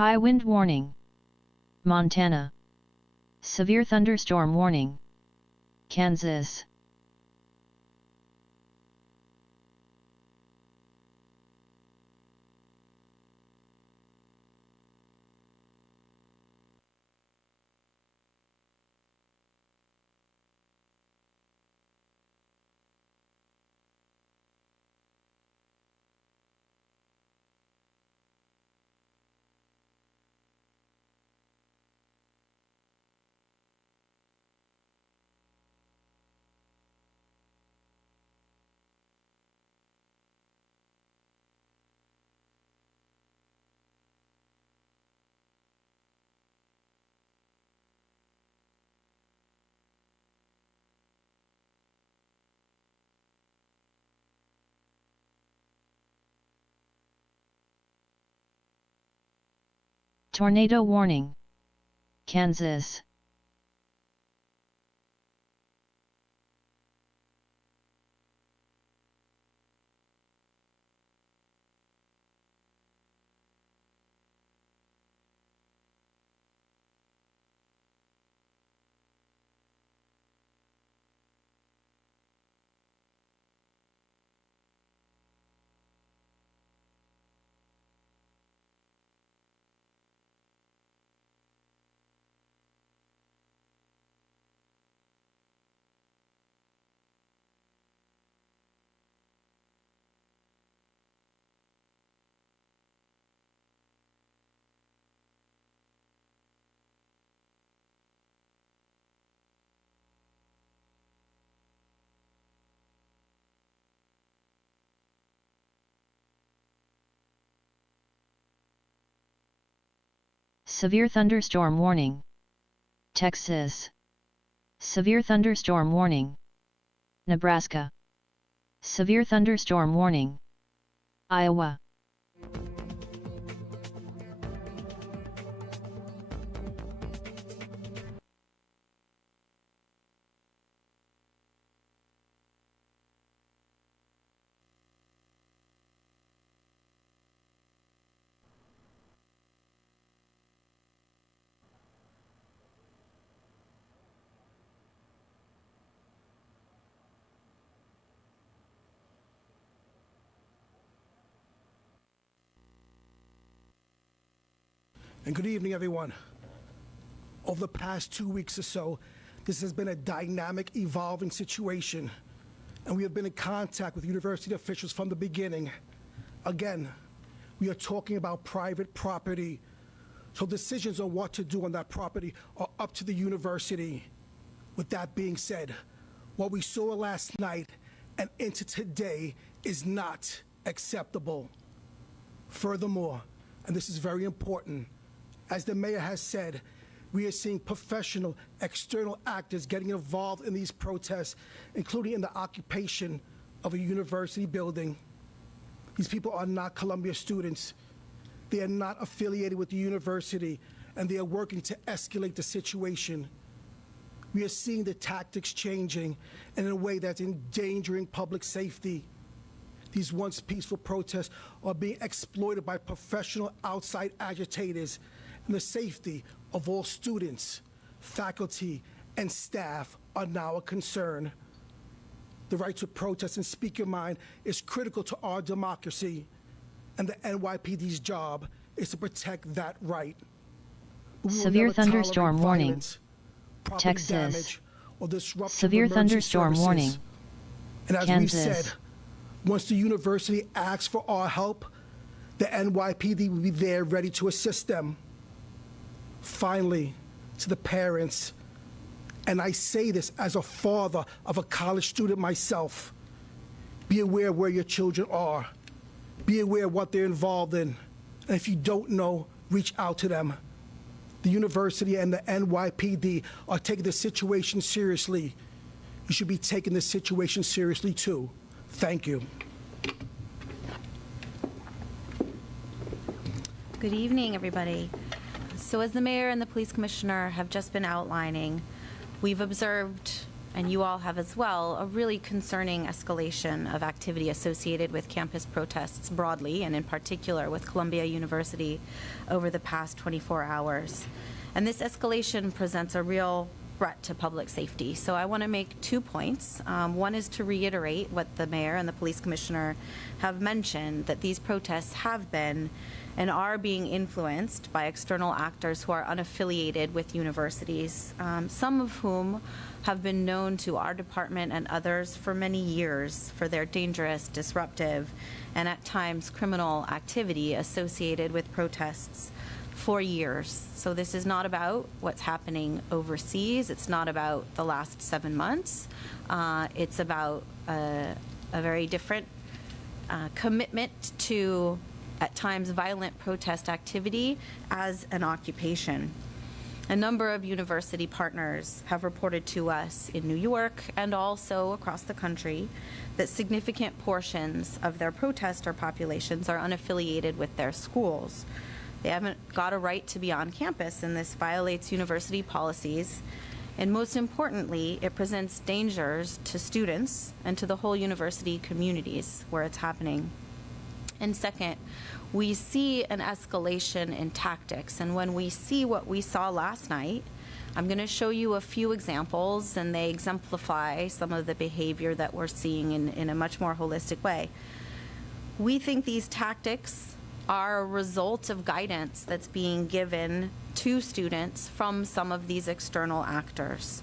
High wind warning. Montana. Severe thunderstorm warning. Kansas. Tornado warning. Kansas. Severe thunderstorm warning. Texas. Severe thunderstorm warning. Nebraska. Severe thunderstorm warning. Iowa. And good evening, everyone. Over the past 2 weeks or so, this has been a dynamic, evolving situation, and we have been in contact with university officials from the beginning. Again, we are talking about private property, so decisions on what to do on that property are up to the university. With that being said, what we saw last night and into today is not acceptable. Furthermore, and this is very important, as the mayor has said, we are seeing professional external actors getting involved in these protests, including in the occupation of a university building. These people are not Columbia students. They are not affiliated with the university, and they are working to escalate the situation. We are seeing the tactics changing in a way that's endangering public safety. These once peaceful protests are being exploited by professional outside agitators, and the safety of all students, faculty, and staff are now a concern. The right to protest and speak your mind is critical to our democracy, and the NYPD's job is to protect that right. Severe thunderstorm warning. Texas. Severe thunderstorm warning. And as Kansas. we've said, once the university asks for our help, the NYPD will be there ready to assist them. Finally, to the parents, and I say this as a father of a college student myself, be aware where your children are. Be aware of what they're involved in. And if you don't know, reach out to them. The university and the NYPD are taking the situation seriously. You should be taking this situation seriously too. Thank you. Good evening, everybody. So as the mayor and the police commissioner have just been outlining, we've observed, and you all have as well, a really concerning escalation of activity associated with campus protests broadly, and in particular with Columbia University over the past 24 hours. And this escalation presents a real threat to public safety. So I want to make 2 points. One is to reiterate what the mayor and the police commissioner have mentioned, that these protests have been and are being influenced by external actors who are unaffiliated with universities, some of whom have been known to our department and others for many years for their dangerous, disruptive, and at times criminal activity associated with protests for years. So this is not about what's happening overseas. It's not about the last 7 months. It's about a very different commitment to, at times, violent protest activity as an occupation. A number of university partners have reported to us in New York and also across the country that significant portions of their protester populations are unaffiliated with their schools. They haven't got a right to be on campus, and this violates university policies. And most importantly, it presents dangers to students and to the whole university communities where it's happening. And second, we see an escalation in tactics. And when we see what we saw last night, I'm going to show you a few examples, and they exemplify some of the behavior that we're seeing in a much more holistic way. We think these tactics are a result of guidance that's being given to students from some of these external actors.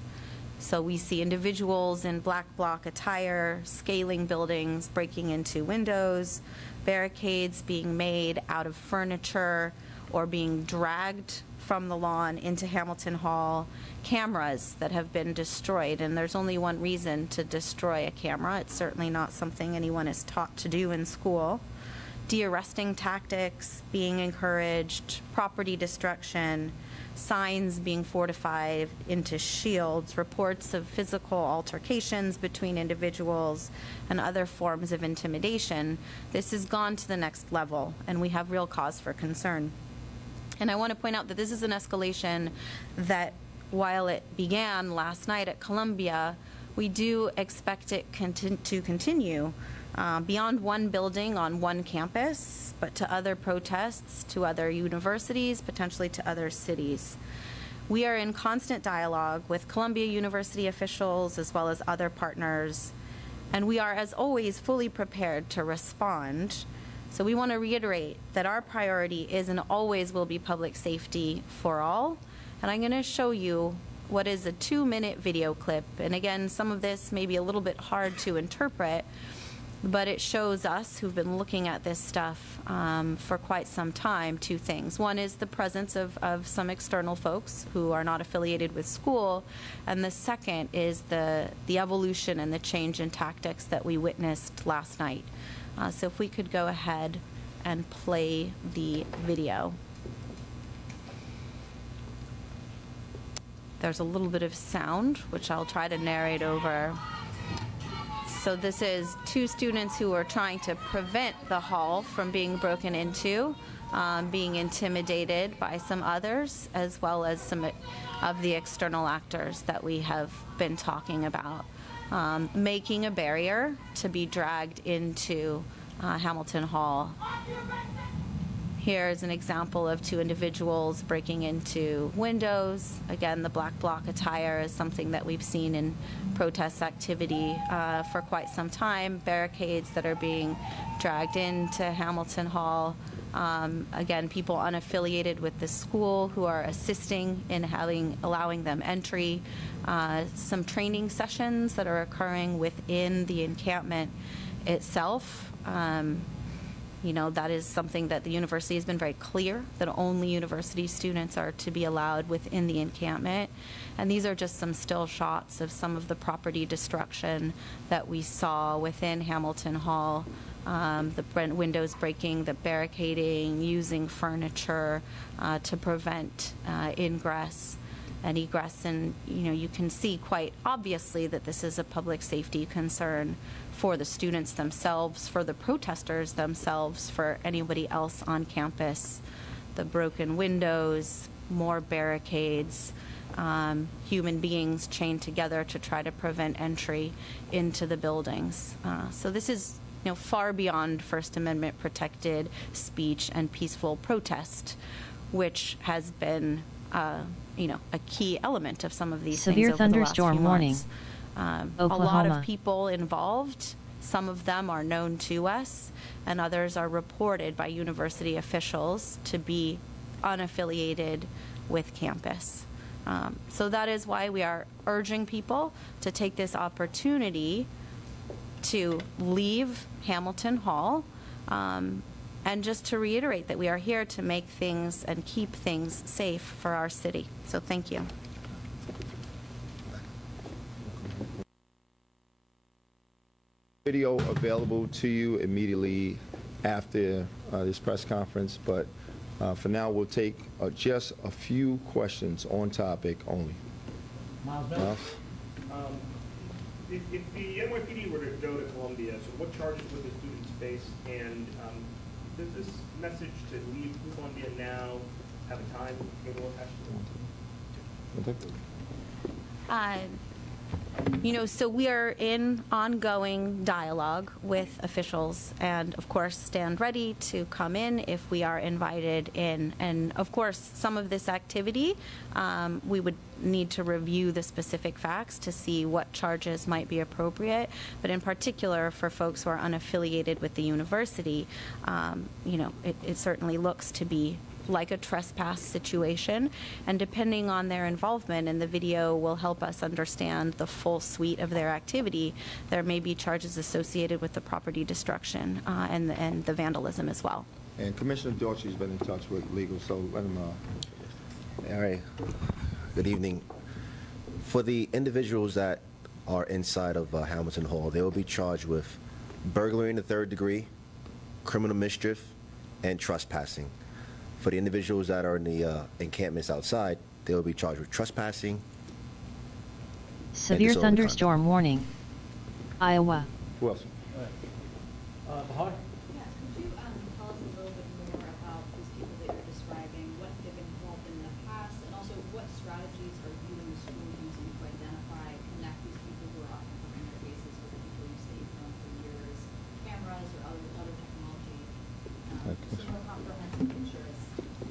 So we see individuals in black bloc attire, scaling buildings, breaking into windows, barricades being made out of furniture or being dragged from the lawn into Hamilton Hall, cameras that have been destroyed, and there's only one reason to destroy a camera. It's certainly not something anyone is taught to do in school. De-arresting tactics being encouraged, property destruction, signs being fortified into shields, reports of physical altercations between individuals, and other forms of intimidation, this has gone to the next level, and we have real cause for concern. And I want to point out that this is an escalation that, while it began last night at Columbia, we do expect it to continue beyond one building on one campus, but to other protests, to other universities, potentially to other cities. We are in constant dialogue with Columbia University officials as well as other partners, and we are, as always, fully prepared to respond. So we want to reiterate that our priority is and always will be public safety for all. And I'm going to show you what is a 2-minute video clip. And again, some of this may be a little bit hard to interpret, but it shows us who've been looking at this stuff for quite some time 2 things. One is the presence of some external folks who are not affiliated with school, and the second is the evolution and the change in tactics that we witnessed last night. So if we could go ahead and play the video. There's a little bit of sound, which I'll try to narrate over. So this is 2 students who are trying to prevent the hall from being broken into, being intimidated by some others, as well as some of the external actors that we have been talking about, making a barrier to be dragged into Hamilton Hall. Here's an example of 2 individuals breaking into windows. Again, the black bloc attire is something that we've seen in protest activity for quite some time. Barricades that are being dragged into Hamilton Hall. Again, people unaffiliated with the school who are assisting in allowing them entry. Some training sessions that are occurring within the encampment itself. You know, that is something that the university has been very clear that only university students are to be allowed within the encampment. And these are just some still shots of some of the property destruction that we saw within Hamilton Hall. The windows breaking, the barricading, using furniture to prevent ingress and egress. And, you know, you can see quite obviously that this is a public safety concern for the students themselves, for the protesters themselves, for anybody else on campus. The broken windows, more barricades, human beings chained together to try to prevent entry into the buildings. So this is, you know, far beyond First Amendment protected speech and peaceful protest, which has been, you know, a key element of some of these Severe things over the last few thunderstorm warning. months. A lot Oklahoma. of people involved. Some of them are known to us, and others are reported by university officials to be unaffiliated with campus. So that is why we are urging people to take this opportunity to leave Hamilton Hall, and just to reiterate that we are here to make things and keep things safe for our city. So thank you. Video available to you immediately after this press conference, but for now we'll take just a few questions on topic only. Miles? If the NYPD were to go to Columbia, so what charges would the students face, and does this message to leave Columbia now have a time table attached to it? You know, so we are in ongoing dialogue with officials, and of course stand ready to come in if we are invited in. And of course, some of this activity, we would need to review the specific facts to see what charges might be appropriate. But in particular, for folks who are unaffiliated with the university, you know, it certainly looks to be like a trespass situation, and depending on their involvement, and the video will help us understand the full suite of their activity, there may be charges associated with the property destruction and the vandalism as well. And Commissioner Dorsey's been in touch with legal, so let him know. All right. Good evening. For the individuals that are inside of Hamilton Hall, they will be charged with burglary in the 3rd degree, criminal mischief, and trespassing. For the individuals that are in the encampments outside, they will be charged with trespassing. Severe disorderly thunderstorm warning. Iowa. Who else? Bahar? Yeah, could you tell us a little bit more about these people that you're describing, what they've been involved in the past, and also what strategies are you and the school using to identify, connect these people who are often covering their faces with the people you stayed from for years, cameras or other technology, just a more comprehensive picture.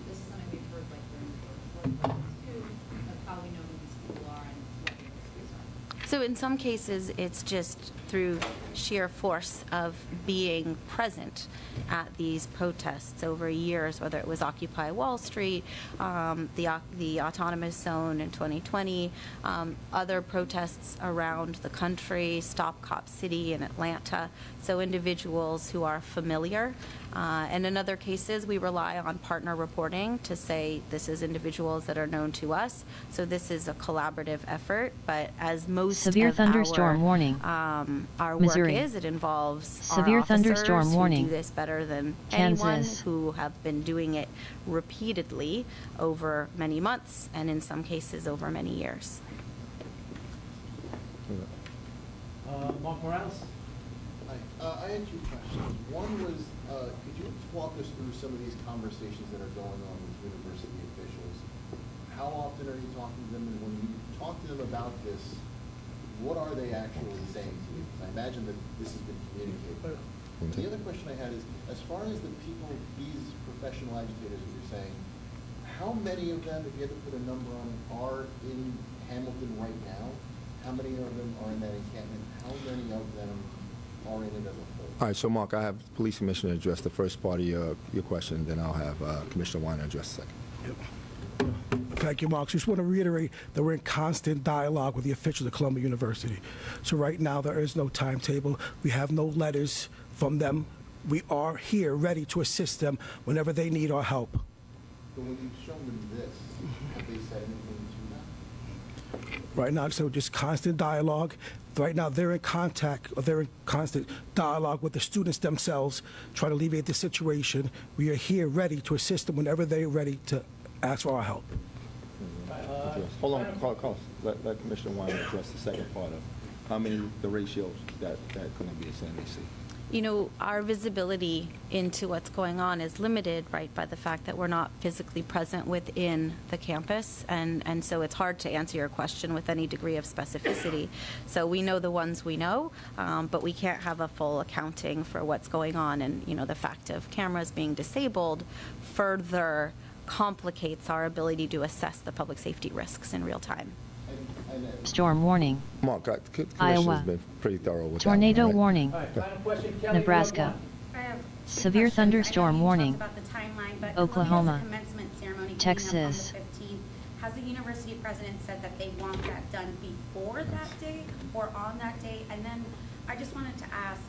This is something we've heard like during the report too, of how we know who these people are and what their histories are. So in some cases, it's just through sheer force of being present at these protests over years, whether it was Occupy Wall Street, the Autonomous Zone in 2020, other protests around the country, Stop Cop City in Atlanta. So individuals who are familiar. And in other cases, we rely on partner reporting to say this is individuals that are known to us. So this is a collaborative effort, but as most Severe of thunderstorm warning. our Missouri. work is, it involves Severe our officers thunderstorm who warning. do this better than anyone, Kansas. who have been doing it repeatedly over many months and in some cases over many years. Mark Morales? Hi. I had two questions. One was, could you walk us through some of these conversations that are going on with university officials? How often are you talking to them, and when you talk to them about this, what are they actually saying to you? I imagine that this has been communicated. And the other question I had is, as far as the people, these professional agitators that you're saying, how many of them, if you had to put a number on it, are in Hamilton right now? How many of them are in that encampment? How many of them are in it as a whole? All right, so Mark, I have Police Commissioner address the first part of your question, then I'll have Commissioner Weiner address the second. Thank you, Mark. Just want to reiterate that we're in constant dialogue with the officials at Columbia University. So right now, there is no timetable. We have no letters from them. We are here ready to assist them whenever they need our help. But when you've shown them this, have they said anything to that? Right now, so just constant dialogue. Right now, they're in contact, or they're in constant dialogue with the students themselves, trying to alleviate the situation. We are here ready to assist them whenever they're ready to ask for our help. Hold on, Carlos. Let Commissioner Weiner address the second part of how many, the ratios that Columbia is saying they see. You know, our visibility into what's going on is limited, right, by the fact that we're not physically present within the campus, and so it's hard to answer your question with any degree of specificity. So we know the ones we know, but we can't have a full accounting for what's going on, and, you know, the fact of cameras being disabled further complicates our ability to assess the public safety risks in real time. Storm warning. Mark, Commissioner's Iowa. been pretty thorough with Tornado that one, right? warning. All right, final question, Kelly. Nebraska. I have Severe questions. I know thunderstorm you warning. talked about the timeline, but Oklahoma. Columbia has a commencement ceremony coming Texas. up on the 15th. Has the university president said that they want that done before that date or on that date? And then I just wanted to ask,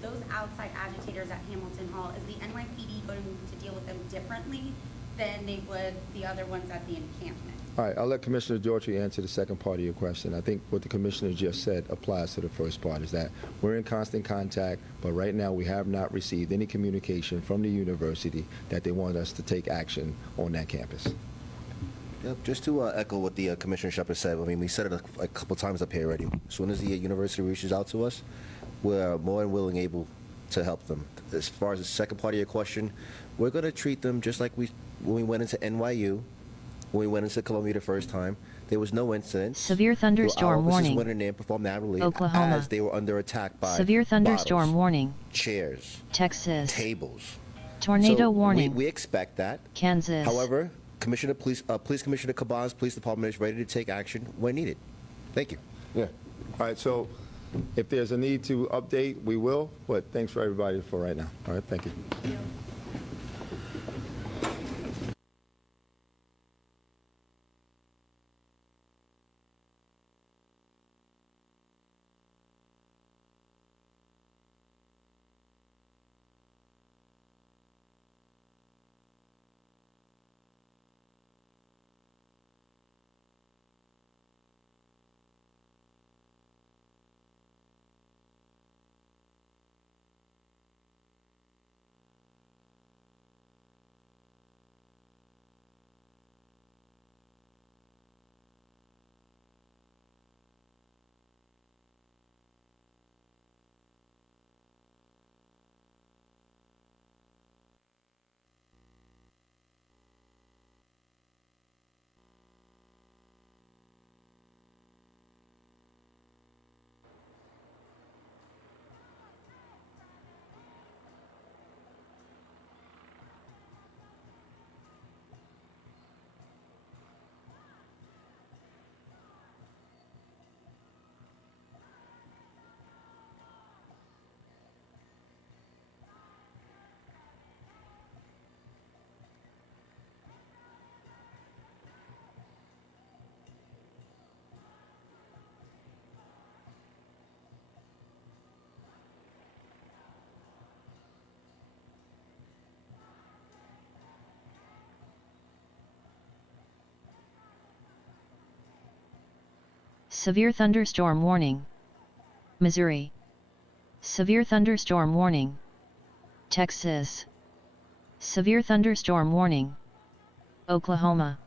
those outside agitators at Hamilton Hall, is the NYPD going to deal with them differently than they would the other ones at the encampment? All right, I'll let Commissioner Daughtry answer the second part of your question. I think what the Commissioner just said applies to the first part, is that we're in constant contact, but right now we have not received any communication from the university that they want us to take action on that campus. Yep, just to echo what the Commissioner Shepard said, I mean, we said it a couple times up here already. As soon as the university reaches out to us, we're more than willing able to help them. As far as the second part of your question, we're going to treat them just like when we went into NYU, when we went into Columbia the first time. There was no incident. Severe thunderstorm Our officers warning. went in there and performed admirably Oklahoma. as they were under attack by Severe thunderstorm bottles, warning. chairs, Texas. tables. Tornado So warning. We expect that. Kansas. However, Police Commissioner Caban's police department is ready to take action when needed. Thank you. Yeah. All right, so if there's a need to update, we will, but thanks for everybody for right now. All right, thank you. Severe thunderstorm warning. Missouri. Severe thunderstorm warning. Texas. Severe thunderstorm warning. Oklahoma.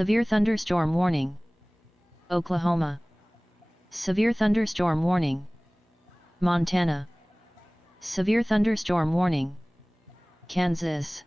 Severe thunderstorm warning. Oklahoma. Severe thunderstorm warning. Montana. Severe thunderstorm warning. Kansas.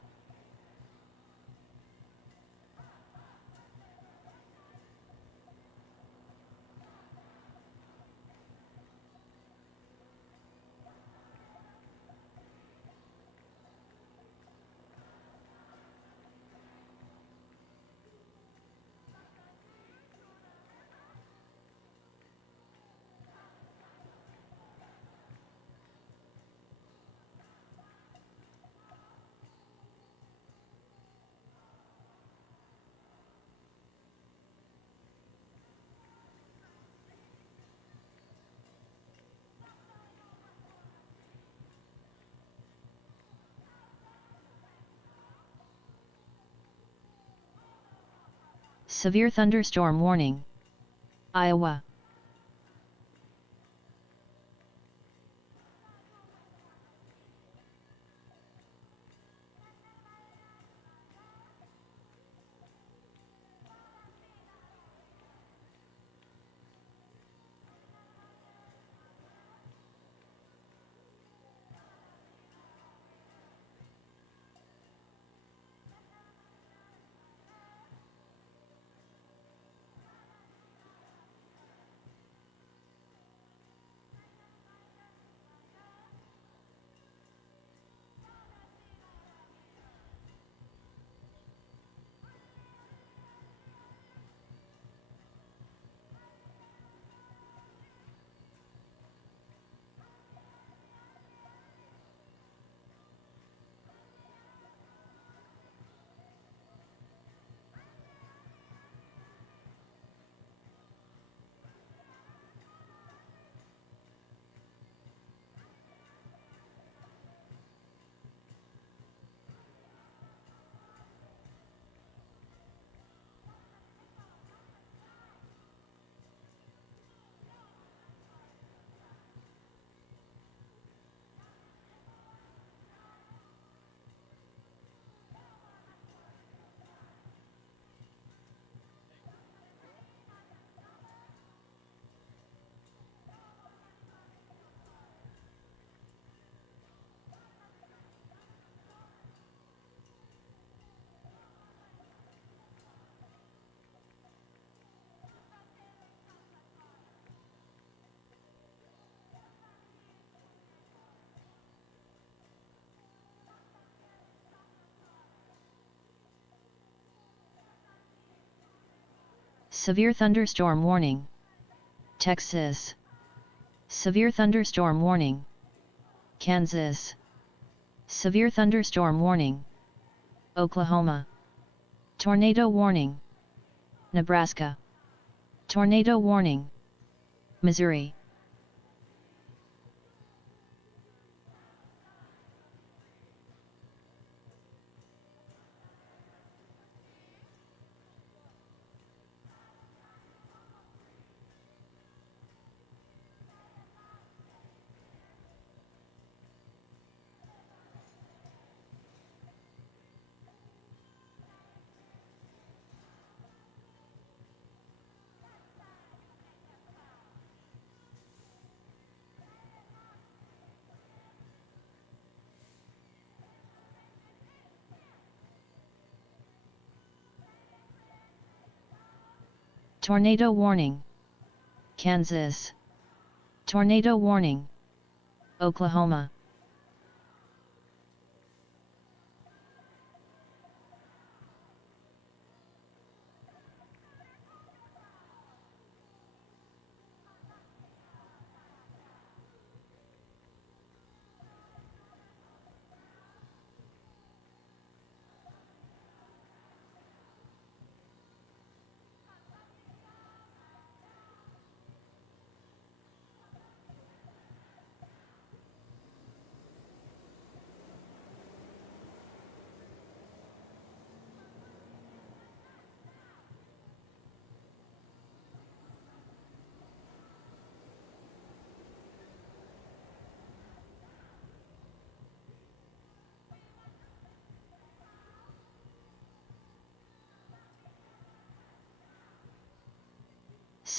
Severe thunderstorm warning. Iowa. Severe thunderstorm warning. Texas. Severe thunderstorm warning. Kansas. Severe thunderstorm warning. Oklahoma. Tornado warning. Nebraska. Tornado warning. Missouri. Tornado warning. Kansas. Tornado warning. Oklahoma.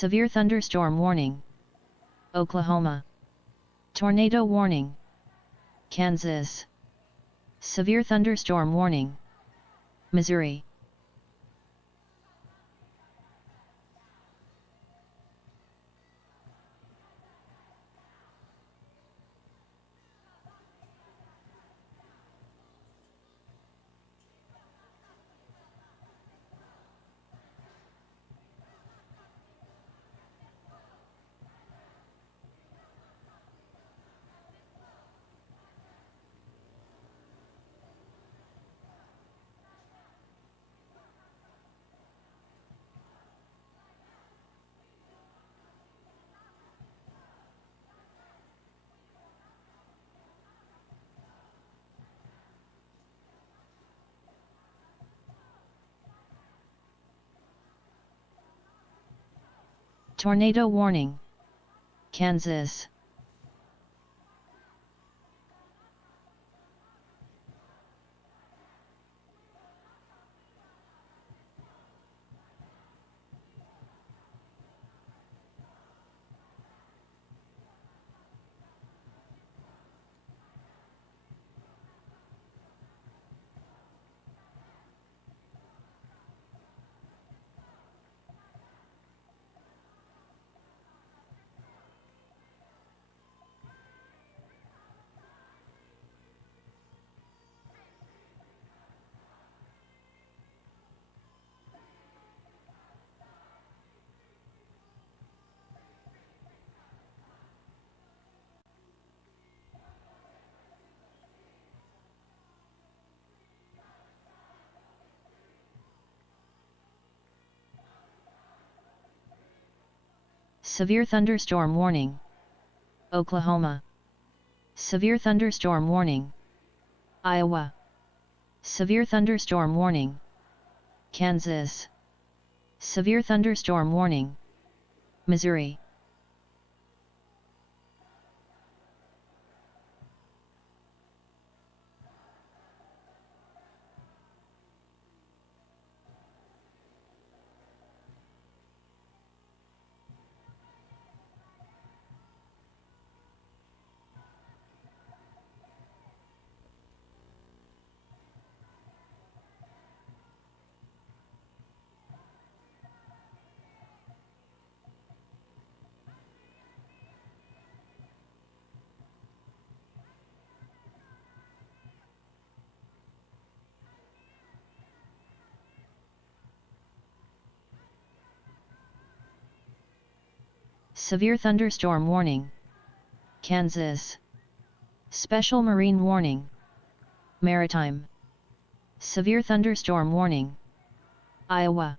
Severe thunderstorm warning. Oklahoma. Tornado warning. Kansas. Severe thunderstorm warning. Missouri. Tornado warning. Kansas. Severe thunderstorm warning. Oklahoma. Severe thunderstorm warning. Iowa. Severe thunderstorm warning. Kansas. Severe thunderstorm warning. Missouri. Severe thunderstorm warning. Kansas. Special marine warning. Maritime. Severe thunderstorm warning. Iowa.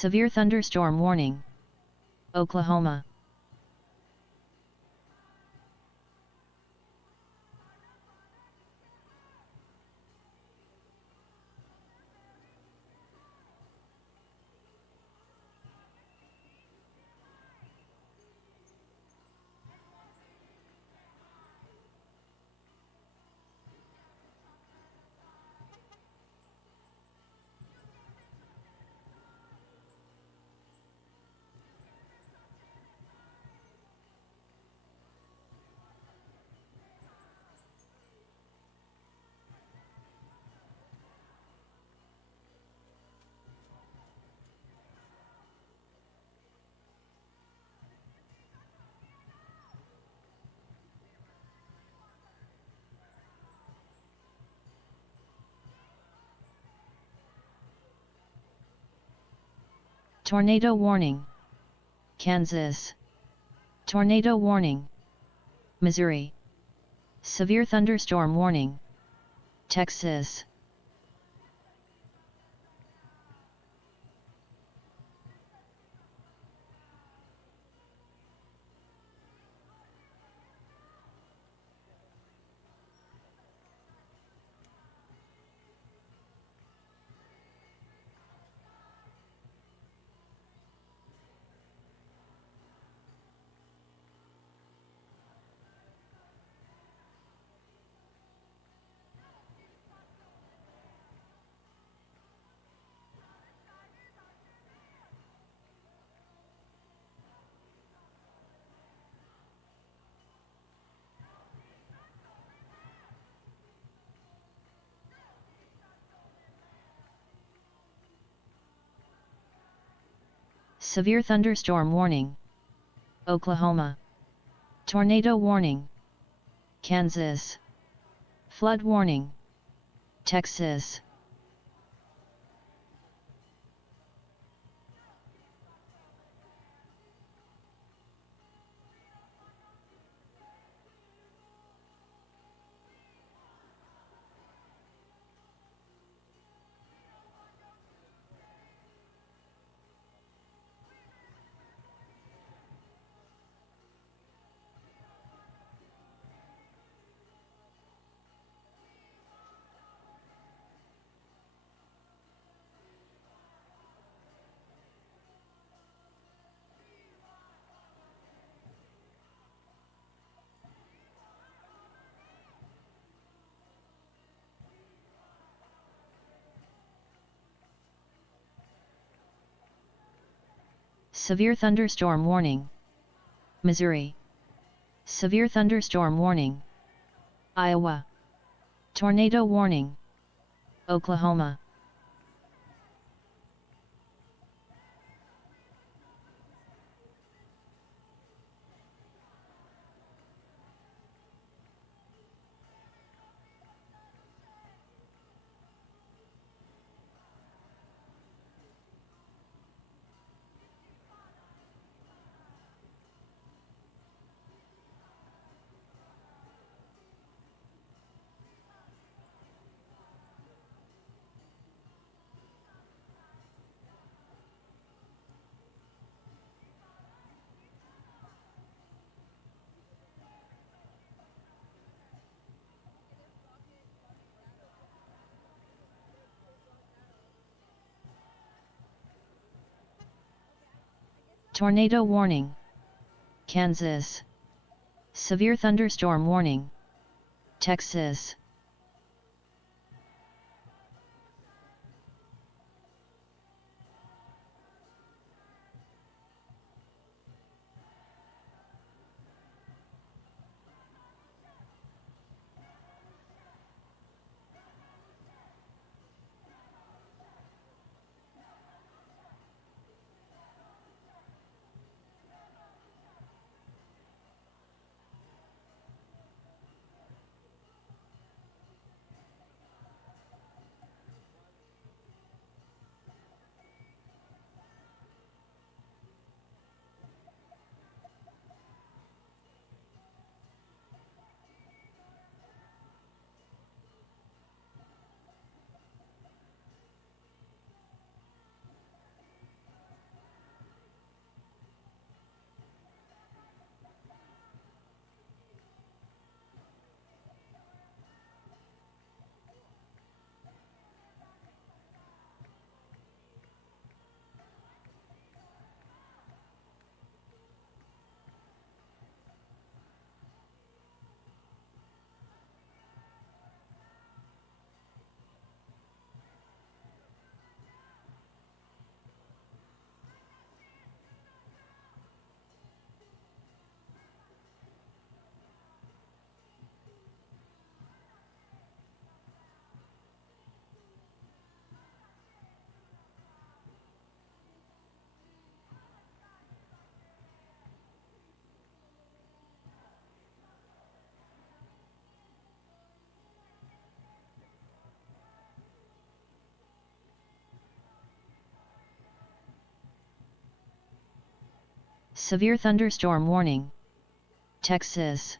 Severe thunderstorm warning. Oklahoma. Tornado warning. Kansas. Tornado warning. Missouri. Severe thunderstorm warning. Texas. Severe thunderstorm warning. Oklahoma. Tornado warning. Kansas. Flood warning. Texas. Severe thunderstorm warning. Missouri. Severe thunderstorm warning. Iowa. Tornado warning. Oklahoma. Tornado warning. Kansas. Severe thunderstorm warning. Texas. Severe thunderstorm warning. Texas.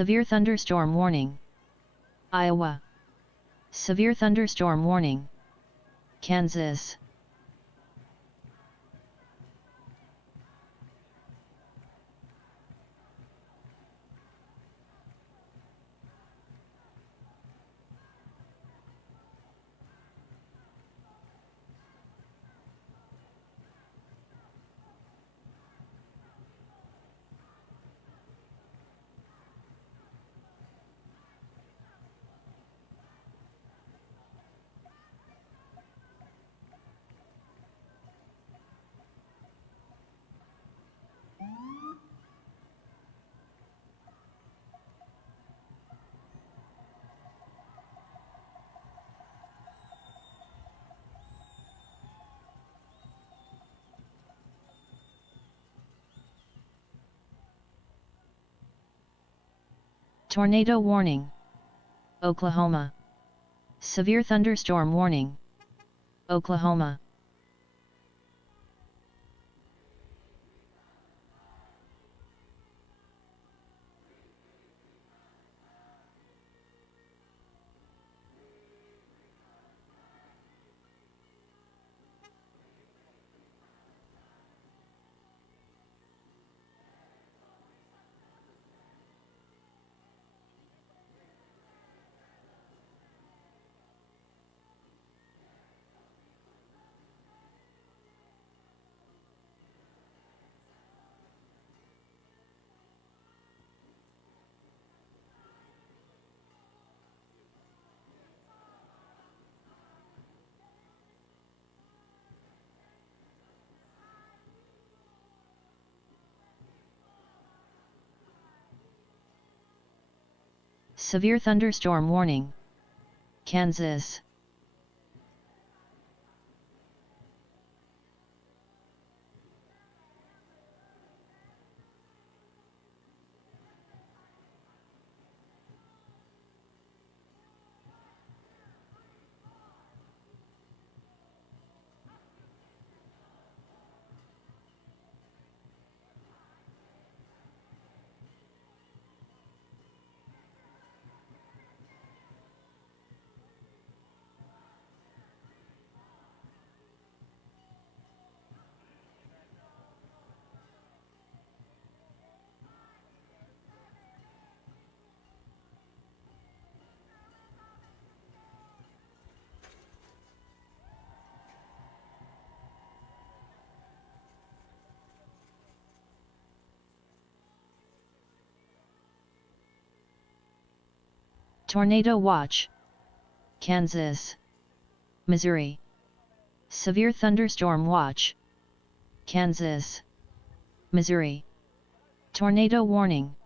Severe thunderstorm warning. Iowa. Severe thunderstorm warning. Kansas. Tornado warning. Oklahoma. Severe thunderstorm warning. Oklahoma. Severe thunderstorm warning. Kansas. Tornado watch. Kansas. Missouri. Severe thunderstorm watch. Kansas. Missouri. Tornado warning.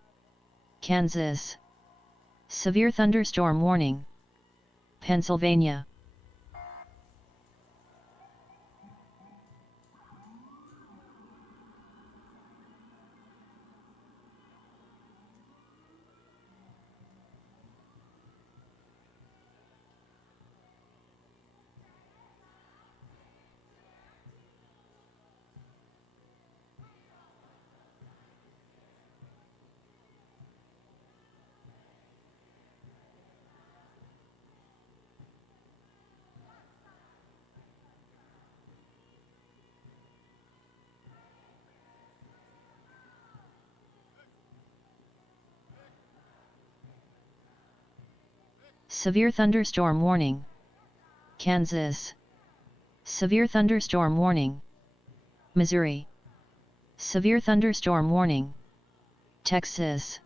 Kansas. Severe thunderstorm warning. Pennsylvania. Severe thunderstorm warning. Kansas. Severe thunderstorm warning. Missouri. Severe thunderstorm warning. Texas.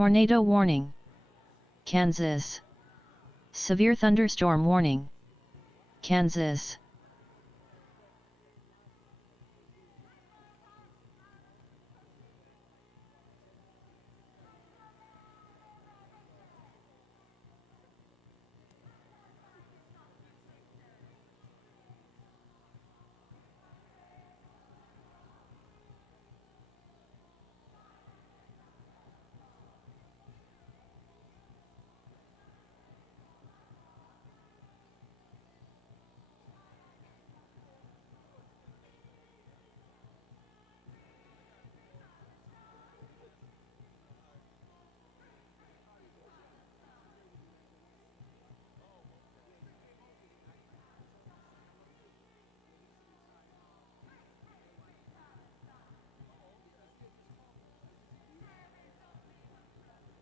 Tornado warning. Kansas. Severe thunderstorm warning. Kansas.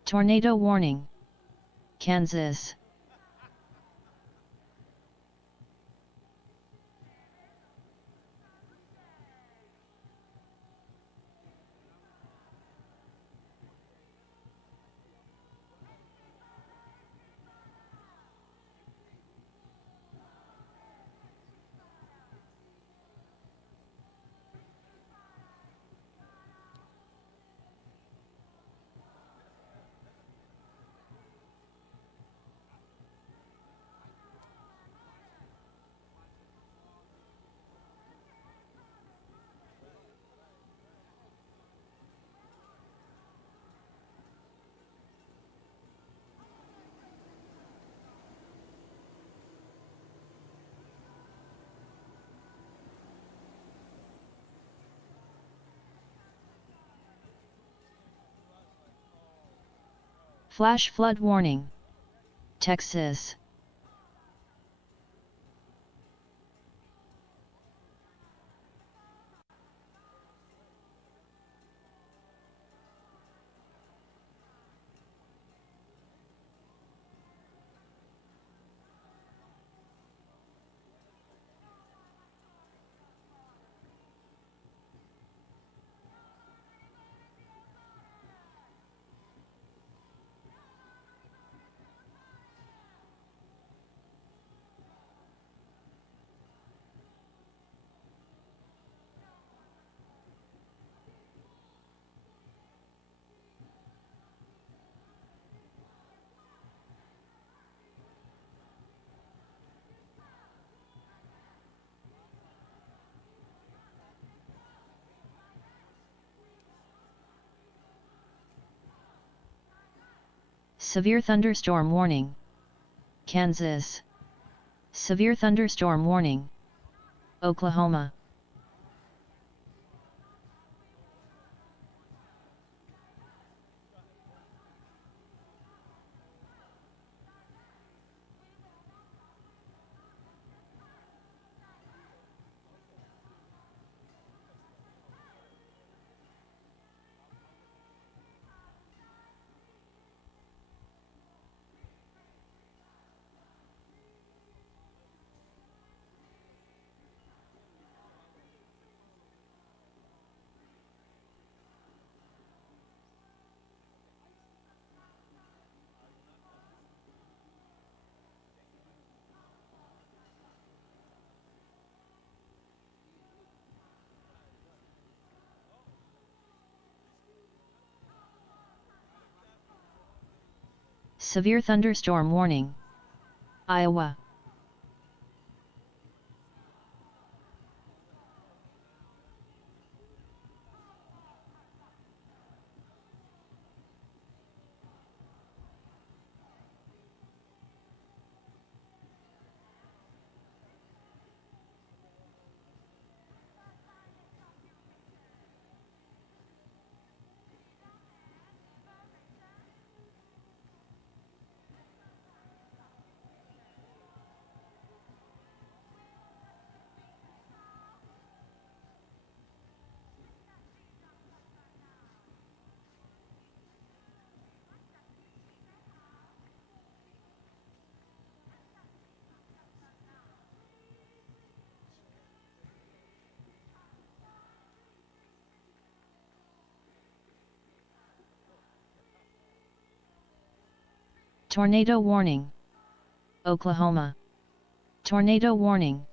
Tornado warning. Kansas. Flash flood warning. Texas. Severe thunderstorm warning. Kansas. Severe thunderstorm warning. Oklahoma. Severe thunderstorm warning. Iowa. Tornado warning. Oklahoma. Tornado warning.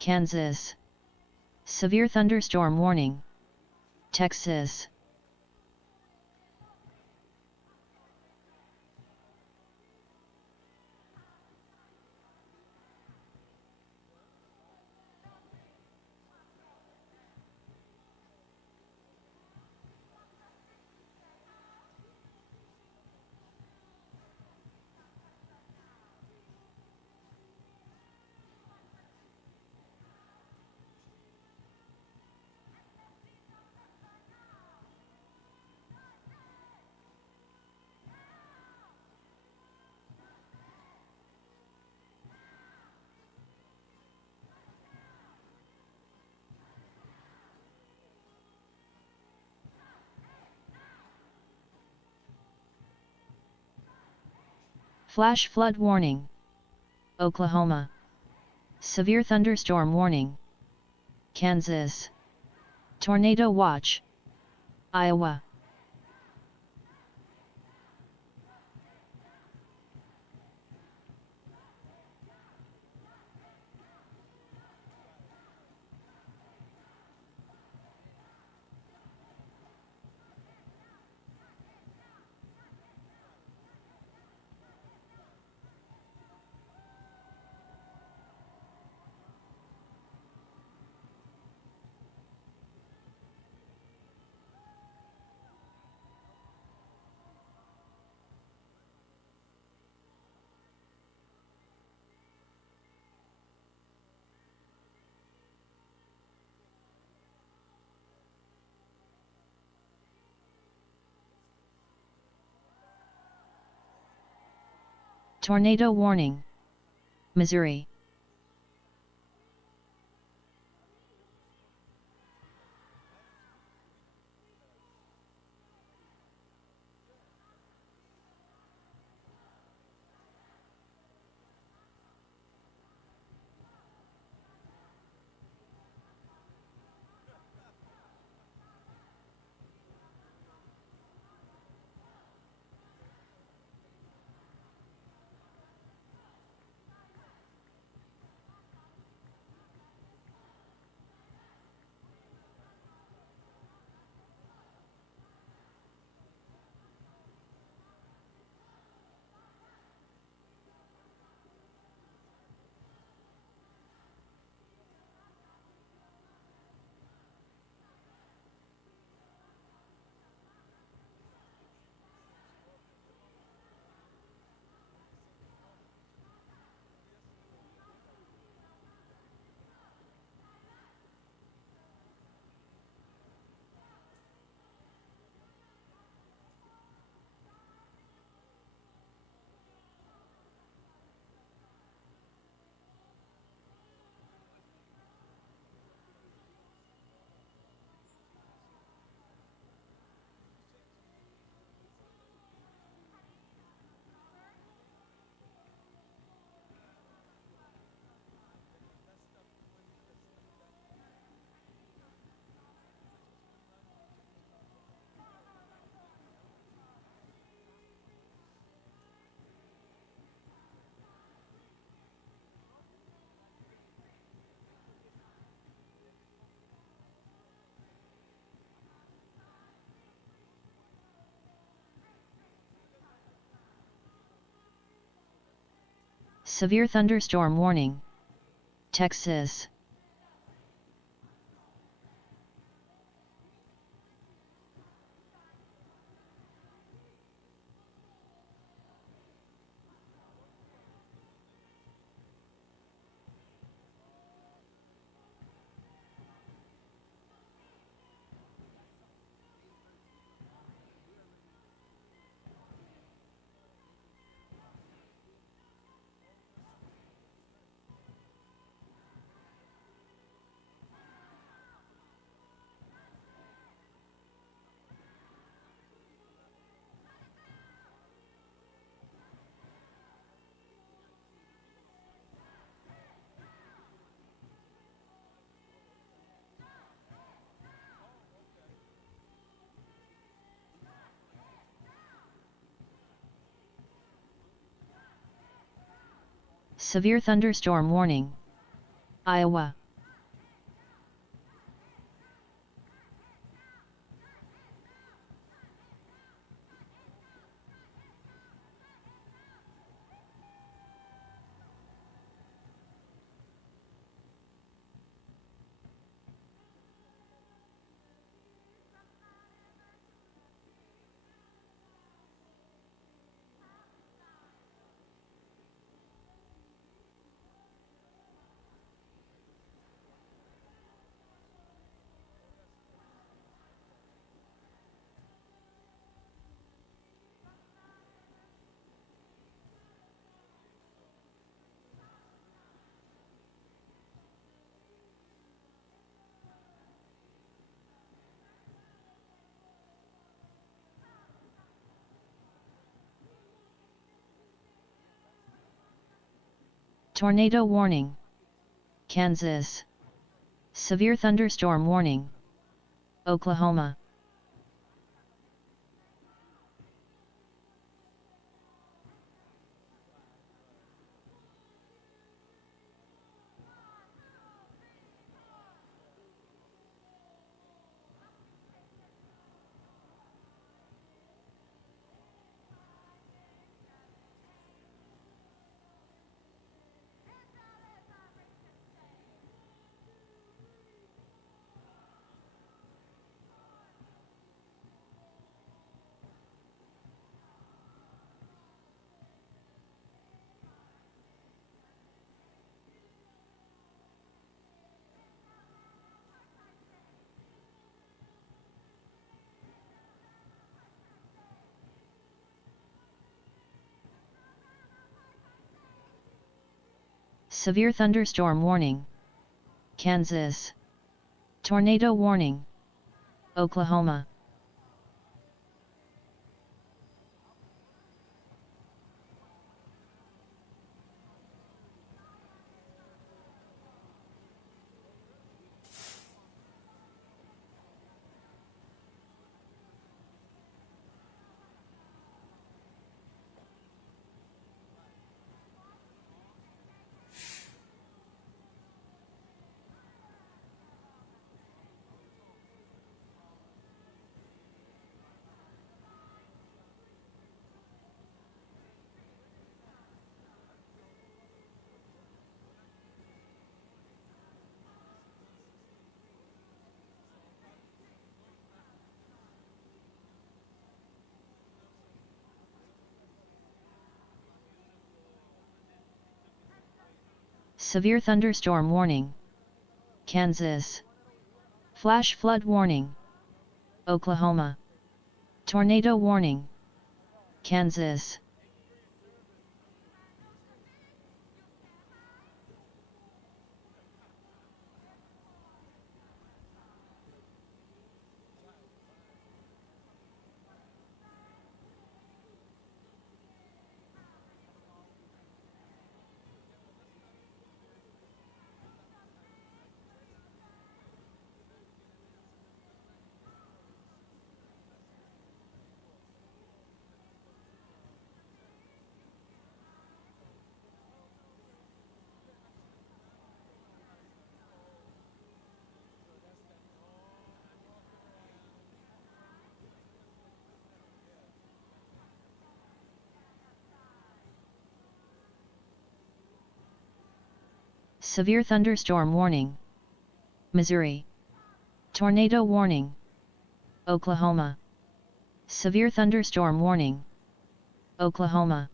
Kansas. Severe thunderstorm warning. Texas. Flash flood warning. Oklahoma. Severe thunderstorm warning. Kansas. Tornado watch. Iowa. Tornado warning. Missouri. Severe thunderstorm warning. Texas. Severe thunderstorm warning. Iowa. Tornado warning. Kansas. Severe thunderstorm warning. Oklahoma. Severe thunderstorm warning. Kansas. Tornado warning. Oklahoma. Severe thunderstorm warning. Kansas. Flash flood warning. Oklahoma. Tornado warning. Kansas. Severe thunderstorm warning. Missouri. Tornado warning. Oklahoma. Severe thunderstorm warning. Oklahoma.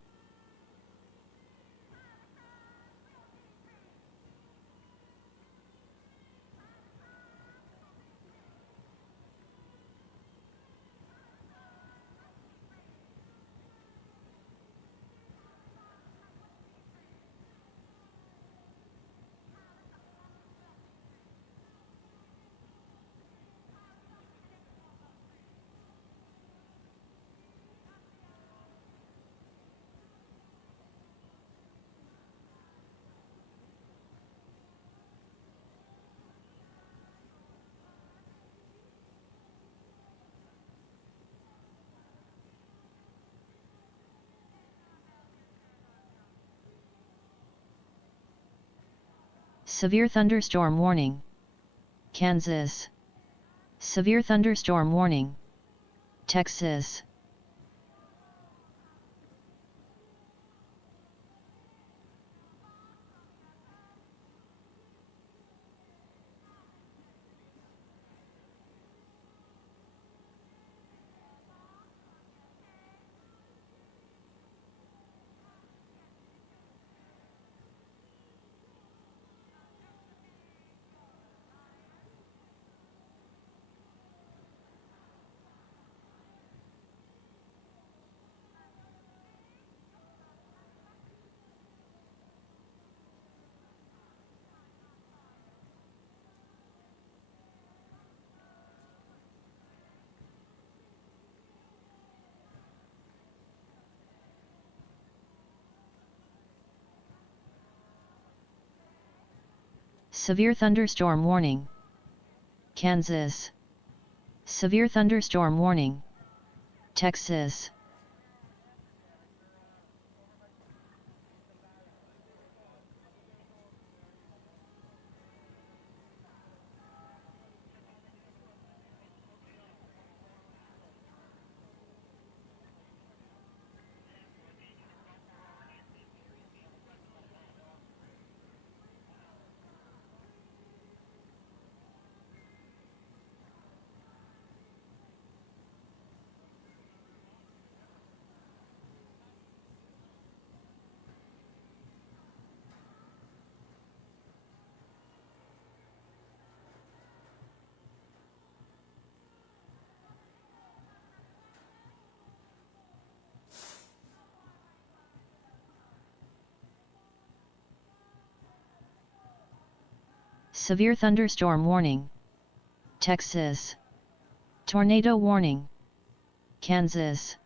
Severe thunderstorm warning. Kansas. Severe thunderstorm warning. Texas. Severe thunderstorm warning. Kansas. Severe thunderstorm warning. Texas. Severe thunderstorm warning. Texas. Tornado warning. Kansas.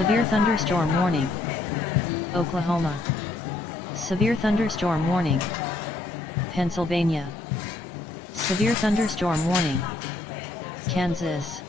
Severe thunderstorm warning. Oklahoma. Severe thunderstorm warning. Pennsylvania. Severe thunderstorm warning. Kansas.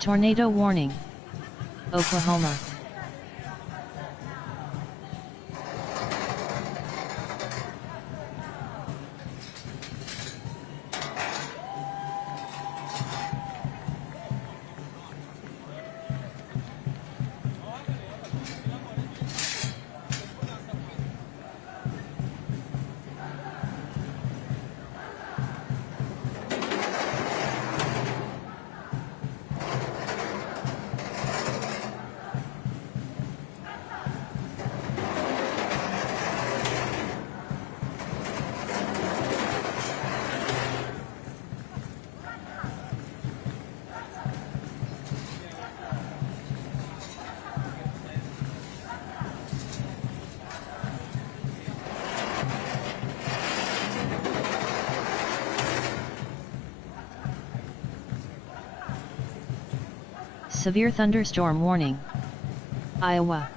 Tornado warning. Oklahoma. Severe thunderstorm warning. Iowa.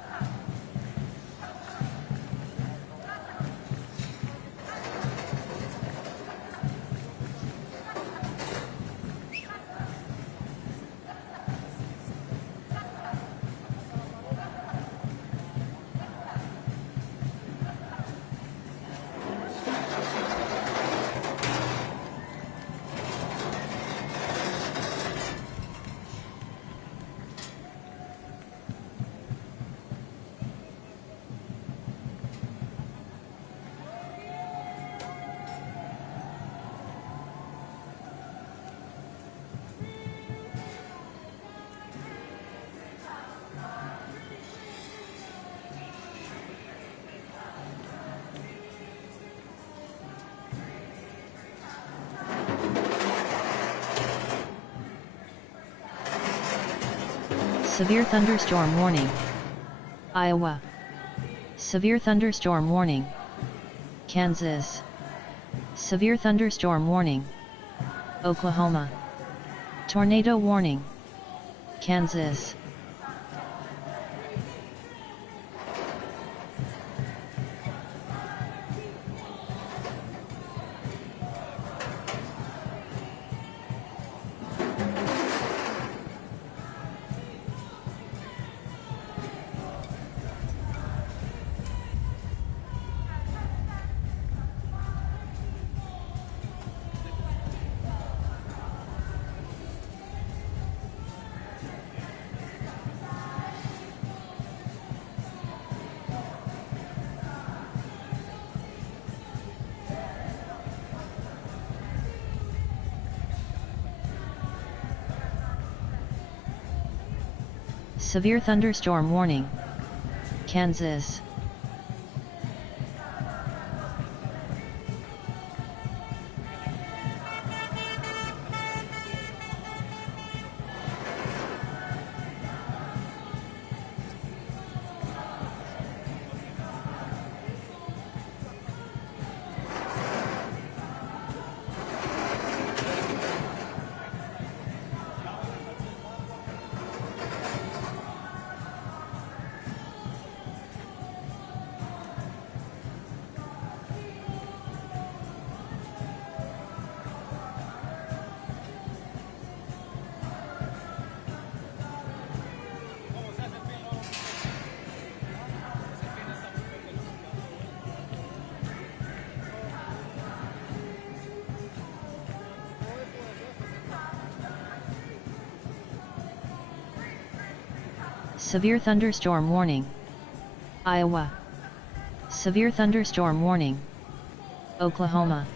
Severe thunderstorm warning. Iowa. Severe thunderstorm warning. Kansas. Severe thunderstorm warning. Oklahoma. Tornado warning. Kansas. Severe thunderstorm warning. Kansas. Severe thunderstorm warning. Iowa. Severe thunderstorm warning. Oklahoma.